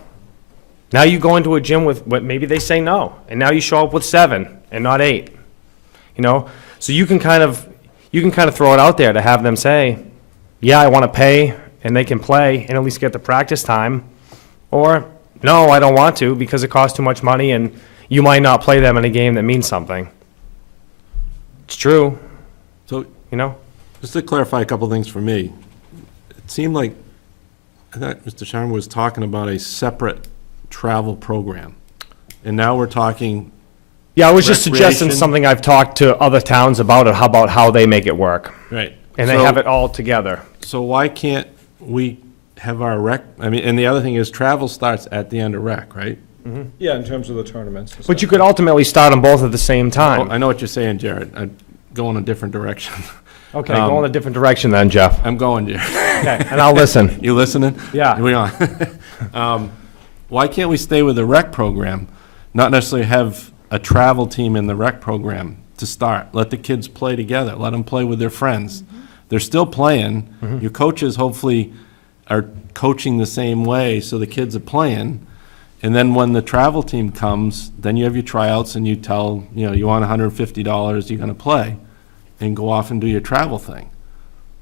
Now you go into a gym with maybe they say no, and now you show up with 7 and not 8. So you can kind of throw it out there to have them say, yeah, I want to pay, and they can play and at least get the practice time, or no, I don't want to because it costs too much money and you might not play them in a game that means something. It's true. So, just to clarify a couple things for me, it seemed like I thought Mr. Sharma was talking about a separate travel program, and now we're talking. Yeah, I was just suggesting recreation. something I've talked to other towns about it, about how they make it work. Right. And they have it all together. So why can't we have our rec, and the other thing is travel starts at the end of rec, right? Yeah, in terms of the tournaments. and But you stuff. could ultimately start them both at the same Oh, time. I know what you're saying, Jared. I'm going a different direction. Okay, go in a different direction then, Jeff. I'm going, Jared. Okay, and I'll listen. You listening? Yeah. We on. Why can't we stay with the rec program, not necessarily have a travel team in the rec program to start? Let the kids play together. Let them play with their friends. They're still playing. Your coaches hopefully are coaching the same way, so the kids are playing. And then when the travel team comes, then you have your tryouts and you tell, you want $150, you're going to play, and go off and do your travel thing.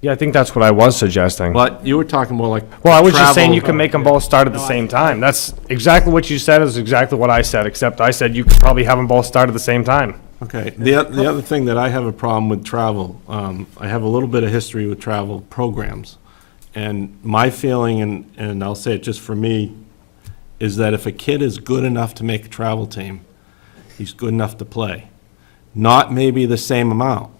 Yeah, I think that's what I was suggesting. But you were talking more like. Well, I was just saying travel- you can make them both start at the same time. That's exactly what you said is exactly what I said, except I said you could probably have them both start at the same time. Okay. The other thing that I have a problem with travel, I have a little bit of history with travel programs. And my feeling, and I'll say it just for me, is that if a kid is good enough to make a travel team, he's good enough to play. Not maybe the same amount,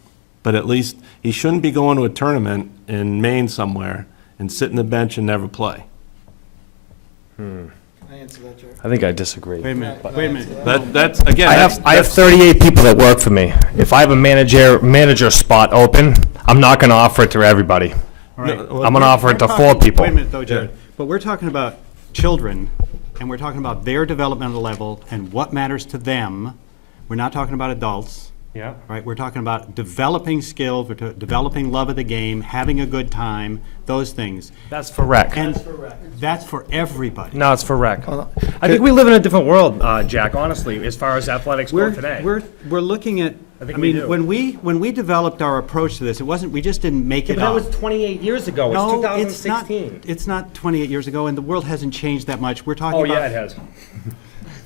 but at least he shouldn't be going to a tournament in Maine somewhere and sit in the bench and never play. I think I disagree. Wait a minute, wait a minute. That's, again, I have 38 people that work for me. If I have a manager spot open, I'm not gonna offer it to everybody. All right. I'm gonna offer it to 4 people. Wait a minute though, Jared. But we're talking about children, and we're talking about their developmental level and what matters to them. We're not talking about adults. Yeah. Right, we're talking about developing skills, developing love of the game, having a good time, those things. That's for rec. And that's for everybody. No, it's for rec. I think we live in a different world, Jack, honestly, as far as athletics go today. We're looking at, I think I we mean, do. when we developed our approach to this, it wasn't, we just didn't make Yeah, it but that up. was 28 years ago. No, It's 2016. It's not 28 years ago, and the world hasn't changed that much. We're talking Oh, about. yeah, it has.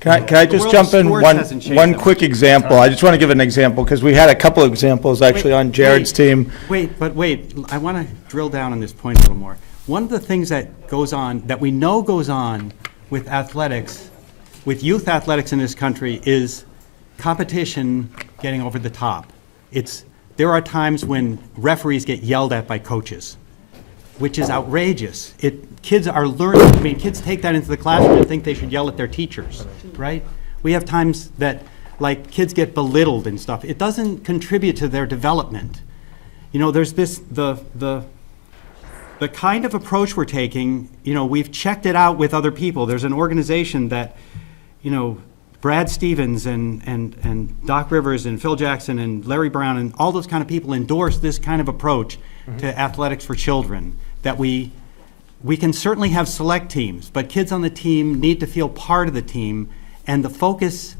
Can I The just world jump of in sports one, hasn't changed one that quick example? I just want to give an example, because we had a couple of examples actually on Jared's team. Wait, I want to drill down on this point a little more. One of the things that goes on, that we know goes on with athletics, with youth athletics in this country, is competition getting over the top. There are times when referees get yelled at by coaches, which is outrageous. Kids are learning, I mean, kids take that into the classroom and think they should yell at their teachers, right? We have times that, like, kids get belittled and stuff. It doesn't contribute to their development. You know, there's the kind of approach we're taking, you know, we've checked it out with other people. There's an organization that, you know, Brad Stevens and Doc Rivers and Phil Jackson and Larry Brown and all those kind of people endorse this kind of approach to athletics for children, that we can certainly have select teams, but kids on the team need to feel part of the team, and the focus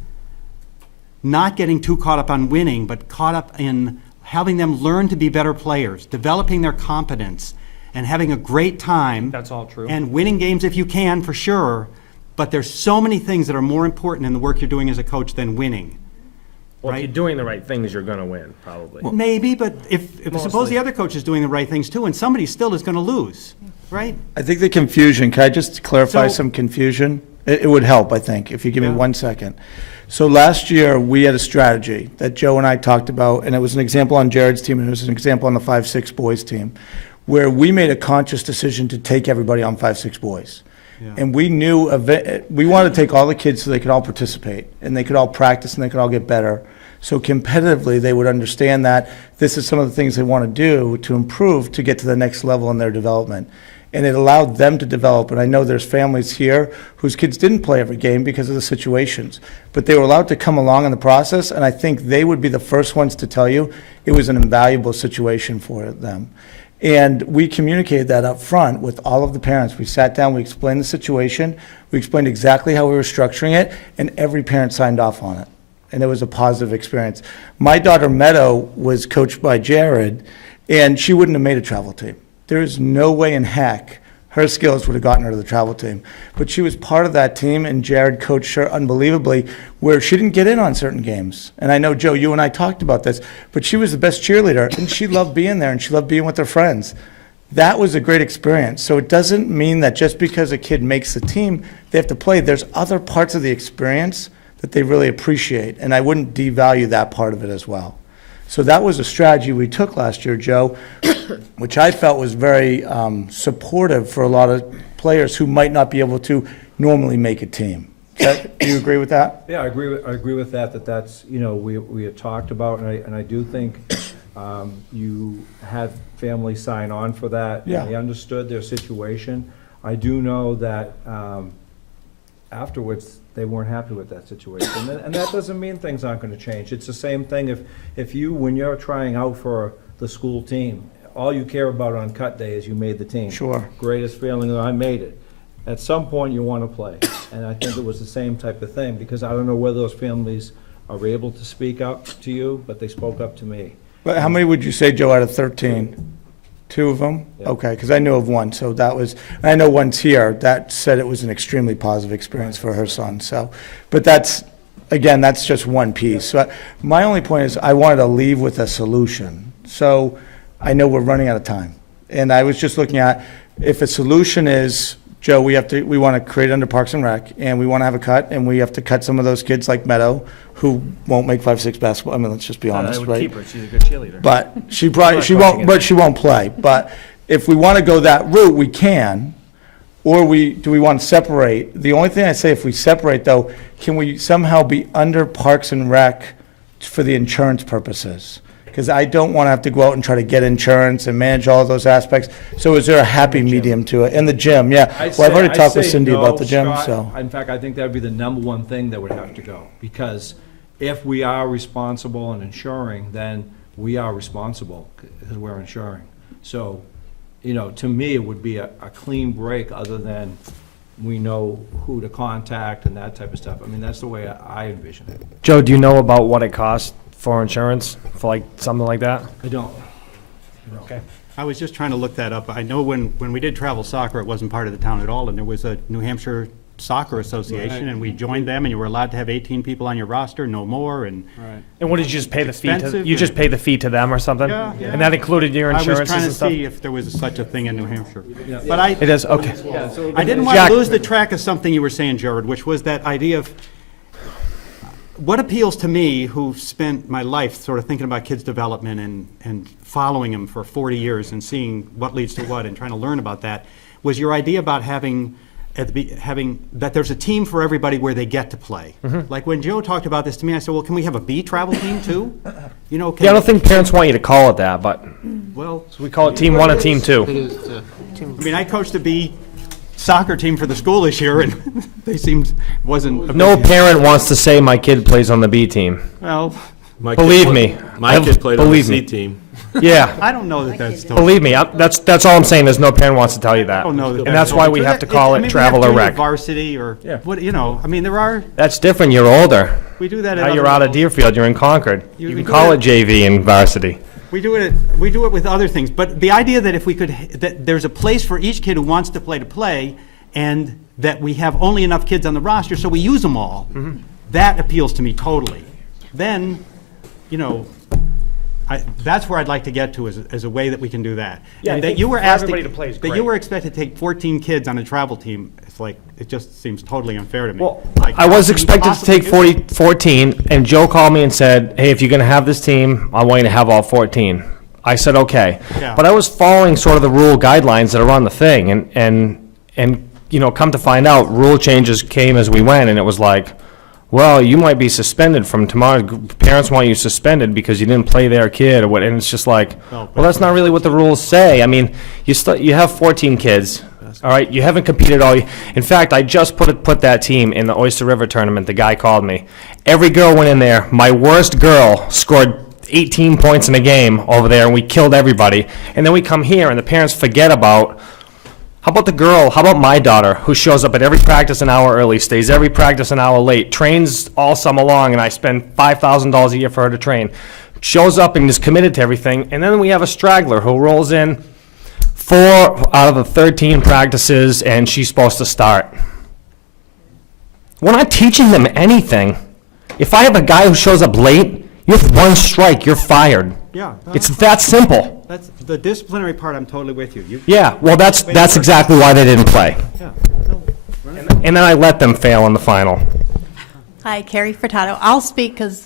not getting too caught up on winning, but caught up in having them learn to be better players, developing their competence, and having a great time. That's all true. And winning games if you can, for sure, but there's so many things that are more important in the work you're doing as a coach than winning. Well, if right? you're doing the right things, you're gonna win, probably. Maybe, but if suppose the other coach is doing the right things too, and somebody still is gonna lose, right? I think the confusion, can I just clarify So- some confusion? It would help, I think, if you give me Yeah. 1 second. So last year, we had a strategy that Joe and I talked about, and it was an example on Jared's team, and it was an example on the 5-6 boys team, where we made a conscious decision to take everybody on 5-6 boys. Yeah. And we knew, we wanted to take all the kids so they could all participate, and they could all practice, and they could all get better. So competitively, they would understand that this is some of the things they want to do to improve, to get to the next level in their development. And it allowed them to develop. And I know there's families here whose kids didn't play every game because of the situations, but they were allowed to come along in the process, and I think they would be the first ones to tell you it was an invaluable situation for them. And we communicated that up front with all of the parents. We sat down, we explained the situation, we explained exactly how we were structuring it, and every parent signed off on it. And it was a positive experience. My daughter Meadow was coached by Jared, and she wouldn't have made a travel team. There is no way in heck her skills would have gotten her to the travel team. But she was part of that team, and Jared coached her unbelievably, where she didn't get in on certain games. And I know, Joe, you and I talked about this, but she was the best cheerleader, and she loved being there, and she loved being with her friends. That was a great experience. So it doesn't mean that just because a kid makes the team, they have to play. There's other parts of the experience that they really appreciate, and I wouldn't devalue that part of it as well. So that was a strategy we took last year, Joe, which I felt was very supportive for a lot of players who might not be able to normally make a team. Do you agree with that? Yeah, I agree with that, that's, you know, we had talked about, and I do think you had families sign on for that. Yeah. And they understood their situation. I do know that afterwards, they weren't happy with that situation. And that doesn't mean things aren't gonna change. It's the same thing if you, when you're trying out for the school team, all you care about on cut day is you made the team. Sure. Greatest feeling, I made it. At some point, you wanna play. And I think it was the same type of thing, because I don't know whether those families are able to speak up to you, but they spoke up to me. But how many would you say, Joe, out of 13? 2 of them? Yeah. Okay, because I knew of one, so that was, and I know one's here, that said it was an extremely positive experience for her son, so. But that's, again, that's just one piece. So my only point is, I wanted to leave with a solution. So I know we're running out of time. And I was just looking at, if a solution is Joe, we want to create under Parks and Rec, and we want to have a cut, and we have to cut some of those kids like Meadow, who won't make 5-6 basketball. I mean, let's just be honest, I would right? keep her, she's a good cheerleader. But she won't play. But if we want to go that route, we can. Or do we want to separate? The only thing I say, if we separate though, can we somehow be under Parks and Rec for the insurance purposes? Because I don't want to have to go out and try to get insurance and manage all of those aspects. So is there a happy medium to it? In the gym, yeah. Well, I've already talked with Cindy about the gym, so. In fact, I think that'd be the number one thing that would have to go, because if we are responsible in insuring, then we are responsible, because we're insuring. So, you know, to me, it would be a clean break, other than we know who to contact and that type of stuff. I mean, that's the way I envision it. Joe, do you know about what it costs for insurance, for like something like that? I don't. Okay. I was just trying to look that up. I know when we did travel soccer, it wasn't part of the town at all, and there was a New Hampshire Soccer Association, and we joined them, and you were allowed to have 18 people on your roster, no more, and And what did you just pay the fee to? Expensive, You just pay the fee to them or something? Yeah. And that included your I was insurances trying to and stuff? see if there was such a thing in New Hampshire. But I, It is, okay. I didn't want Jack- to lose the track of something you were saying, Jared, which was that idea of, what appeals to me, who spent my life sort of thinking about kids' development and following them for 40 years and seeing what leads to what and trying to learn about that, was your idea about having that there's a team for everybody where they get to play. Like when Joe talked about this to me, I said, well, can we have a B travel team too? You know, Yeah, I don't think parents want you to call it that, but well, so we call it Team 1 and Team 2. I mean, I coached a B soccer team for the school this year, and they wasn't. No parent wants to say my kid plays on the B team. Well, Believe me. My kid played on the Believe C me. team. Yeah. I don't know that that's totally. Believe me, that's all I'm saying, there's no parent wants to tell you that. I don't know that And that's why we have to call I it mean, we travel have or junior rec. Varsity or, Yeah. what, you know, I mean, there are, That's different, you're older. we do that at Now other you're out of levels. Deerfield, you're in Concord. You- You we can do call it it- JV and varsity. We do it with other things, but the idea that if we could, that there's a place for each kid who wants to play, and that we have only enough kids on the roster, so we use them all, that appeals to me totally. Then, you know, that's where I'd like to get to, as a way that we can do that. Yeah, I And that think you were for asked, everybody to play is that you great. were expected to take 14 kids on a travel team, it's like, it just seems totally unfair to me. Well, Like, I was can you expected to possibly take do that? 14, and Joe called me and said, hey, if you're gonna have this team, I want you to have all 14. I said, okay. Yeah. But I was following sort of the rule guidelines that are on the thing, and, you know, come to find out, rule changes came as we went, and it was like, well, you might be suspended from tomorrow. Parents want you suspended because you didn't play their kid or what, and it's just like, Oh, well, that's not really what the rules say. I mean, you have 14 kids, all right? You haven't competed all. In fact, I just put that team in the Oyster River tournament. The guy called me. Every girl went in there. My worst girl scored 18 points in a game over there, and we killed everybody. And then we come here, and the parents forget about. How about the girl, how about my daughter, who shows up at every practice an hour early, stays every practice an hour late, trains all summer long, and I spend $5,000 a year for her to train, shows up and is committed to everything, and then we have a straggler who rolls in 4 out of the 13 practices, and she's supposed to start. We're not teaching them anything. If I have a guy who shows up late, you have 1 strike, you're fired. Yeah. It's that simple. That's, the disciplinary part, I'm totally with you. Yeah, well, that's exactly why they didn't play. Yeah. And then I let them fail in the final. Hi, Carrie Furtado. I'll speak because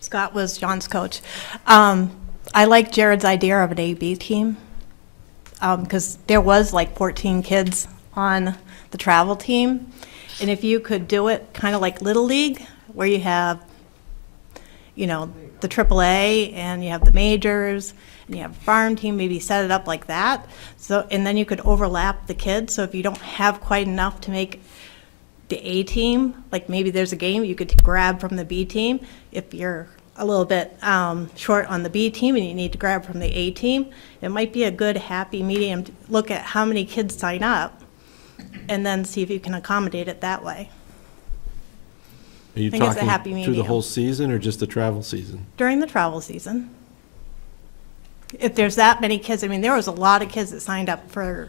Scott was John's coach. I like Jared's idea of an A-B team because there was like 14 kids on the travel team. And if you could do it kind of like Little League, where you have, you know, the AAA and you have the majors and you have a farm team, maybe set it up like that. So, and then you could overlap the kids. So if you don't have quite enough to make the A team, like maybe there's a game you could grab from the B team. If you're a little bit short on the B team and you need to grab from the A team, it might be a good happy medium to look at how many kids sign up and then see if you can accommodate it that way. Are you I think it's a talking happy through the medium. whole season or just the travel season? During the travel season. If there's that many kids, I mean, there was a lot of kids that signed up for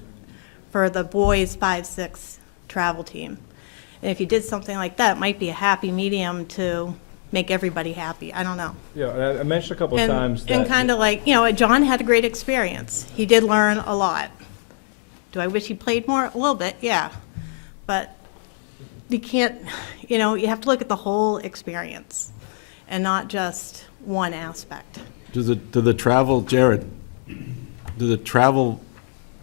the boys 5-6 travel team. And if you did something like that, it might be a happy medium to make everybody happy. I don't know. Yeah, I mentioned a couple of times that. And kind of like, you know, John had a great experience. He did learn a lot. Do I wish he played more? A little bit, yeah. But you can't, you know, you have to look at the whole experience and not just one aspect. Do the travel, Jared, do the travel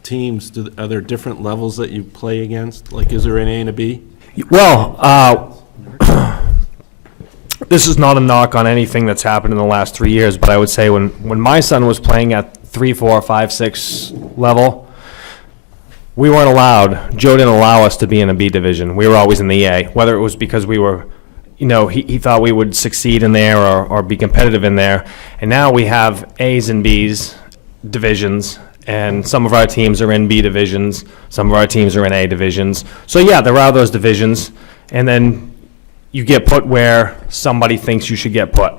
teams, are there different levels that you play against? Like, is there an A and a B? Well, this is not a knock on anything that's happened in the last 3 years, but I would say when my son was playing at 3, 4, 5, 6 level, we weren't allowed, Joe didn't allow us to be in a B division. We were always in the A, whether it was because we were, you know, he thought we would succeed in there or be competitive in there. And now we have A's and B's divisions, and some of our teams are in B divisions, some of our teams are in A divisions. So yeah, there are those divisions, and then you get put where somebody thinks you should get put.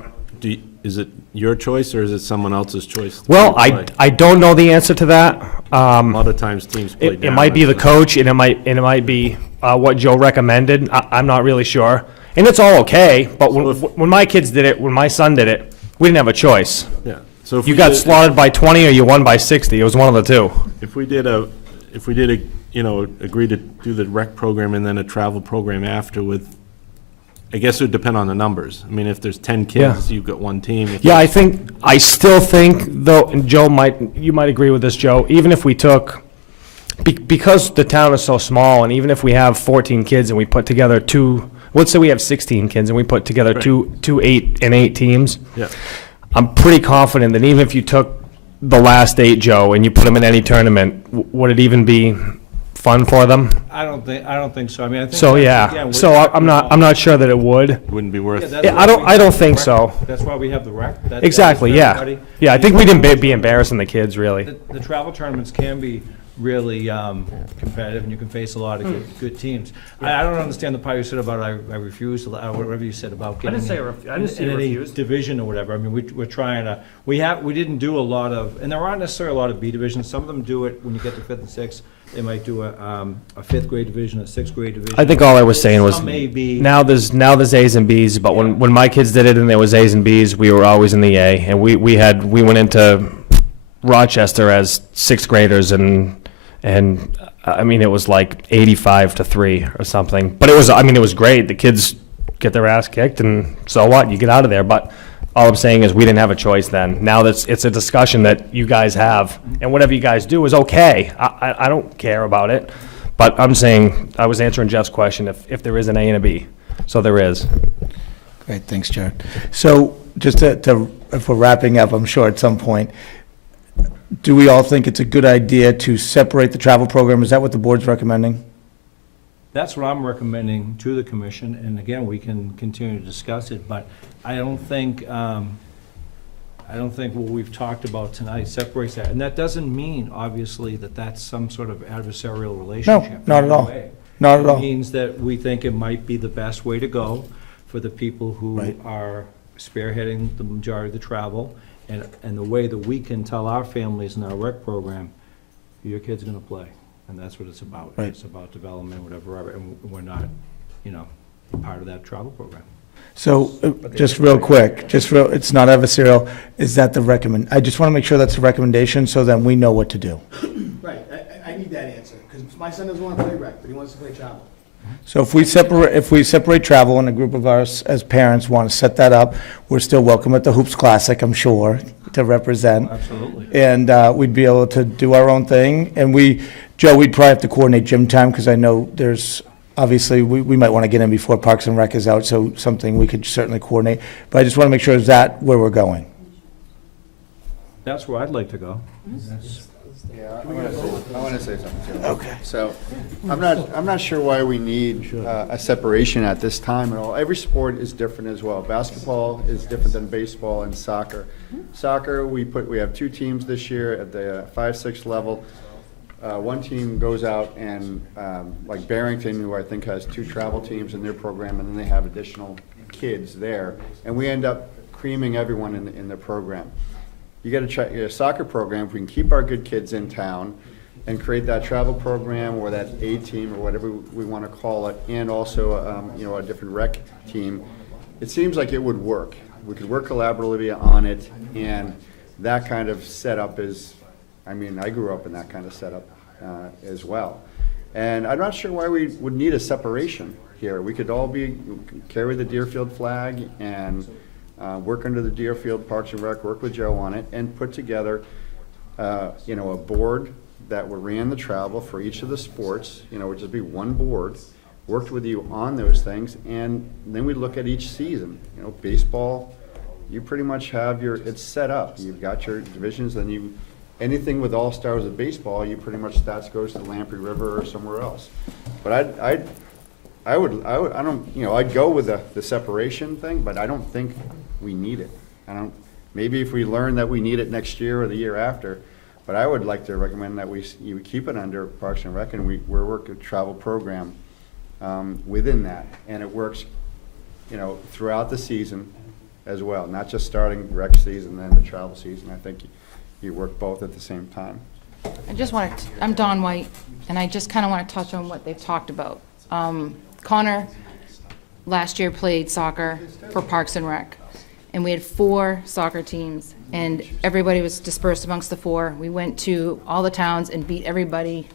Is it your choice, or is it someone else's choice? Well, I don't know the answer to that. A lot of times teams play It down. might be the coach, and it might be what Joe recommended. I'm not really sure. And it's all okay, but when my kids did it, when my son did it, we didn't have a choice. Yeah. So if You we got did- slaughtered by 20 or you won by 60. It was one of the two. If we did you know, agree to do the rec program and then a travel program after with, I guess it would depend on the numbers. I mean, if there's 10 kids, you've got one team. If Yeah, there's- I still think, though, and you might agree with this, Joe, even if we took, because the town is so small, and even if we have 14 kids and we put together let's say we have 16 kids and we put together Right. two 8 teams, Yeah. I'm pretty confident that even if you took the last 8, Joe, and you put them in any tournament, would it even be fun for them? I don't think so. I mean, I think. So, that's- yeah, again, so I'm not sure that it would. Wouldn't be worth. Yeah, Yeah, that's why I don't we have think the so. rec. That's why we have the rec. That- Exactly, that's for yeah. everybody. Yeah, I think we didn't be embarrassing the kids, really. The travel tournaments can be really competitive, and you can face a lot of good teams. I don't understand the part you said about I refuse, or whatever you said about I getting didn't say in any refuse. division or whatever. I mean, we're trying to, we didn't do a lot of, and there aren't necessarily a lot of B divisions. Some of them do it when you get to 5th and 6th. They might do a 5th grade division, a 6th grade division. I think all I was saying was, Some may be. now there's A's and B's, but when my kids did it and there was A's and B's, we were always in the A, and we went into Rochester as 6th graders, and I mean, it was like 85-3 or something, but it was great. The kids get their ass kicked, and so what? You get out of there, but all I'm saying is we didn't have a choice then. Now it's a discussion that you guys have, and whatever you guys do is okay. I don't care about it, but I'm saying, I was answering Jeff's question, if there is an A and a B. So there is. Great, thanks, Jared. So just to, if we're wrapping up, I'm sure at some point, do we all think it's a good idea to separate the travel program? Is that what the board's recommending? That's what I'm recommending to the commission, and again, we can continue to discuss it, but I don't think what we've talked about tonight separates that. And that doesn't mean, obviously, that that's some sort of adversarial relationship. not at in any all. way. Not at all. It means that we think it might be the best way to go for the people who Right. are spearheading the majority of the travel, and the way that we can tell our families in our rec program, your kid's gonna play, and that's what it's about. Right. It's about development, whatever, and we're not, part of that travel program. So, just real quick, it's not adversarial, is that the I just want to make sure that's the recommendation, so then we know what to do. Right, I need that answer, because my son doesn't want to play rec, but he wants to play travel. So if we separate travel, and a group of us as parents want to set that up, we're still welcome at the Hoops Classic, I'm sure, to represent. Absolutely. And we'd be able to do our own thing. And Joe, we'd probably have to coordinate gym time, because I know obviously, we might want to get in before Parks and Rec is out, so something we could certainly coordinate. But I just want to make sure, is that where we're going? That's where I'd like to go. Yeah, I want to say something too. Okay. So, I'm not sure why we need a separation at this time at all. Every sport is different as well. Basketball is different than baseball and soccer. Soccer, we have 2 teams this year at the 5-6 level. One team goes out and, like Barrington, who I think has 2 travel teams in their program, and then they have additional kids there. And we end up creaming everyone in the program. You got to try a soccer program. If we can keep our good kids in town and create that travel program or that A team or whatever we want to call it, and also a different rec team, it seems like it would work. We could work collaboratively on it, and that kind of setup is, I grew up in that kind of setup. as well. And I'm not sure why we would need a separation here. We could all carry the Deerfield flag and work under the Deerfield Parks and Rec, work with Joe on it, and put together, a board that would ran the travel for each of the sports. It would just be one board, worked with you on those things, and then we look at each season. Baseball, you pretty much have it's set up. You've got your divisions, then anything with all-stars of baseball, you pretty much, stats goes to Lamprey River or somewhere else. But I'd go with the separation thing, but I don't think we need it. Maybe if we learn that we need it next year or the year after, but I would like to recommend that you keep it under Parks and Rec, and we work a travel program within that, and it works, throughout the season as well, not just starting rec season and then the travel season. I think you work both at the same time. I'm Dawn White, and I just kind of want to touch on what they've talked about. Connor last year played soccer for Parks and Rec, and we had 4 soccer teams, and everybody was dispersed amongst the 4. We went to all the towns and beat everybody.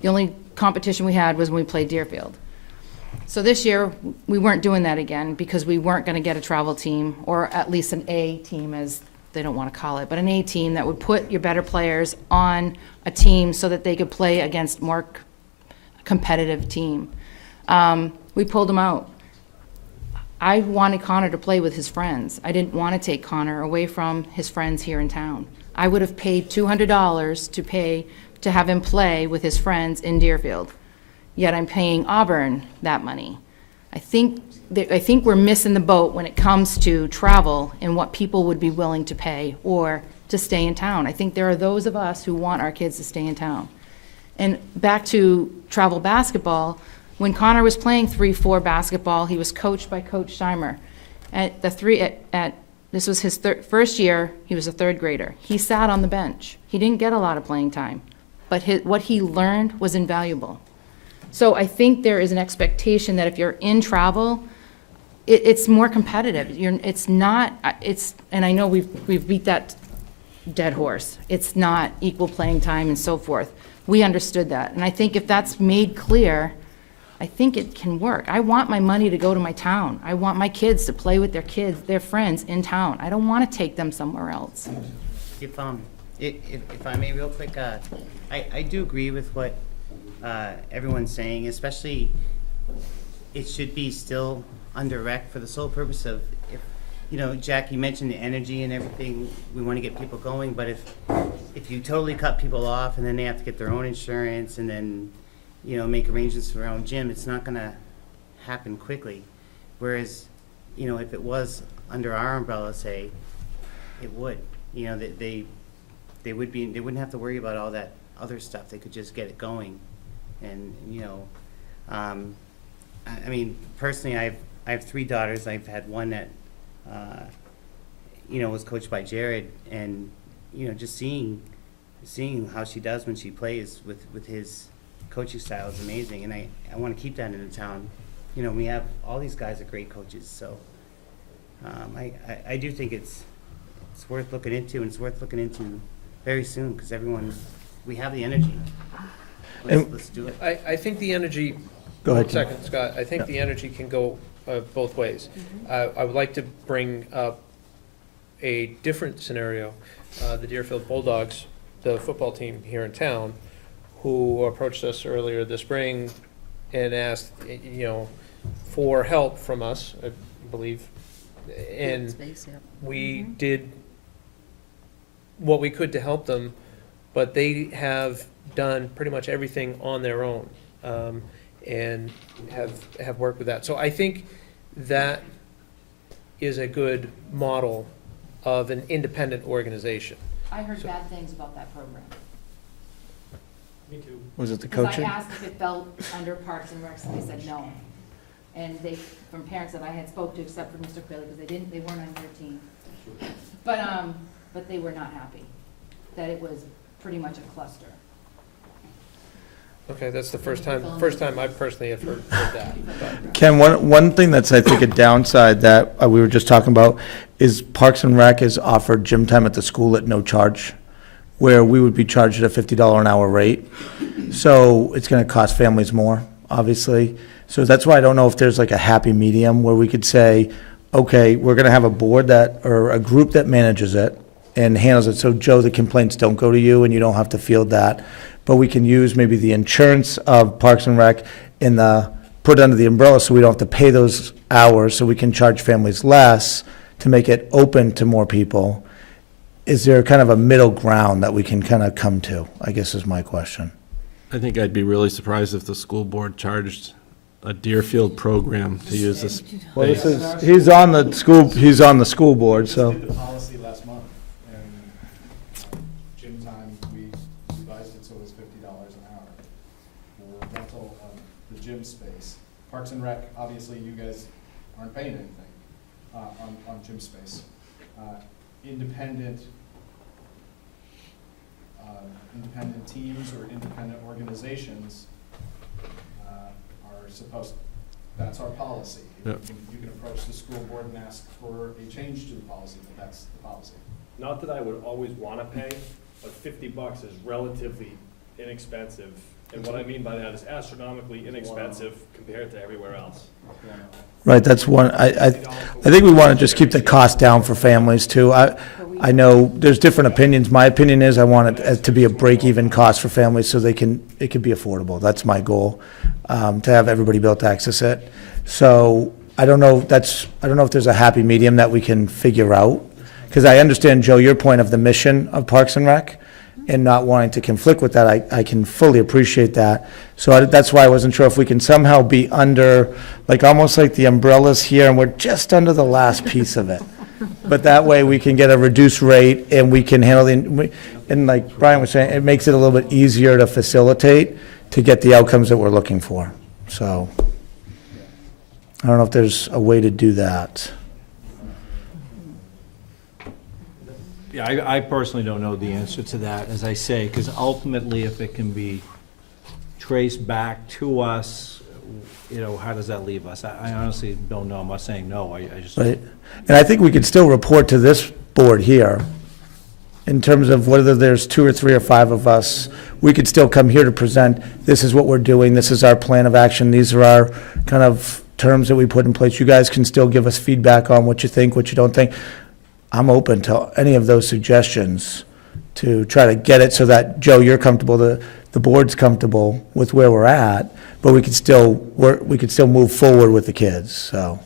The only competition we had was when we played Deerfield. So this year, we weren't doing that again because we weren't going to get a travel team, or at least an A team, as they don't want to call it, but an A team that would put your better players on a team so that they could play against more competitive team. We pulled them out. I wanted Connor to play with his friends. I didn't want to take Connor away from his friends here in town. I would have paid $200 to have him play with his friends in Deerfield. Yet I'm paying Auburn that money. I think we're missing the boat when it comes to travel and what people would be willing to pay or to stay in town. I think there are those of us who want our kids to stay in town. And back to travel basketball, when Connor was playing 3-4 basketball, he was coached by Coach Scheimer. This was his first year, he was a 3rd grader. He sat on the bench. He didn't get a lot of playing time, but what he learned was invaluable. So I think there is an expectation that if you're in travel, it's more competitive. And I know we've beat that dead horse. It's not equal playing time and so forth. We understood that. And I think if that's made clear, I think it can work. I want my money to go to my town. I want my kids to play with their friends in town. I don't want to take them somewhere else. If I may real quick, I do agree with what everyone's saying, especially it should be still under rec for the sole purpose of, Jack, you mentioned the energy and everything, we want to get people going, but if you totally cut people off and then they have to get their own insurance and then, make arrangements for their own gym, it's not going to happen quickly. Whereas, if it was under our umbrella, say, it would, they wouldn't have to worry about all that other stuff. They could just get it going. And, I mean, personally, I have 3 daughters. I've had one that, was coached by Jared, and, just seeing how she does when she plays with his coaching style is amazing, and I want to keep that in the town. We have all these guys are great coaches, so I do think it's worth looking into, and it's worth looking into very soon, because we have the energy. Let's do it. I think the energy, Go ahead, one second, Scott, I think the energy can go both ways. I would like to bring up a different scenario. The Deerfield Bulldogs, the football team here in town, who approached us earlier this spring and asked, for help from us, I believe. And we did what we could to help them, but they have done pretty much everything on their own, and have worked with that. So I think that is a good model of an independent organization. I heard bad things about that program. Me too. Was it the Because coaching? I asked if it fell under Parks and Recs, and they said no. And from parents that I had spoke to, except for Mr. Quayle, because they weren't on your team. But they were not happy, that it was pretty much a cluster. Okay, that's the first time I personally have heard that. But Ken, one thing that's, I think, a downside that we were just talking about is Parks and Rec has offered gym time at the school at no charge, where we would be charged at a $50 an hour rate. So it's gonna cost families more, obviously. So that's why I don't know if there's like a happy medium where we could say, okay, we're gonna have a board that, or a group that manages it and handles it. So Joe, the complaints don't go to you and you don't have to field that. But we can use maybe the insurance of Parks and Rec in put it under the umbrella so we don't have to pay those hours, so we can charge families less to make it open to more people. Is there kind of a middle ground that we can kind of come to, I guess is my question. I think I'd be really surprised if the school board charged a Deerfield program to use this. Well, he's on the school board, so. We just did the policy last month, and gym time, we revised it so it was $50 an hour for rental of the gym space. Parks and Rec, obviously, you guys aren't paying anything on gym space. Independent teams or independent organizations are supposed, that's our policy. Yep. You can approach the school board and ask for a change to the policy, but that's the policy. Not that I would always want to pay, but $50 is relatively inexpensive. And what I mean by that is astronomically inexpensive compared to everywhere else. Right, that's one, I think we want to just keep the cost down for families too. I know there's different opinions. My opinion is I want it to be a break-even cost for families so it can be affordable. That's my goal, to have everybody be able to access it. So I don't know if there's a happy medium that we can figure out. Because I understand, Joe, your point of the mission of Parks and Rec and not wanting to conflict with that. I can fully appreciate that. So that's why I wasn't sure if we can somehow be under, like, almost like the umbrellas here, and we're just under the last piece of it. But that way we can get a reduced rate and we can handle and like Brian was saying, it makes it a little bit easier to facilitate to get the outcomes that we're looking for. So I don't know if there's a way to do that. Yeah, I personally don't know the answer to that, as I say, because ultimately, if it can be traced back to us, how does that leave us? I honestly don't know. I'm not saying no. I just. Right. And I think we could still report to this board here in terms of whether there's 2 or 3 or 5 of us. We could still come here to present, this is what we're doing, this is our plan of action, these are our kind of terms that we put in place. You guys can still give us feedback on what you think, what you don't think. I'm open to any of those suggestions to try to get it so that, Joe, you're comfortable, the board's comfortable with where we're at, but we could still move forward with the kids, so.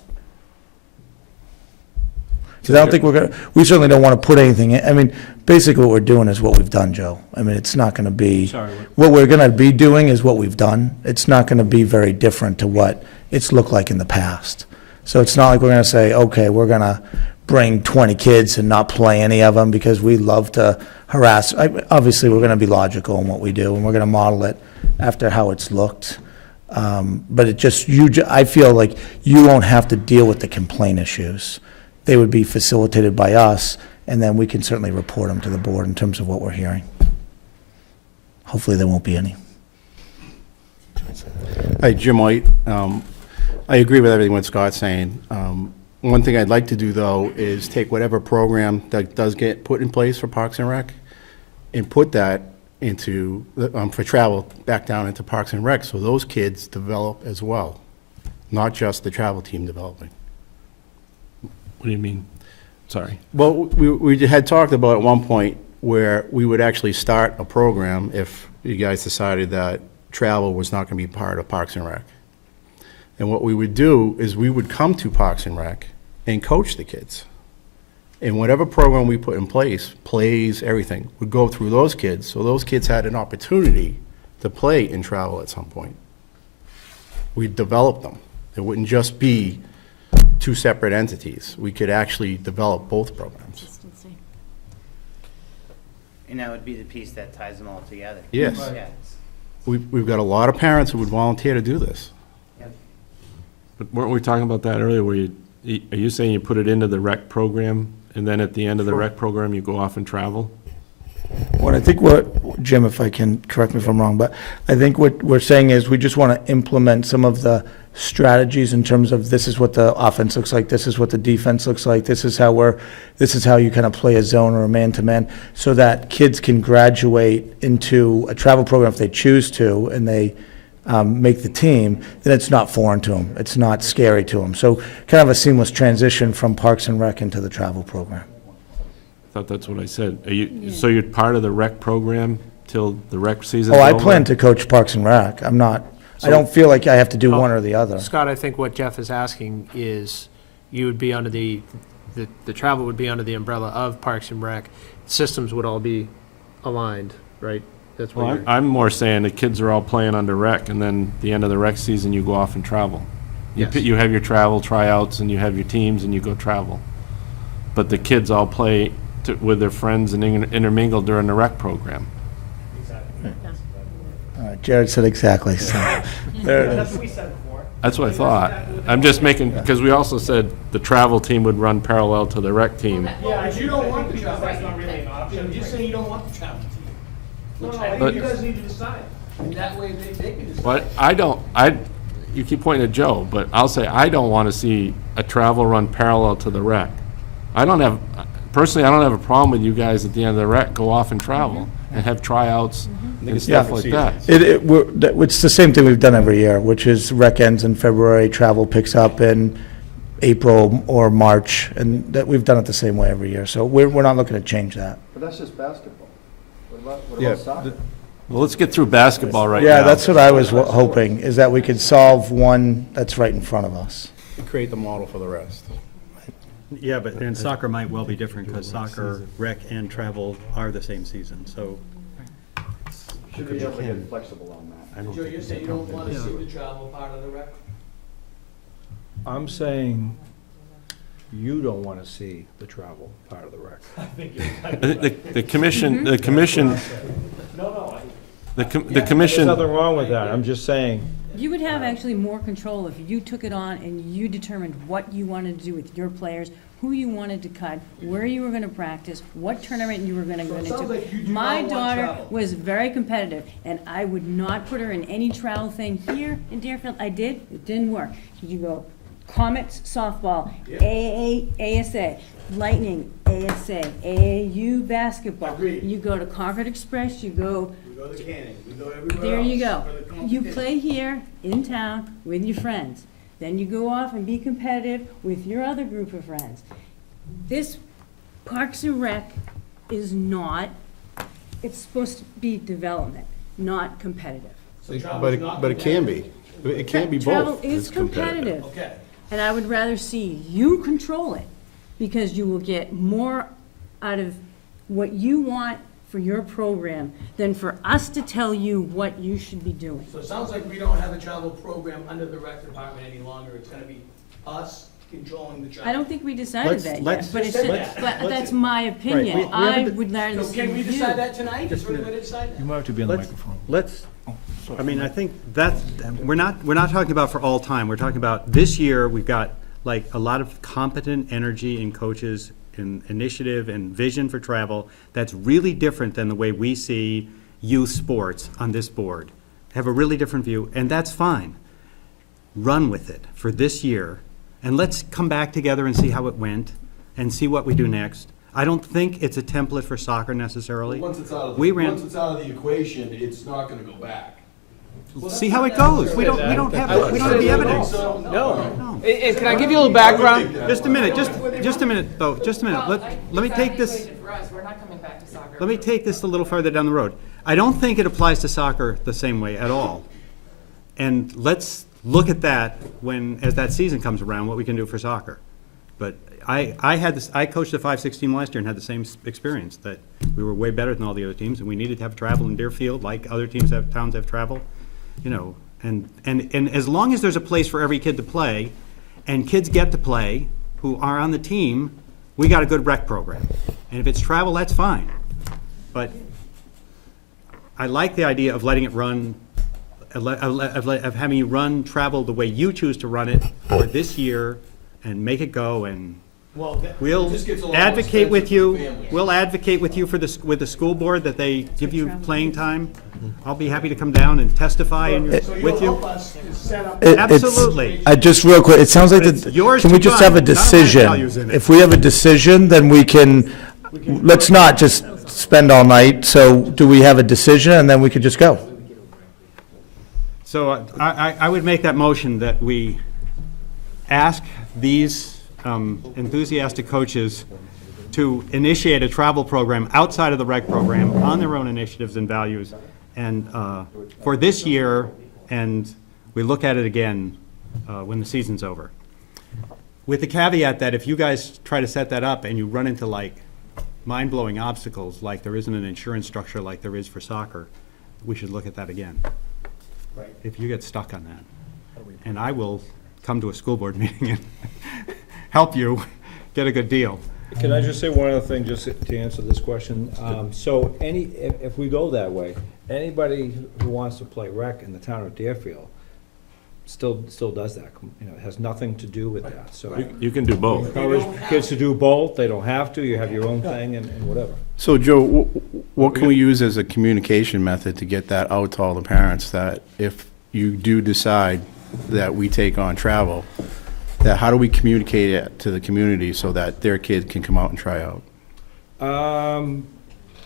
Because I don't think we certainly don't want to put anything in. I mean, basically what we're doing is what we've done, Joe. I mean, it's not going to be, what we're going to be doing is what we've done. It's not going to be very different to what it's looked like in the past. So it's not like we're going to say, okay, we're going to bring 20 kids and not play any of them because we love to harass. Obviously, we're going to be logical in what we do, and we're going to model it after how it's looked. But it just, I feel like you won't have to deal with the complaint issues. They would be facilitated by us, and then we can certainly report them to the board in terms of what we're hearing. Hopefully, there won't be any. Hi, Jim White. I agree with everything what Scott's saying. One thing I'd like to do, though, is take whatever program that does get put in place for Parks and Rec and put that into, for travel, back down into Parks and Rec, so those kids develop as well, not just the travel team developing. What do you mean? Sorry. Well, we had talked about at one point where we would actually start a program if you guys decided that travel was not going to be part of Parks and Rec. And what we would do is we would come to Parks and Rec and coach the kids. And whatever program we put in place, plays, everything, would go through those kids, so those kids had an opportunity to play and travel at some point. We'd develop them. It wouldn't just be 2 separate entities. We could actually develop both programs. And that would be the piece that ties them all together. Yes. Yeah. We've got a lot of parents who would volunteer to do this. But weren't we talking about that earlier, where are you saying you put it into the rec program, and then at the end of the rec program, you go off and travel? What I think Jim, if I can, correct me if I'm wrong, but I think what we're saying is we just want to implement some of the strategies in terms of this is what the offense looks like, this is what the defense looks like, this is how you kind of play a zone or a man-to-man, so that kids can graduate into a travel program if they choose to, and they make the team, then it's not foreign to them, it's not scary to them. So kind of a seamless transition from Parks and Rec into the travel program. I thought that's what I said. So you're part of the rec program till the rec season's Oh, over? I plan to coach Parks and Rec. I'm not, I don't feel like I have to do one or the other. Scott, I think what Jeff is asking is, you would be under the travel would be under the umbrella of Parks and Rec. Systems would all be aligned, right? That's what Well, you're. I'm more saying the kids are all playing under rec, and then the end of the rec season, you go off and travel. Yes. You have your travel tryouts, and you have your teams, and you go travel. But the kids all play with their friends and intermingle during the rec program. Jared said exactly, so there it is. That's what I thought. I'm just making, because we also said the travel team would run parallel to the rec team. Yeah, but you don't want the travel, that's not really an option, you say you don't want the travel team. No, I But- think you guys need to decide, and that way they can decide. But you keep pointing at Joe, but I'll say I don't want to see a travel run parallel to the rec. Personally, I don't have a problem with you guys at the end of the rec, go off and travel and have tryouts and stuff like that. It's the same thing we've done every year, which is rec ends in February, travel picks up in April or March, and that we've done it the same way every year. So we're not looking to change that. But that's just basketball. What Yeah, about soccer? Well, let's get through basketball right now. Yeah, that's what I was hoping, is that we could solve one that's right in front of us. Create the model for the rest. Yeah, but then soccer might well be different, because soccer, rec, and travel are the same season, so. Should be able to get flexible on that. Joe, you're saying you don't want to see the travel part of the rec? I'm saying you don't want to see the travel part of the rec. I think you're The commission, the commission, the commission. There's nothing wrong with that, I'm just saying. You would have actually more control if you took it on and you determined what you wanted to do with your players, who you wanted to cut, where you were gonna practice, what tournament you were gonna go it sounds into. like you do My not want daughter travel. was very competitive, and I would not put her in any travel thing here in Deerfield. I did, it didn't work. You go Comets softball, AAA, ASA, Lightning, ASA, AAU basketball. Agreed. You go to Concord Express, you go We go to Canning, we go everywhere there you else go. for the You competition. play here in town with your friends. Then you go off and be competitive with your other group of friends. This Parks and Rec is not, it's supposed to be development, not competitive. So travel's not But it can be. It can be both. Travel is It's competitive. competitive. Okay. And I would rather see you control it, because you will get more out of what you want for your program than for us to tell you what you should be doing. So it sounds like we don't have a travel program under the rec department any longer, it's gonna be us controlling the travel. I don't think we decided that yet, let's- but it's, let's- but that's my opinion. we I haven't- would rather So see can we you. decide that tonight? Is there any way to decide that? You might have to be on the Let's- microphone. Let's, I mean, I think that's, we're not talking about for all time, we're talking about this year, we've got like a lot of competent energy in coaches and initiative and vision for travel that's really different than the way we see youth sports on this board. Have a really different view, and that's fine. Run with it for this year, and let's come back together and see how it went, and see what we do next. I don't think it's a template for soccer necessarily. Once it's out of We the, ran- once it's out of the equation, it's not gonna go back. See how it goes. We don't have the evidence. No. And can I give you a little background? Just a minute, just a minute, though, just a minute. Let me take this, We're not coming back to soccer. let me take this a little further down the road. I don't think it applies to soccer the same way at all. And let's look at that as that season comes around, what we can do for soccer. But I coached the 5-6 team last year and had the same experience, that we were way better than all the other teams, and we needed to have travel in Deerfield, like other towns have travel, you know. And as long as there's a place for every kid to play, and kids get to play who are on the team, we got a good rec program. And if it's travel, that's fine. But I like the idea of letting it run, of having you run travel the way you choose to run it for this year, and make it go, and We'll advocate with you, we'll advocate with you with the school board that they give you playing time. I'll be happy to come down and testify with you. Absolutely. Just real quick, it sounds like, But it's yours can we to just have a run, none of my values decision? in it. If we have a decision, then we can, let's not just spend all night. So do we have a decision, and then we could just go? So I would make that motion that we ask these enthusiastic coaches to initiate a travel program outside of the rec program on their own initiatives and values, and for this year, and we look at it again when the season's over. With the caveat that if you guys try to set that up and you run into like mind-blowing obstacles, like there isn't an insurance structure like there is for soccer, we should look at that again. Right. If you get stuck on that. And I will come to a school board meeting and help you get a good deal. Can I just say one other thing, just to answer this question? So if we go that way, anybody who wants to play rec in the town of Deerfield still does that. You know, it has nothing to do with that, so. You can do both. Encourage kids to do both, they don't have to, you have your own thing and whatever. So, Joe, what can we use as a communication method to get that out to all the parents, that if you do decide that we take on travel, that how do we communicate it to the community so that their kid can come out and try out?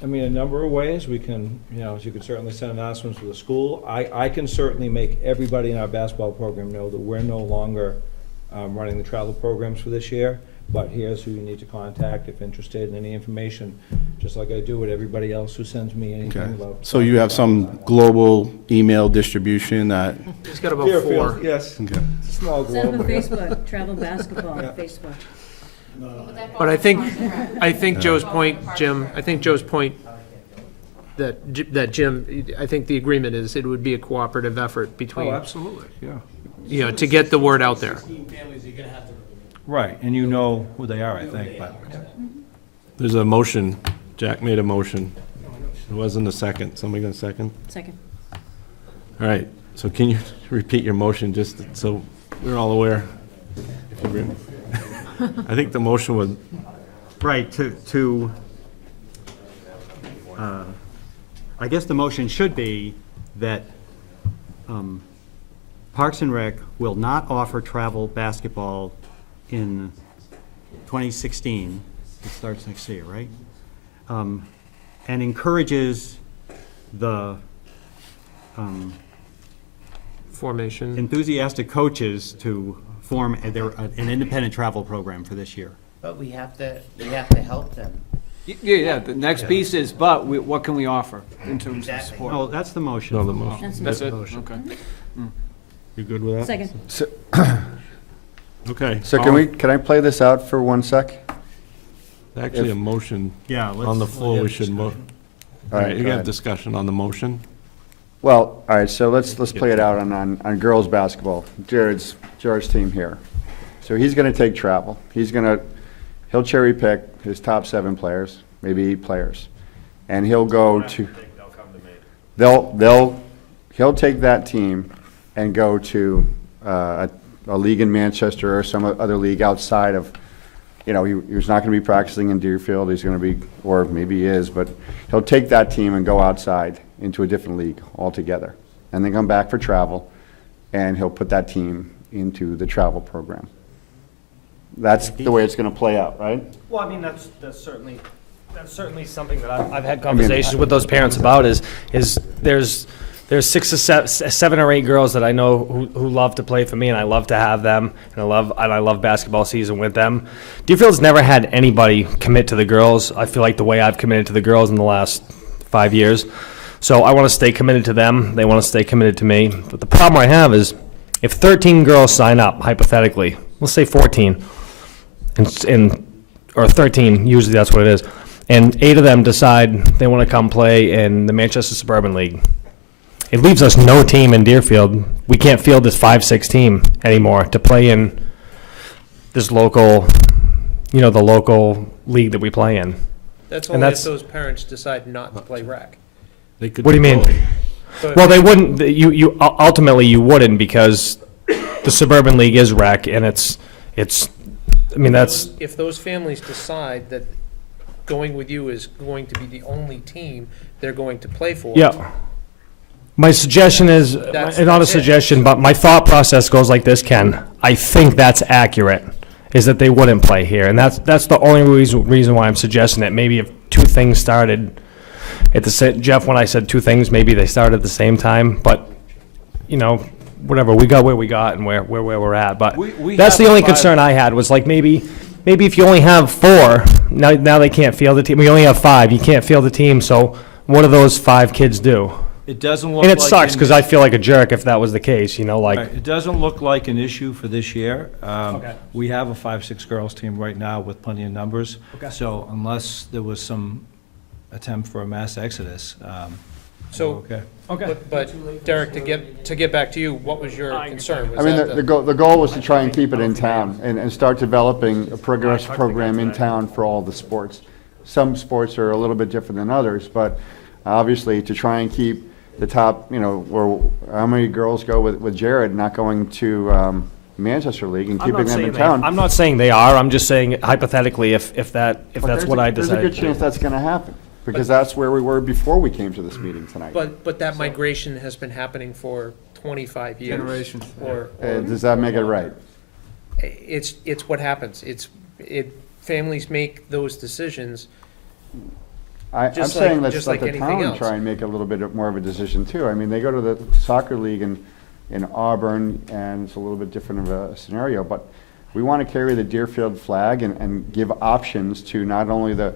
I mean, a number of ways. We can, you could certainly send announcements to the school. I can certainly make everybody in our basketball program know that we're no longer running the travel programs for this year, but here's who you need to contact if interested in any information, just like I do with everybody else who sends me anything Okay. about. So you have some global email distribution that, He's got about Deerfield, 4. yes. okay. It's a small Send them a globe. Facebook, travel basketball on Facebook. But I think Joe's point, Jim, that Jim, I think the agreement is it would be a cooperative effort between, Oh, absolutely, yeah. to get the word out there. Right, and you know who they are, I think, but. There's a motion. Jack made a motion. It wasn't a second. Somebody got a second? Second. All right, so can you repeat your motion, just so we're all aware? I think the motion was, Right, I guess the motion should be that Parks and Rec will not offer travel basketball in 2016. It starts next year, right? And encourages the Formation. enthusiastic coaches to form an independent travel program for this year. But we have to help them. Yeah, the next piece is, but what can we offer in terms of Exactly. support? Oh, that's the motion. no, the motion. That's it. Okay. You good with that? Second. Okay. So can I play this out for 1 sec? Actually, a motion Yeah, on the let's- floor, we should all All right, right, you go got ahead. discussion on the motion? Well, all right, so let's play it out on girls' basketball. Jared's team here. So he's gonna take travel. He'll cherry pick his top 7 players, maybe 8 players. And he'll go to, he'll take that team and go to a league in Manchester or some other league outside of, he's not gonna be practicing in Deerfield, he's gonna be, or maybe he is, but he'll take that team and go outside into a different league altogether. And then come back for travel, and he'll put that team into the travel program. That's the way it's gonna play out, right? Well, I mean, that's certainly something that I've had conversations with those parents about, is there's 6 or 7 or 8 girls that I know who love to play for me, and I love to have them, and I love basketball season with them. Deerfield's never had anybody commit to the girls, I feel like, the way I've committed to the girls in the last 5 years. So I want to stay committed to them, they want to stay committed to me. But the problem I have is, if 13 girls sign up, hypothetically, let's say 14, or 13, usually that's what it is, and 8 of them decide they want to come play in the Manchester Suburban League, it leaves us no team in Deerfield. We can't field this 5-6 team anymore to play in this local, the local league that we play in. That's And only if that's- those parents decide not to play rec. They could What do you mean? But- Well, they wouldn't, ultimately you wouldn't, because the Suburban League is rec, and it's I mean, that's, If those families decide that going with you is going to be the only team they're going to play for. yeah. My suggestion is, not a that's it. suggestion, but my thought process goes like this, Ken. I think that's accurate, is that they wouldn't play here. And that's the only reason why I'm suggesting it. Maybe if two things started at the same, Jeff, when I said two things, maybe they started at the same time, but, you know, whatever, we got where we got and where we're at, but We that's have the only five- concern I had, was like, maybe if you only have four, now they can't field the team, we only have five, you can't field the team, so what do those five kids do? It doesn't look And it like sucks, in- because I feel like a jerk if that was the case, you know, like, Right, it doesn't look like an issue for this year. Okay. We have a 5-6 girls team right now with plenty of numbers. Okay. So unless there was some attempt for a mass exodus, So, okay. but Derek, to get back to you, what was your concern? Was I mean, that the goal was to try and keep it in town and start developing a progressive program in town for all the sports. Some sports are a little bit different than others, but obviously to try and keep the top, you know, or how many girls go with Jared not going to Manchester League and I'm keeping not them saying in town? I'm not saying they are, I'm just saying hypothetically, if But that's what I decided. There's a good chance that's gonna happen, because that's where we were before we came to this meeting tonight. But that migration has been happening for 25 years. Generations. Or Does that make it right? it's what happens. Families make those decisions. I'm Just saying like- let's just let like the anything town else. try and make a little bit more of a decision too. I mean, they go to the soccer league in Auburn, and it's a little bit different of a scenario, but we want to carry the Deerfield flag and give options to not only the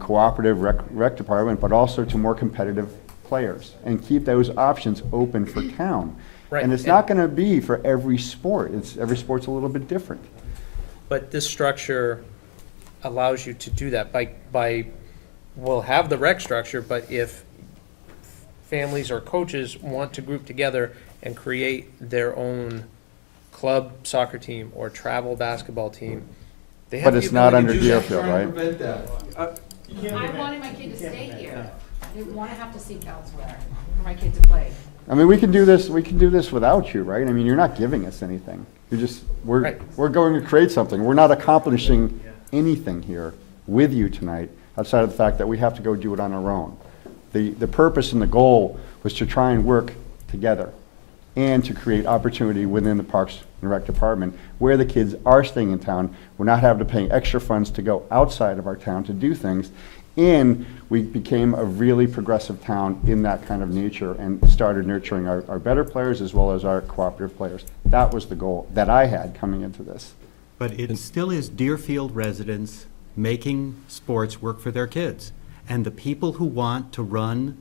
cooperative rec department, but also to more competitive players, and keep those options open for town. Right. And it's not going to be for every sport. Every sport's a little bit different. But this structure allows you to do that we'll have the rec structure, but if families or coaches want to group together and create their own club soccer team or travel basketball team, they have But the it's not ability under to do that. Deerfield, right? I wanted my kid to stay here. I didn't want to have to seek elsewhere for my kid to play. I mean, we can do this without you, right? I mean, you're not giving us anything. We're going to create something. We're not accomplishing anything here with you tonight, outside of the fact that we have to go do it on our own. The purpose and the goal was to try and work together and to create opportunity within the Parks and Rec Department where the kids are staying in town. We're not having to pay extra funds to go outside of our town to do things. And we became a really progressive town in that kind of nature and started nurturing our better players as well as our cooperative players. That was the goal that I had coming into this. But it still is Deerfield residents making sports work for their kids. And the people who want to run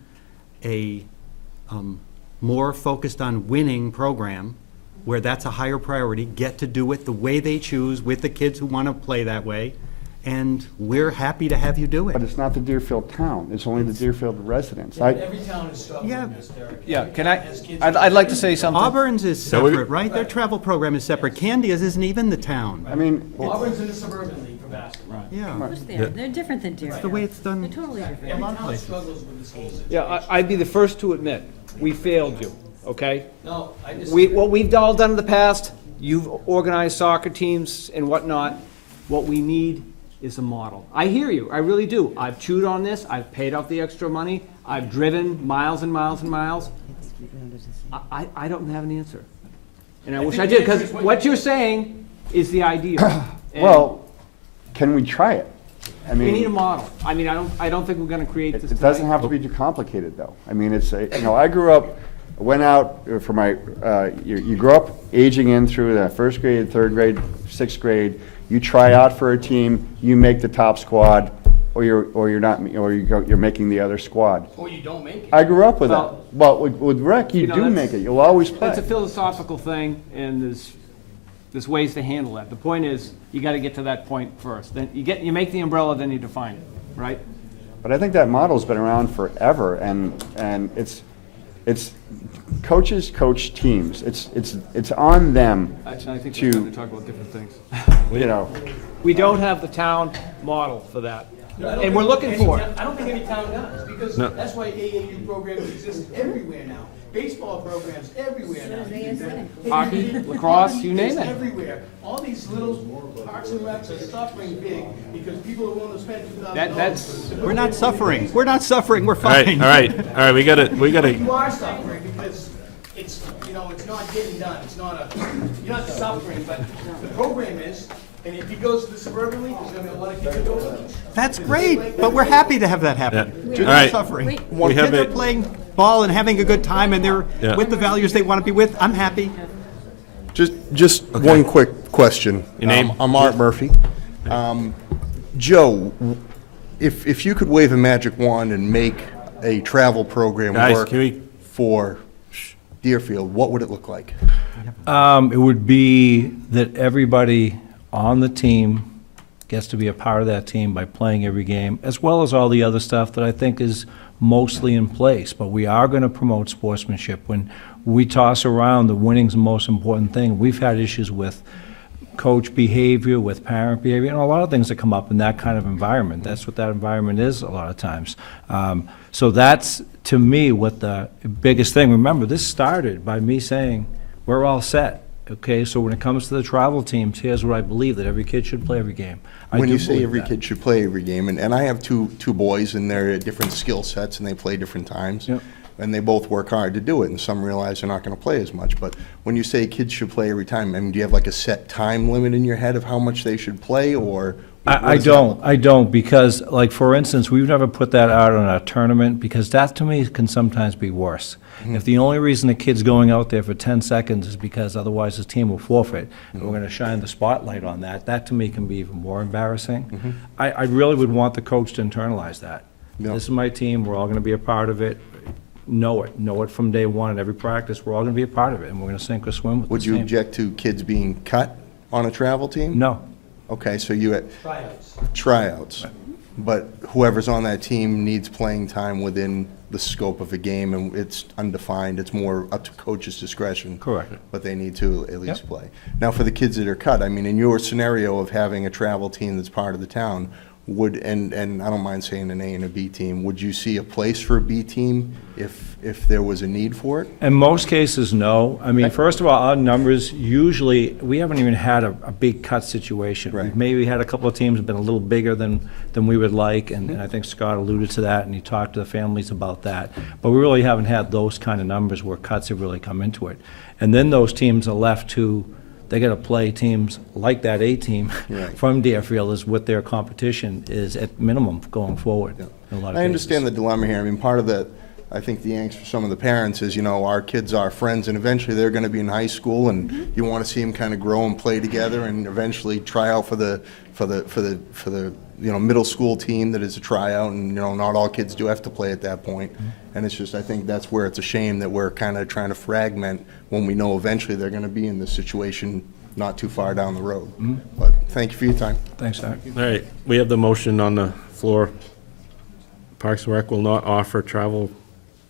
a more focused on winning program, where that's a higher priority, get to do it the way they choose with the kids who want to play that way. And we're happy to have you do it. But it's not the Deerfield town, it's only the Deerfield residents. Every town is struggling Yeah. with this, Derek. Yeah, can As kids I'd like to say something. Auburn's is separate, right? Their travel program is separate. Candia's isn't even the town. I mean, Auburn's in the suburban league for basketball. Yeah. Of course they are. They're different than Deerfield. That's the way it's done. They're totally different. Every town struggles with this whole situation. Yeah, I'd be the first to admit, we failed you, okay? No, I just. What we've all done in the past, you've organized soccer teams and whatnot. What we need is a model. I hear you, I really do. I've chewed on this, I've paid off the extra money, I've driven miles and miles and miles. I don't have an answer. And I wish I did, because what you're saying is the ideal. And well, can we try it? I we need a mean, model. I mean, I don't think we're gonna create this it doesn't tonight. have to be too complicated, though. I mean, I grew up, went out for my, you grow up aging in through the first grade, third grade, sixth grade. You try out for a team, you make the top squad, or you're not, or you're making the other squad. Or you don't make it. I grew up with that. Well, with rec, you know, do that's- make it. You'll always play. It's a philosophical thing, and there's ways to handle that. The point is, you gotta get to that point first. Then you make the umbrella, then you define it, right? But I think that model's been around forever, and it's coaches coach teams. It's on them Actually, I think we're to, gonna talk about different things. you know. We don't have the town model for that, I don't and we're think looking any for town- it. I don't think any town does, because No. that's why AAU programs exist everywhere now. baseball programs everywhere now. Hockey, lacrosse, you name It's it. everywhere. All these little parks and recs are suffering big because people are willing to spend $2,000. That's, We're not suffering. We're not suffering. We're All right, fine. all right, we gotta, You are suffering because it's, it's not getting done. It's not you're not suffering, but the program is. And if he goes to the suburban league, there's gonna be a lot of kids that go with him. That's great, but we're happy to have that happen. Yeah. We're All right. not suffering. We When have kids are it- playing ball and having a good time and they're Yeah. with the values they want to be with, I'm happy. Just one quick question. Your name? I'm Art Murphy. Joe, if you could wave a magic wand and make a travel program Guys, work can we- for Deerfield, what would it look like? It would be that everybody on the team gets to be a part of that team by playing every game, as well as all the other stuff that I think is mostly in place. But we are going to promote sportsmanship. When we toss around the winning's the most important thing, we've had issues with coach behavior, with parent behavior, and a lot of things that come up in that kind of environment. That's what that environment is a lot of times. So that's, to me, what the biggest thing. Remember, this started by me saying, we're all set. Okay, so when it comes to the travel teams, here's what I believe, that every kid should play every game. I When do you say believe every that. kid should play every game, and I have two boys, and they're at different skill sets, and they play different times. Yep. And they both work hard to do it, and some realize they're not gonna play as much. But when you say kids should play every time, I mean, do you have like a set time limit in your head of how much they should play, or? what I does that don't, look I don't, because, like, for instance, we've never put that out on a tournament, because that, to me, can sometimes be worse. If the only reason the kid's going out there for 10 seconds is because otherwise his team will forfeit, and we're gonna shine the spotlight on that, that to me can be even more embarrassing. I really would want the coach to internalize that. Yeah. This is my team, we're all gonna be a part of it, know it from day one, at every practice, we're all gonna be a part of it, and we're gonna sink or swim with Would this you team. object to kids being cut on a travel team? No. Okay, so you, Tryouts. tryouts. But whoever's on that team needs playing time within the scope of a game, and it's undefined, it's more up to coach's discretion. Correct. But they need to at least Yep. play. Now, for the kids that are cut, I mean, in your scenario of having a travel team that's part of the town, and I don't mind saying an A and a B team, would you see a place for a B team if there was a need for it? In most cases, no. I mean, first of all, our numbers, usually, we haven't even had a big cut situation. Right. We've maybe had a couple of teams have been a little bigger than we would like, and I think Scott alluded to that, and he talked to the families about that. But we really haven't had those kind of numbers where cuts have really come into it. And then those teams are left to, they gotta play teams like that A team Right. from Deerfield is what their competition is at minimum going forward in a lot of cases. I understand the dilemma here. I mean, part of the, I think the angst for some of the parents is, our kids are friends, and eventually they're gonna be in high school, and you wanna see them kind of grow and play together, and eventually try out for the middle school team that is a tryout, and, not all kids do have to play at that point. And it's just, I think that's where it's a shame that we're kind of trying to fragment when we know eventually they're gonna be in this situation not too far down the road. But thank you for your time. Thanks, Doc. All right, we have the motion on the floor. Parks and Rec will not offer travel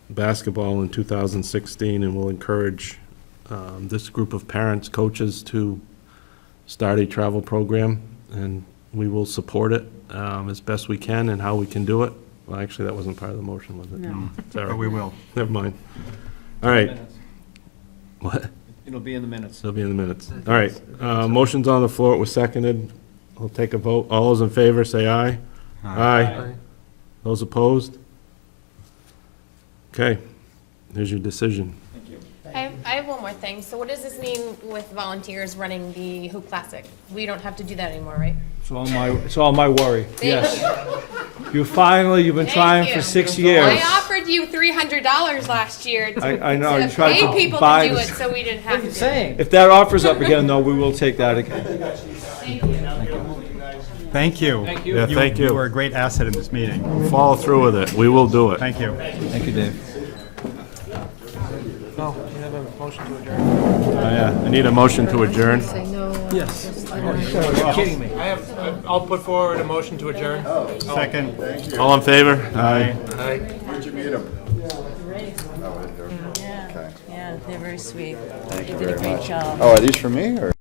basketball in 2016, and will encourage this group of parents, coaches, to start a travel program, and we will support it as best we can and how we can do it. Well, actually, that wasn't part of the motion, was it? No. Sorry. But we will. Never mind. All right. What? it'll be in the minutes. It'll be in the minutes. All right, motion's on the floor, it was seconded. We'll take a vote. All those in favor, say aye. Aye. Those opposed? Okay, there's your decision. I have one more thing. So what does this mean with volunteers running the Hoop Classic? We don't have to do that anymore, right? It's all my worry, yes. You've been Thank trying you. for 6 years. I offered you $300 last year I know, you to tried pay to people buy to do this. it, so we didn't have to. If that offer's up again, though, we will take that again. Thank you. Thank you. Yeah, thank you. You were a great asset in this meeting. Follow through with it, we will do it. Thank you. Thank you, Dave. Oh, you have a motion to adjourn. Yeah, I need a motion to adjourn. Yes. You're kidding me. I'll put forward a motion to adjourn. Second. All in favor? Aye. Aye. Where'd you meet him? Yeah, they're very sweet. Thank They you did a very great much. job. Oh, are these for me, or?